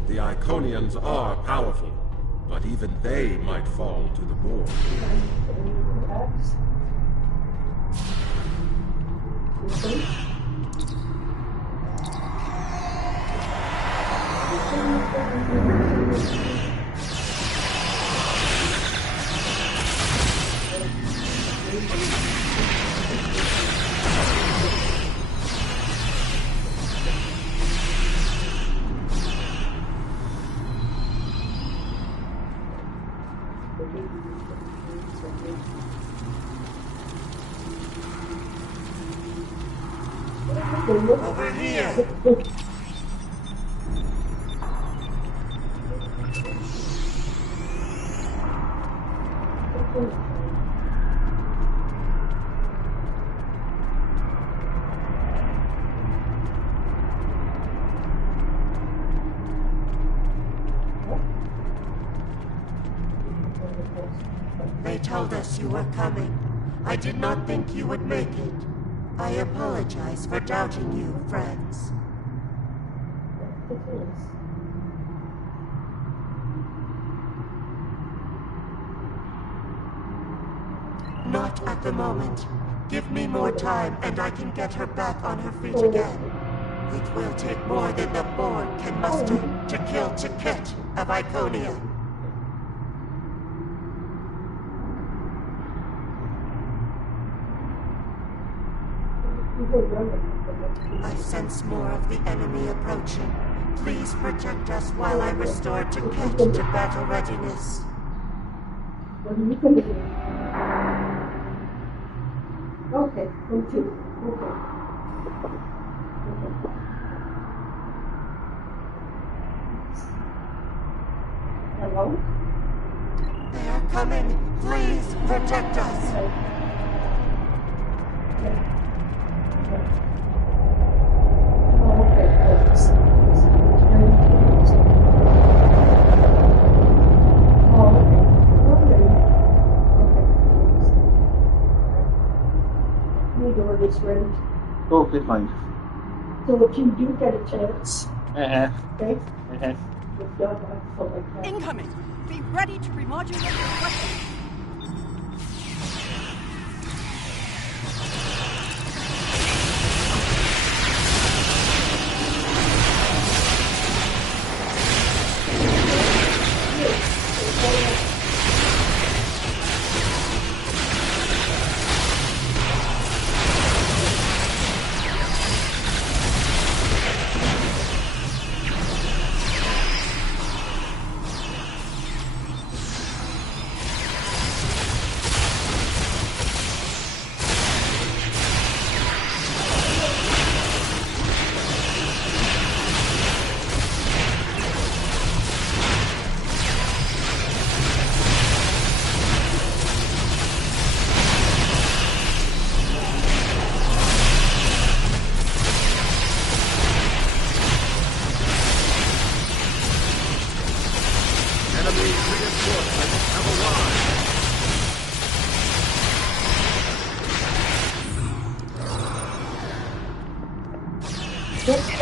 The Iconians are powerful, but even they might fall to the Borg. Over here! They told us you were coming. I did not think you would make it. I apologize for doubting you, friends. Not at the moment. Give me more time and I can get her back on her feet again. It will take more than the Borg can muster to kill Ticket of Iconia. I sense more of the enemy approaching. Please protect us while I restore Ticket to battle readiness. Okay, continue. Okay. Hello? They are coming. Please protect us. It's ready. Okay, fine. So if you do get a chance, okay? Good job, I feel like that. Incoming! Be ready to remodulate your weapon!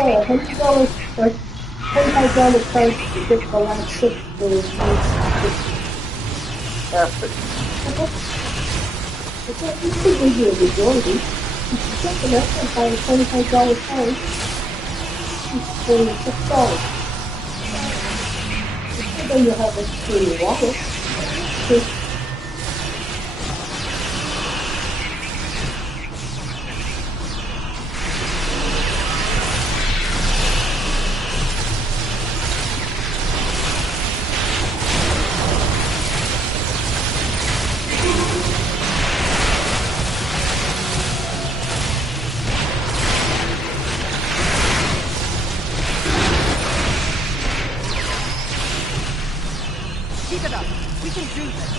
$100, like $25 price to get the last 6 for the Perfect. It's not usually a majority. You can get the next one by a $25 price. It's $46. And then you have it for your wallet. Keep it up. We can do this.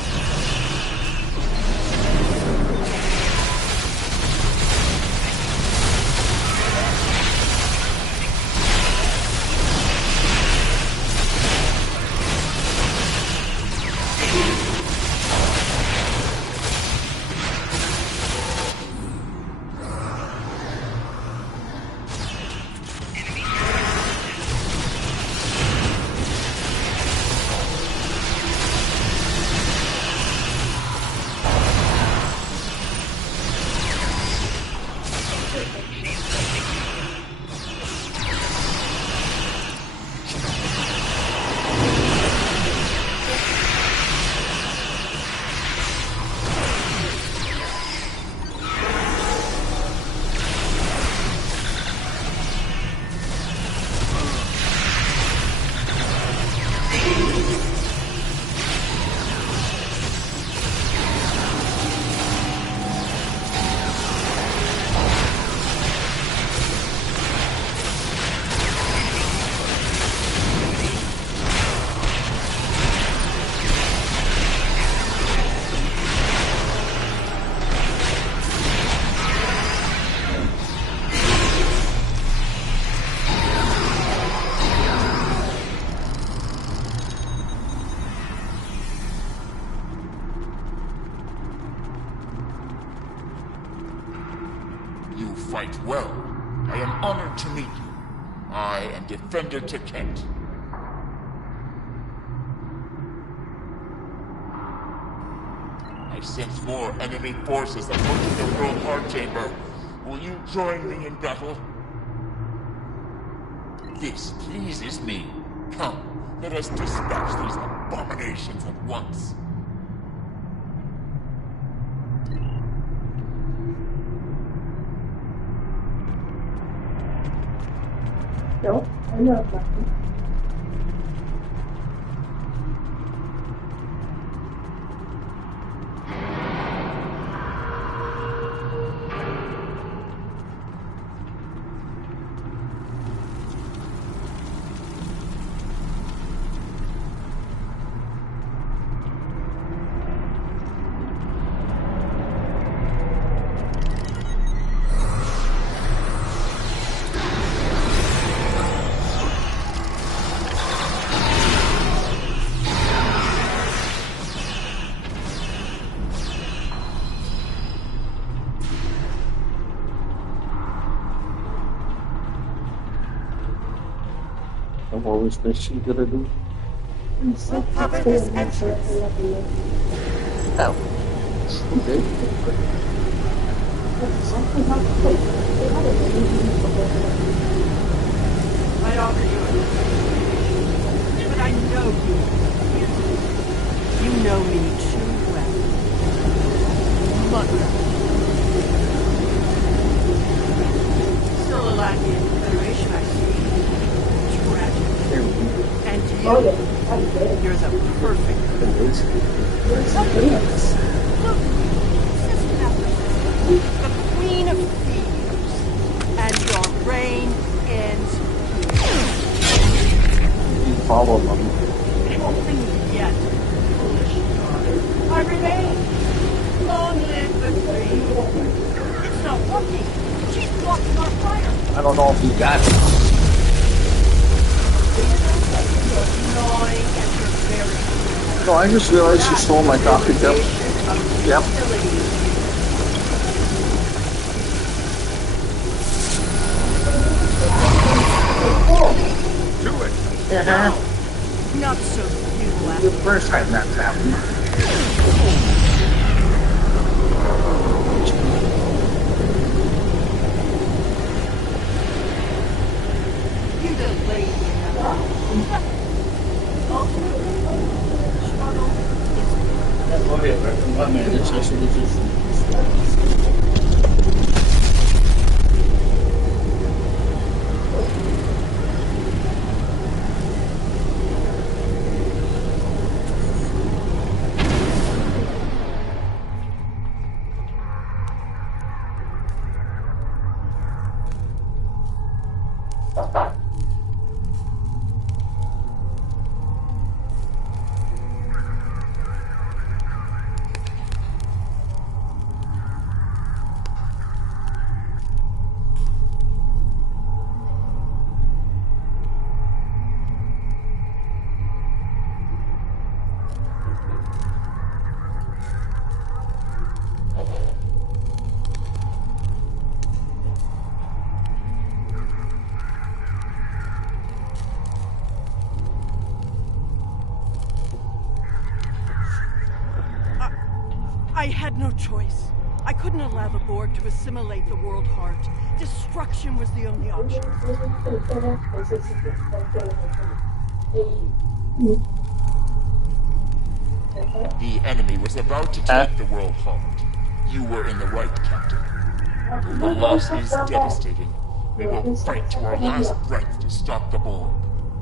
You fight well. I am honored to meet you. I am Defender to Kent. I sense more enemy forces approaching the World Heart Chamber. Will you join me in battle? This pleases me. Come, let us dispatch these abominations at once. No, I know nothing. What was this she gonna do? Oh. Okay. I offer you a but I know you. You know me too well. Mother. Still a lackey in the Federation, I see. Tragic. And you, you're the perfect. The Queen of Thieves. And your reign ends here. Follow them. Nothing yet, foolish daughter. I remain. Long live the Queen. It's not working. She's blocking our fire. I don't know if you got it. No, I just realized you stole my coffee cup. Yep. To it! Not so futile The after first time that's happened. you delayed enough. I had no choice. I couldn't allow the Borg to assimilate the world heart. Destruction was the only option. The enemy was about to take the world heart. You were in the right, Captain. The loss is devastating. We will fight to our last breath to stop the Borg.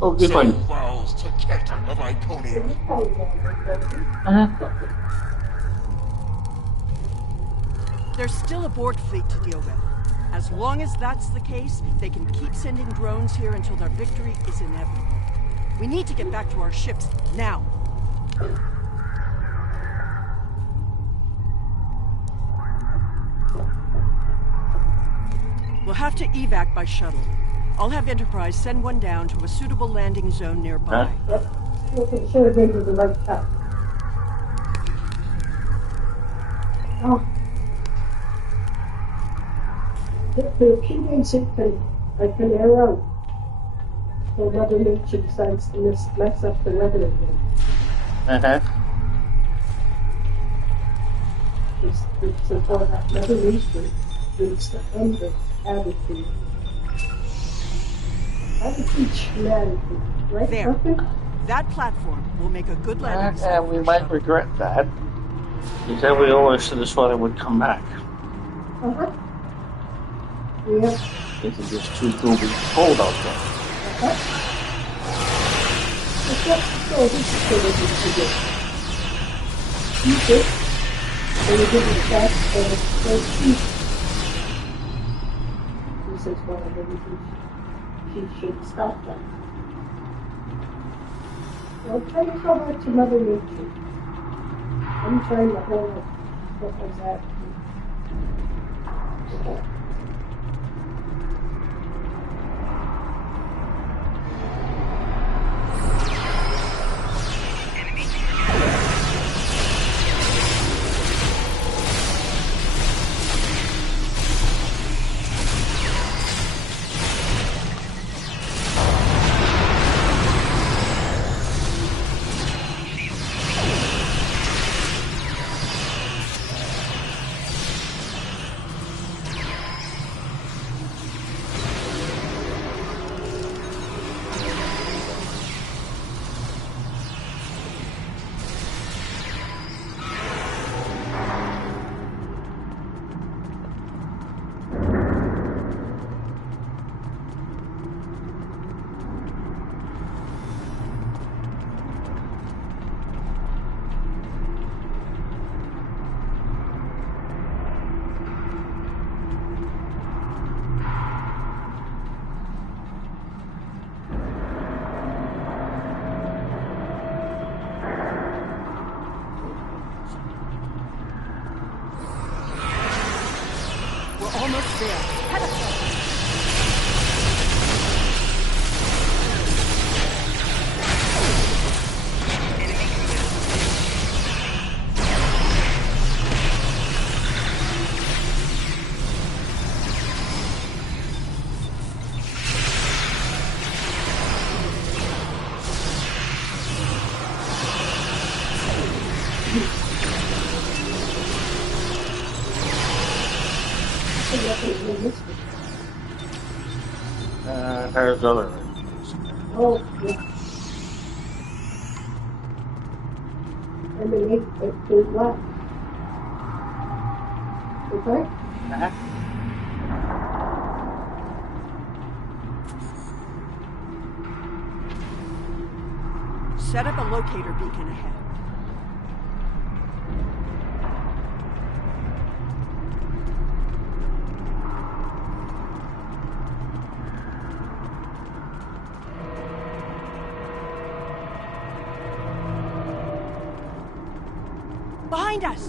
Okay, fine. vows to Ket of Iconia. There's still a Borg fleet to deal with. As long as that's the case, they can keep sending drones here until their victory is inevitable. We need to get back to our ships, now. We'll have to evac by shuttle. I'll have Enterprise send one down to a suitable landing zone nearby. Should have been to the right top. Oh. The PD's I can air out. So Mother Nature decides to mess up the weather again. It's about that Mother Nature. It's the end of attitude. Attitude humanity, right? There. Perfect? That platform will make a good landing Yeah, we might regret that. Because we always said this one would come back. Uh-huh. Yeah. This is just too cold out there. Uh-huh. So this is what it is to do. Keep it. And you give it back and it's so cheap. He says, well, maybe she should stop that. Well, try to go back to Mother Nature. I'm trying to hold it. What was that? Almost there. Head up. There's other. Oh, yeah. And then there's left. Okay? Set up a locator beacon ahead. Behind us!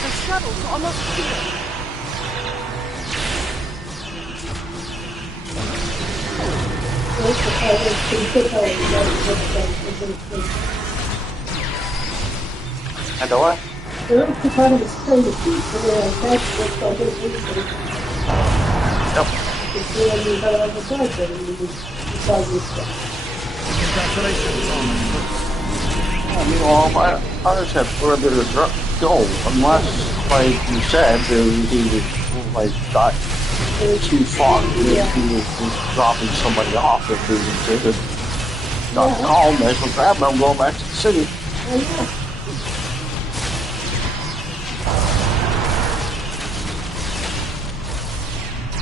The shuttle's almost here. And the what? They're also part of the spring of peace, so they're attached with all this reason. It's when you got all the time, and you decide this stuff. Congratulations on I mean, well, I just have further to go, unless, like you said, he was, like, got too far. He was just dropping somebody off if he was not calm, they should grab him and go back to the city.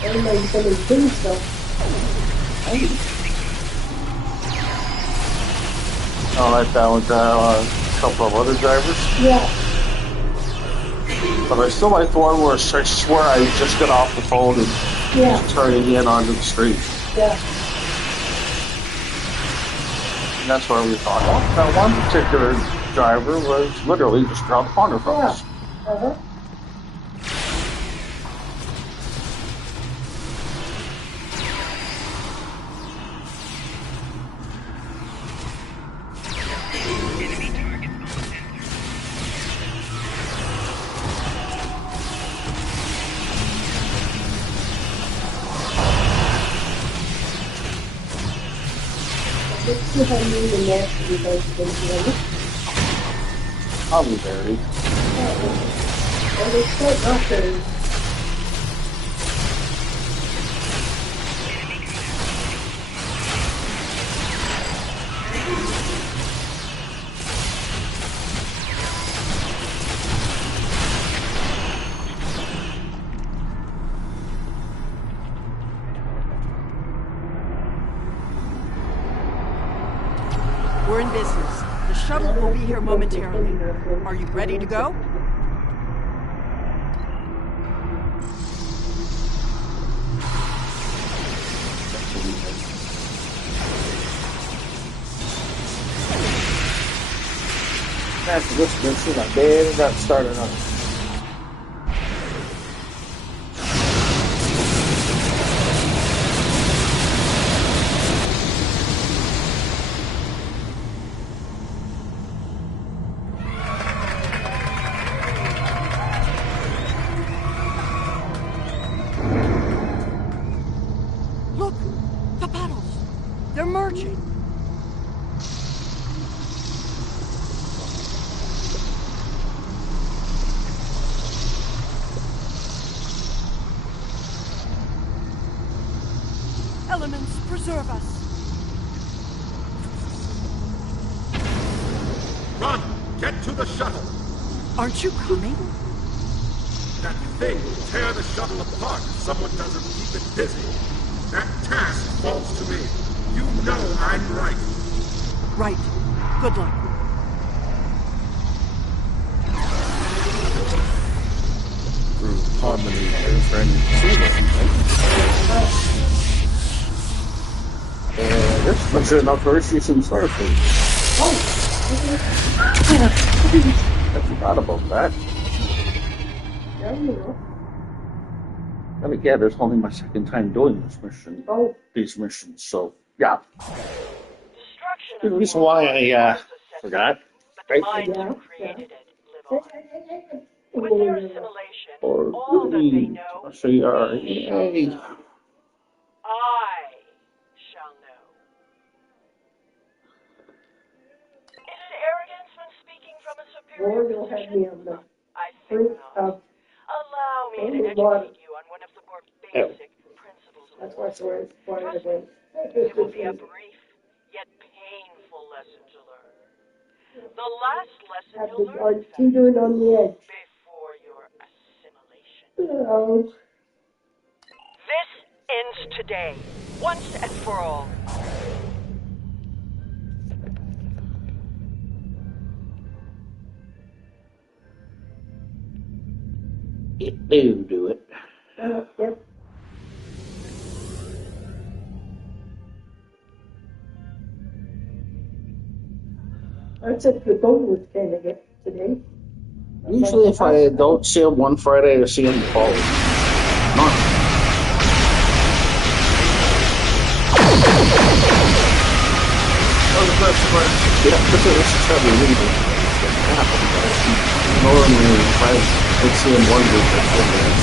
Everybody's gonna do stuff. Oh, like that with a couple of other drivers? Yeah. But I still like the one where I swear I just got off the phone and just turning in onto the street. Yeah. And that's where we thought, oh, that one particular driver was literally just around the corner from us. Uh-huh. Let's see how many the nasty you guys can do. Probably buried. And they start knocking. We're in business. The shuttle will be here momentarily. Are you ready to go? That's this been like they got started on. elements preserve us. Run! Get to the shuttle! Aren't you coming? That thing will tear the shuttle apart if someone doesn't keep it busy. That task falls to me. You know I'm right. Right. Good luck. Through harmony and friendly. This must have enough Hershey's and Starfleet. Oh! I forgot about that. And again, it's only my second time doing this mission. These missions, so yeah. The reason why I forgot, right? With their assimilation, Or all that they know, yay. I shall know. Is it arrogance when speaking from a superior position? I think not. Allow me to educate you on one of the more basic principles of warfare. Trust me, it will be a brief, yet painful lesson to learn. The last lesson you'll learn, teetering on the edge. Before your assimilation. Oh. This ends today, once and for all. It do it. Yep. That's it. The boat was kind of get today. Usually, if I don't see them one Friday, I see them the following. Not. Yeah, this is trouble reading. Normally, if I see them one week, that's what it is.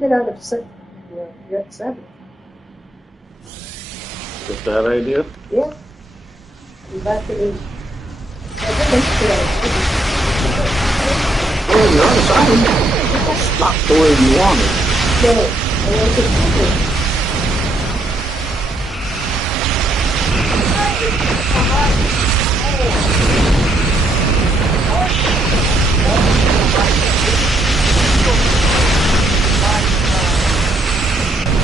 Get out of sight. Get 7. Get that idea? Yeah. I'm back in the... Well, you're on the side. That's not the way you want it. No, I want it.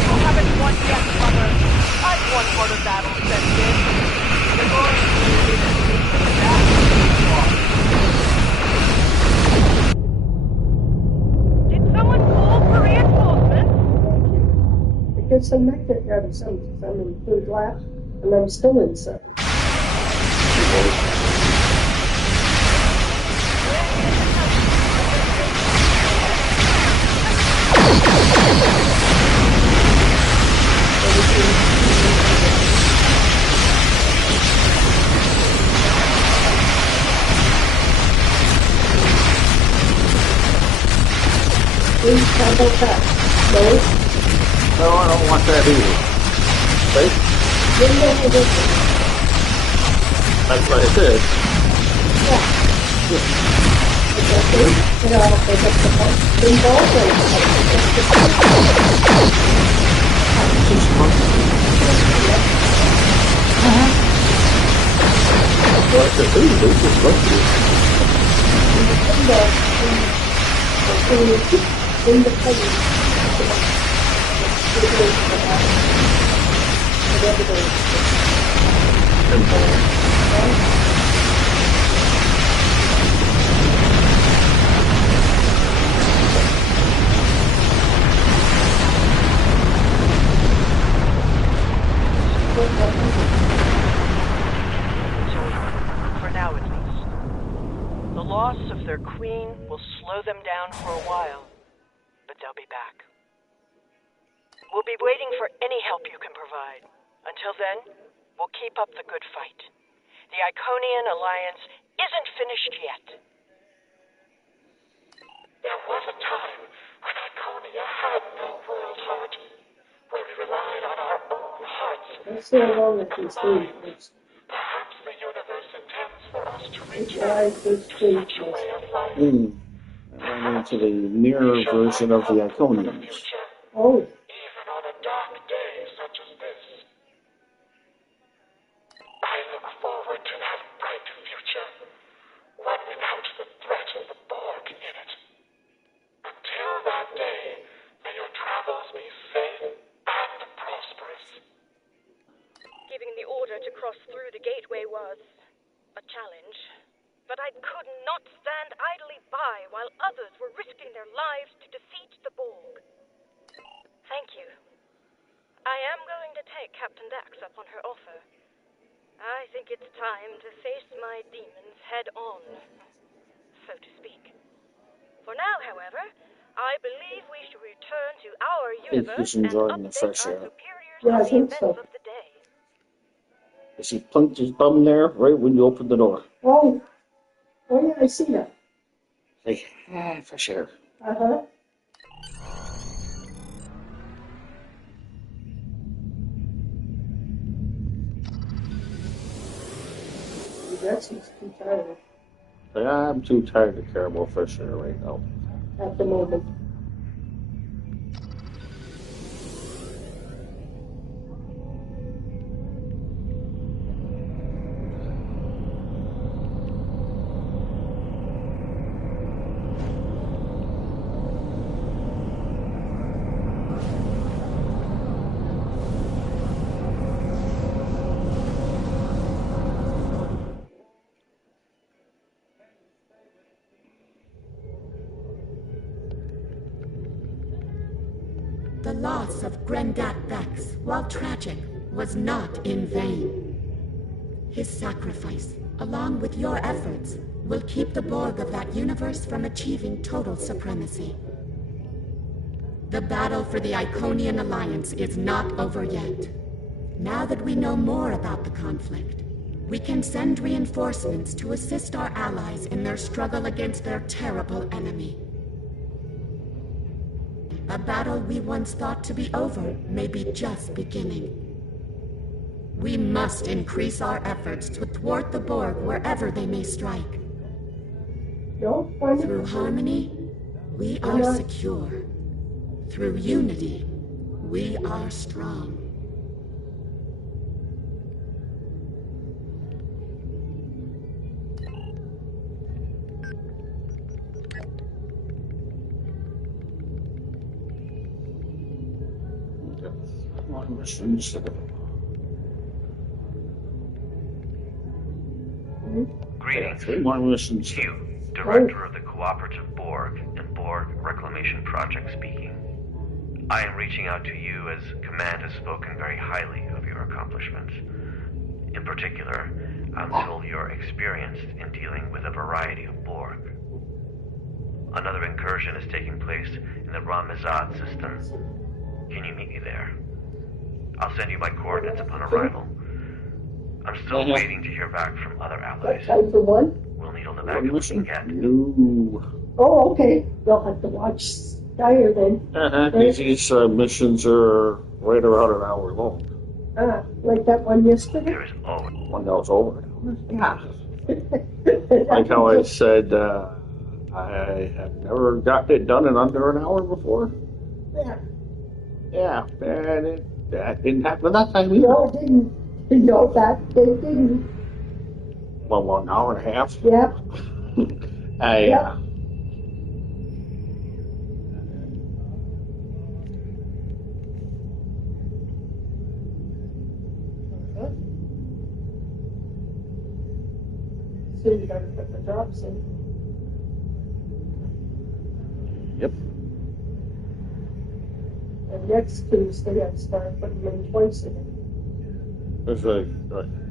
You haven't won yet, brother. I've won more than battles than this. The glory is Did someone call for reinforcements? Because some magnet out of some in food lab, and I'm still inside. Please, how about that? No? No, I don't want that either. Right? That's what I said. For now at least. The loss of their queen will slow them down for a while, but they'll be back. We'll be waiting for any help you can provide. Until then, we'll keep up the good fight. The Iconian Alliance isn't finished yet. There was a time when Iconia had no world heart, where we relied on our own hearts. Let's see how long it can stay. Perhaps the universe intends for us to Which return eyes this to thing such a way of life. I went into the mirror version of the Iconians. Oh. Even on a dark day such as this. I look forward to that bright future, one without the threat of the Borg in it. Until that day, may your travels be safe and prosperous. Giving the order to cross through the gateway was a challenge, but I could not stand idly by while others were risking their lives to defeat the Borg. Thank you. I am going to take Captain Dax up on her offer. I think it's time to face my demons head on, so to speak. For now, however, I believe we should return to our universe and enjoying the update fresh our air. superiors Yeah, I on the think events so. of the day. He plunked his bum there right when you opened the door. Oh. Oh, yeah, I see that. Like, fresh air. Uh-huh. That's he's too tired Like, I'm too tired to care about fresh air right now. at the moment. The loss of Grendat Bex, while tragic, was not in vain. His sacrifice, along with your efforts, will keep the Borg of that universe from achieving total supremacy. The battle for the Iconian Alliance is not over yet. Now that we know more about the conflict, we can send reinforcements to assist our allies in their struggle against their terrible enemy. A battle we once thought to be over may be just beginning. We must increase our efforts to thwart the Borg wherever they may strike. Through harmony, we are secure. Through unity, we are strong. Missions. Greetings. 3 more missions. Q, Director of the Cooperative Borg and Borg Reclamation Project speaking. I am reaching out to you as Command has spoken very highly of your accomplishments. In particular, I'm told you're experienced in dealing with a variety of Borg. Another incursion is taking place in the Ramazad system. Can you meet me there? I'll send you my coordinates upon arrival. I'm still waiting to hear back from other allies. Time for one? We'll need all the backup we can get. No. Oh, okay. They'll have to watch Dyer then. These missions are right around an hour long. Like that one yesterday? There is always one that was over. Yeah. Like how I said, I have never gotten it done in under an hour before. Yeah. Yeah, and that didn't happen that time either. No, it didn't. No, that they didn't. Well, an hour and a half. Yep. Yep. So you gotta put the drops in. Yep. And next Tuesday I start putting them in twice a day. It's like,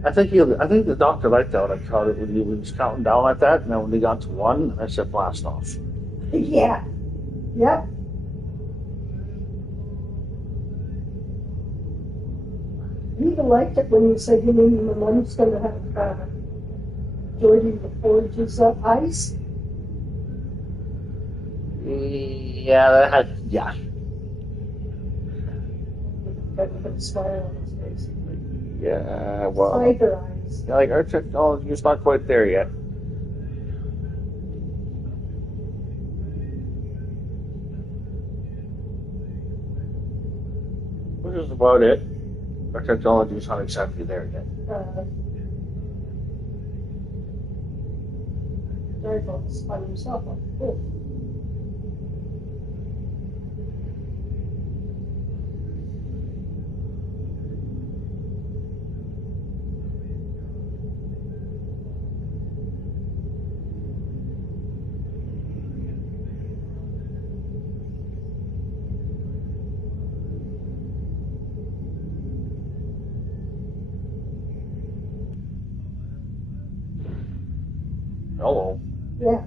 I think the doctor liked that when I caught it when he was counting down like that, and then when he got to one, I said blast off. Yeah. Yep. You even liked it when you said, you mean my mom's going to have Georgie the Forge's ice? Yeah, that had, yeah. Got to put a smile on his face. Yeah, well. Tiger eyes. Yeah, like our technology is not quite there yet. Which is about it. Our technology is not exactly there yet. Very focused on himself. Cool. Hello. Yeah,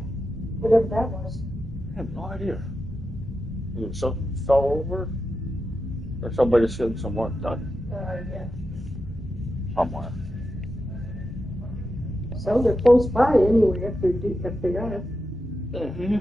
whatever that was. I have no idea. Either something fell over, or somebody's getting some work done. Yeah. Somewhere. So they're close by anyway, if they are. Mm-hmm.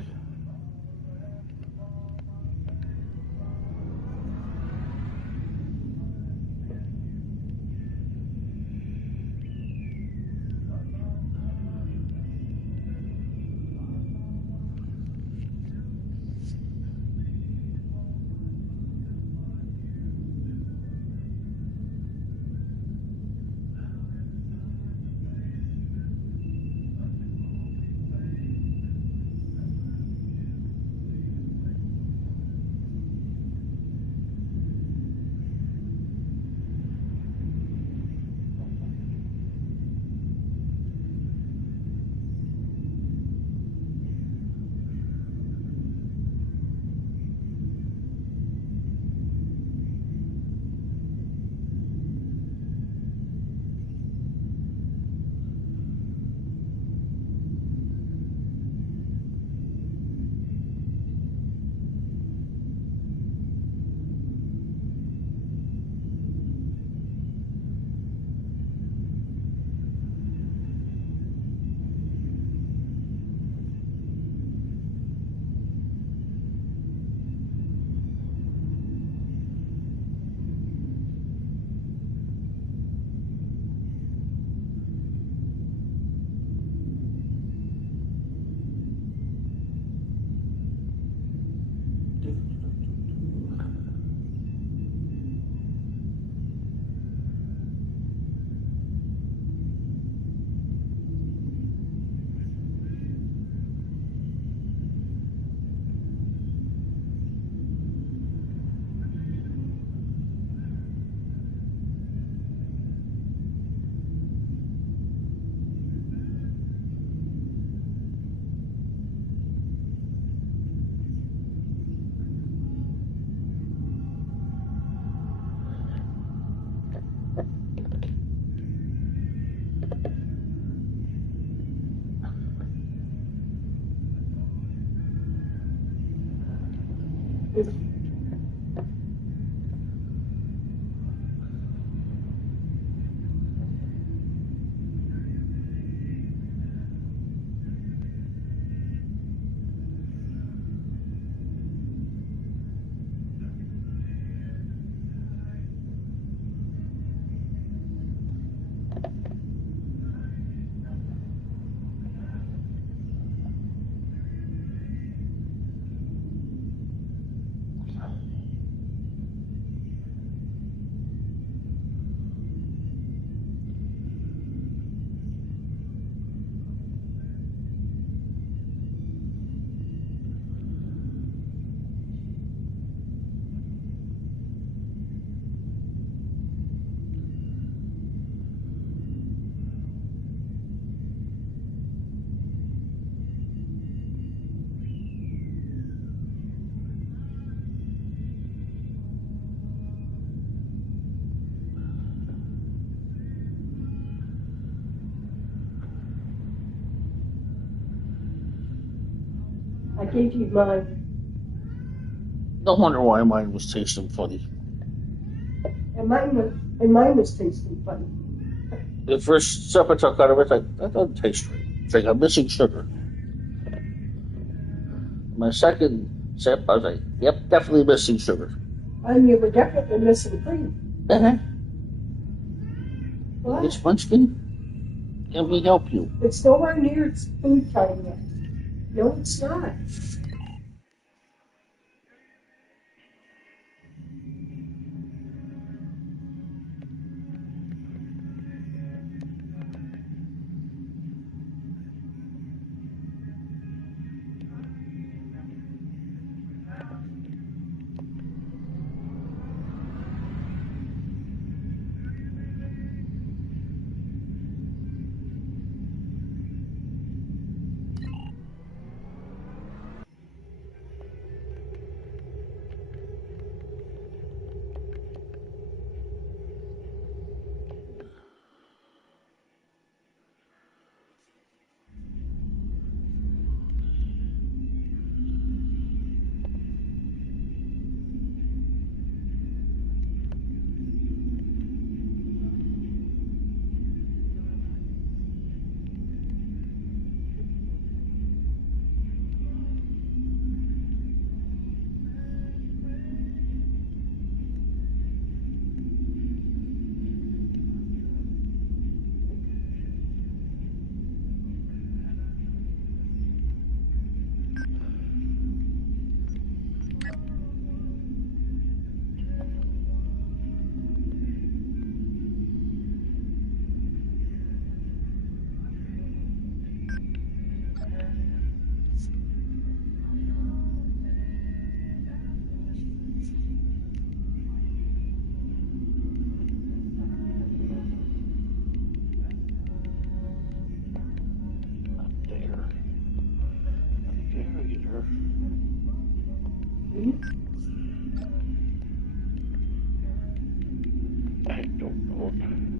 gave you mine. No wonder why mine was tasting funny. And mine was tasting funny. The first sip I took out of it, that doesn't taste right. It's like I'm missing sugar. My second sip, I was like, yep, definitely missing sugar. And you were definitely missing cream. Uh-huh. What? It's Munchkin. Let me help you. It's nowhere near its food time yet. No, it's not.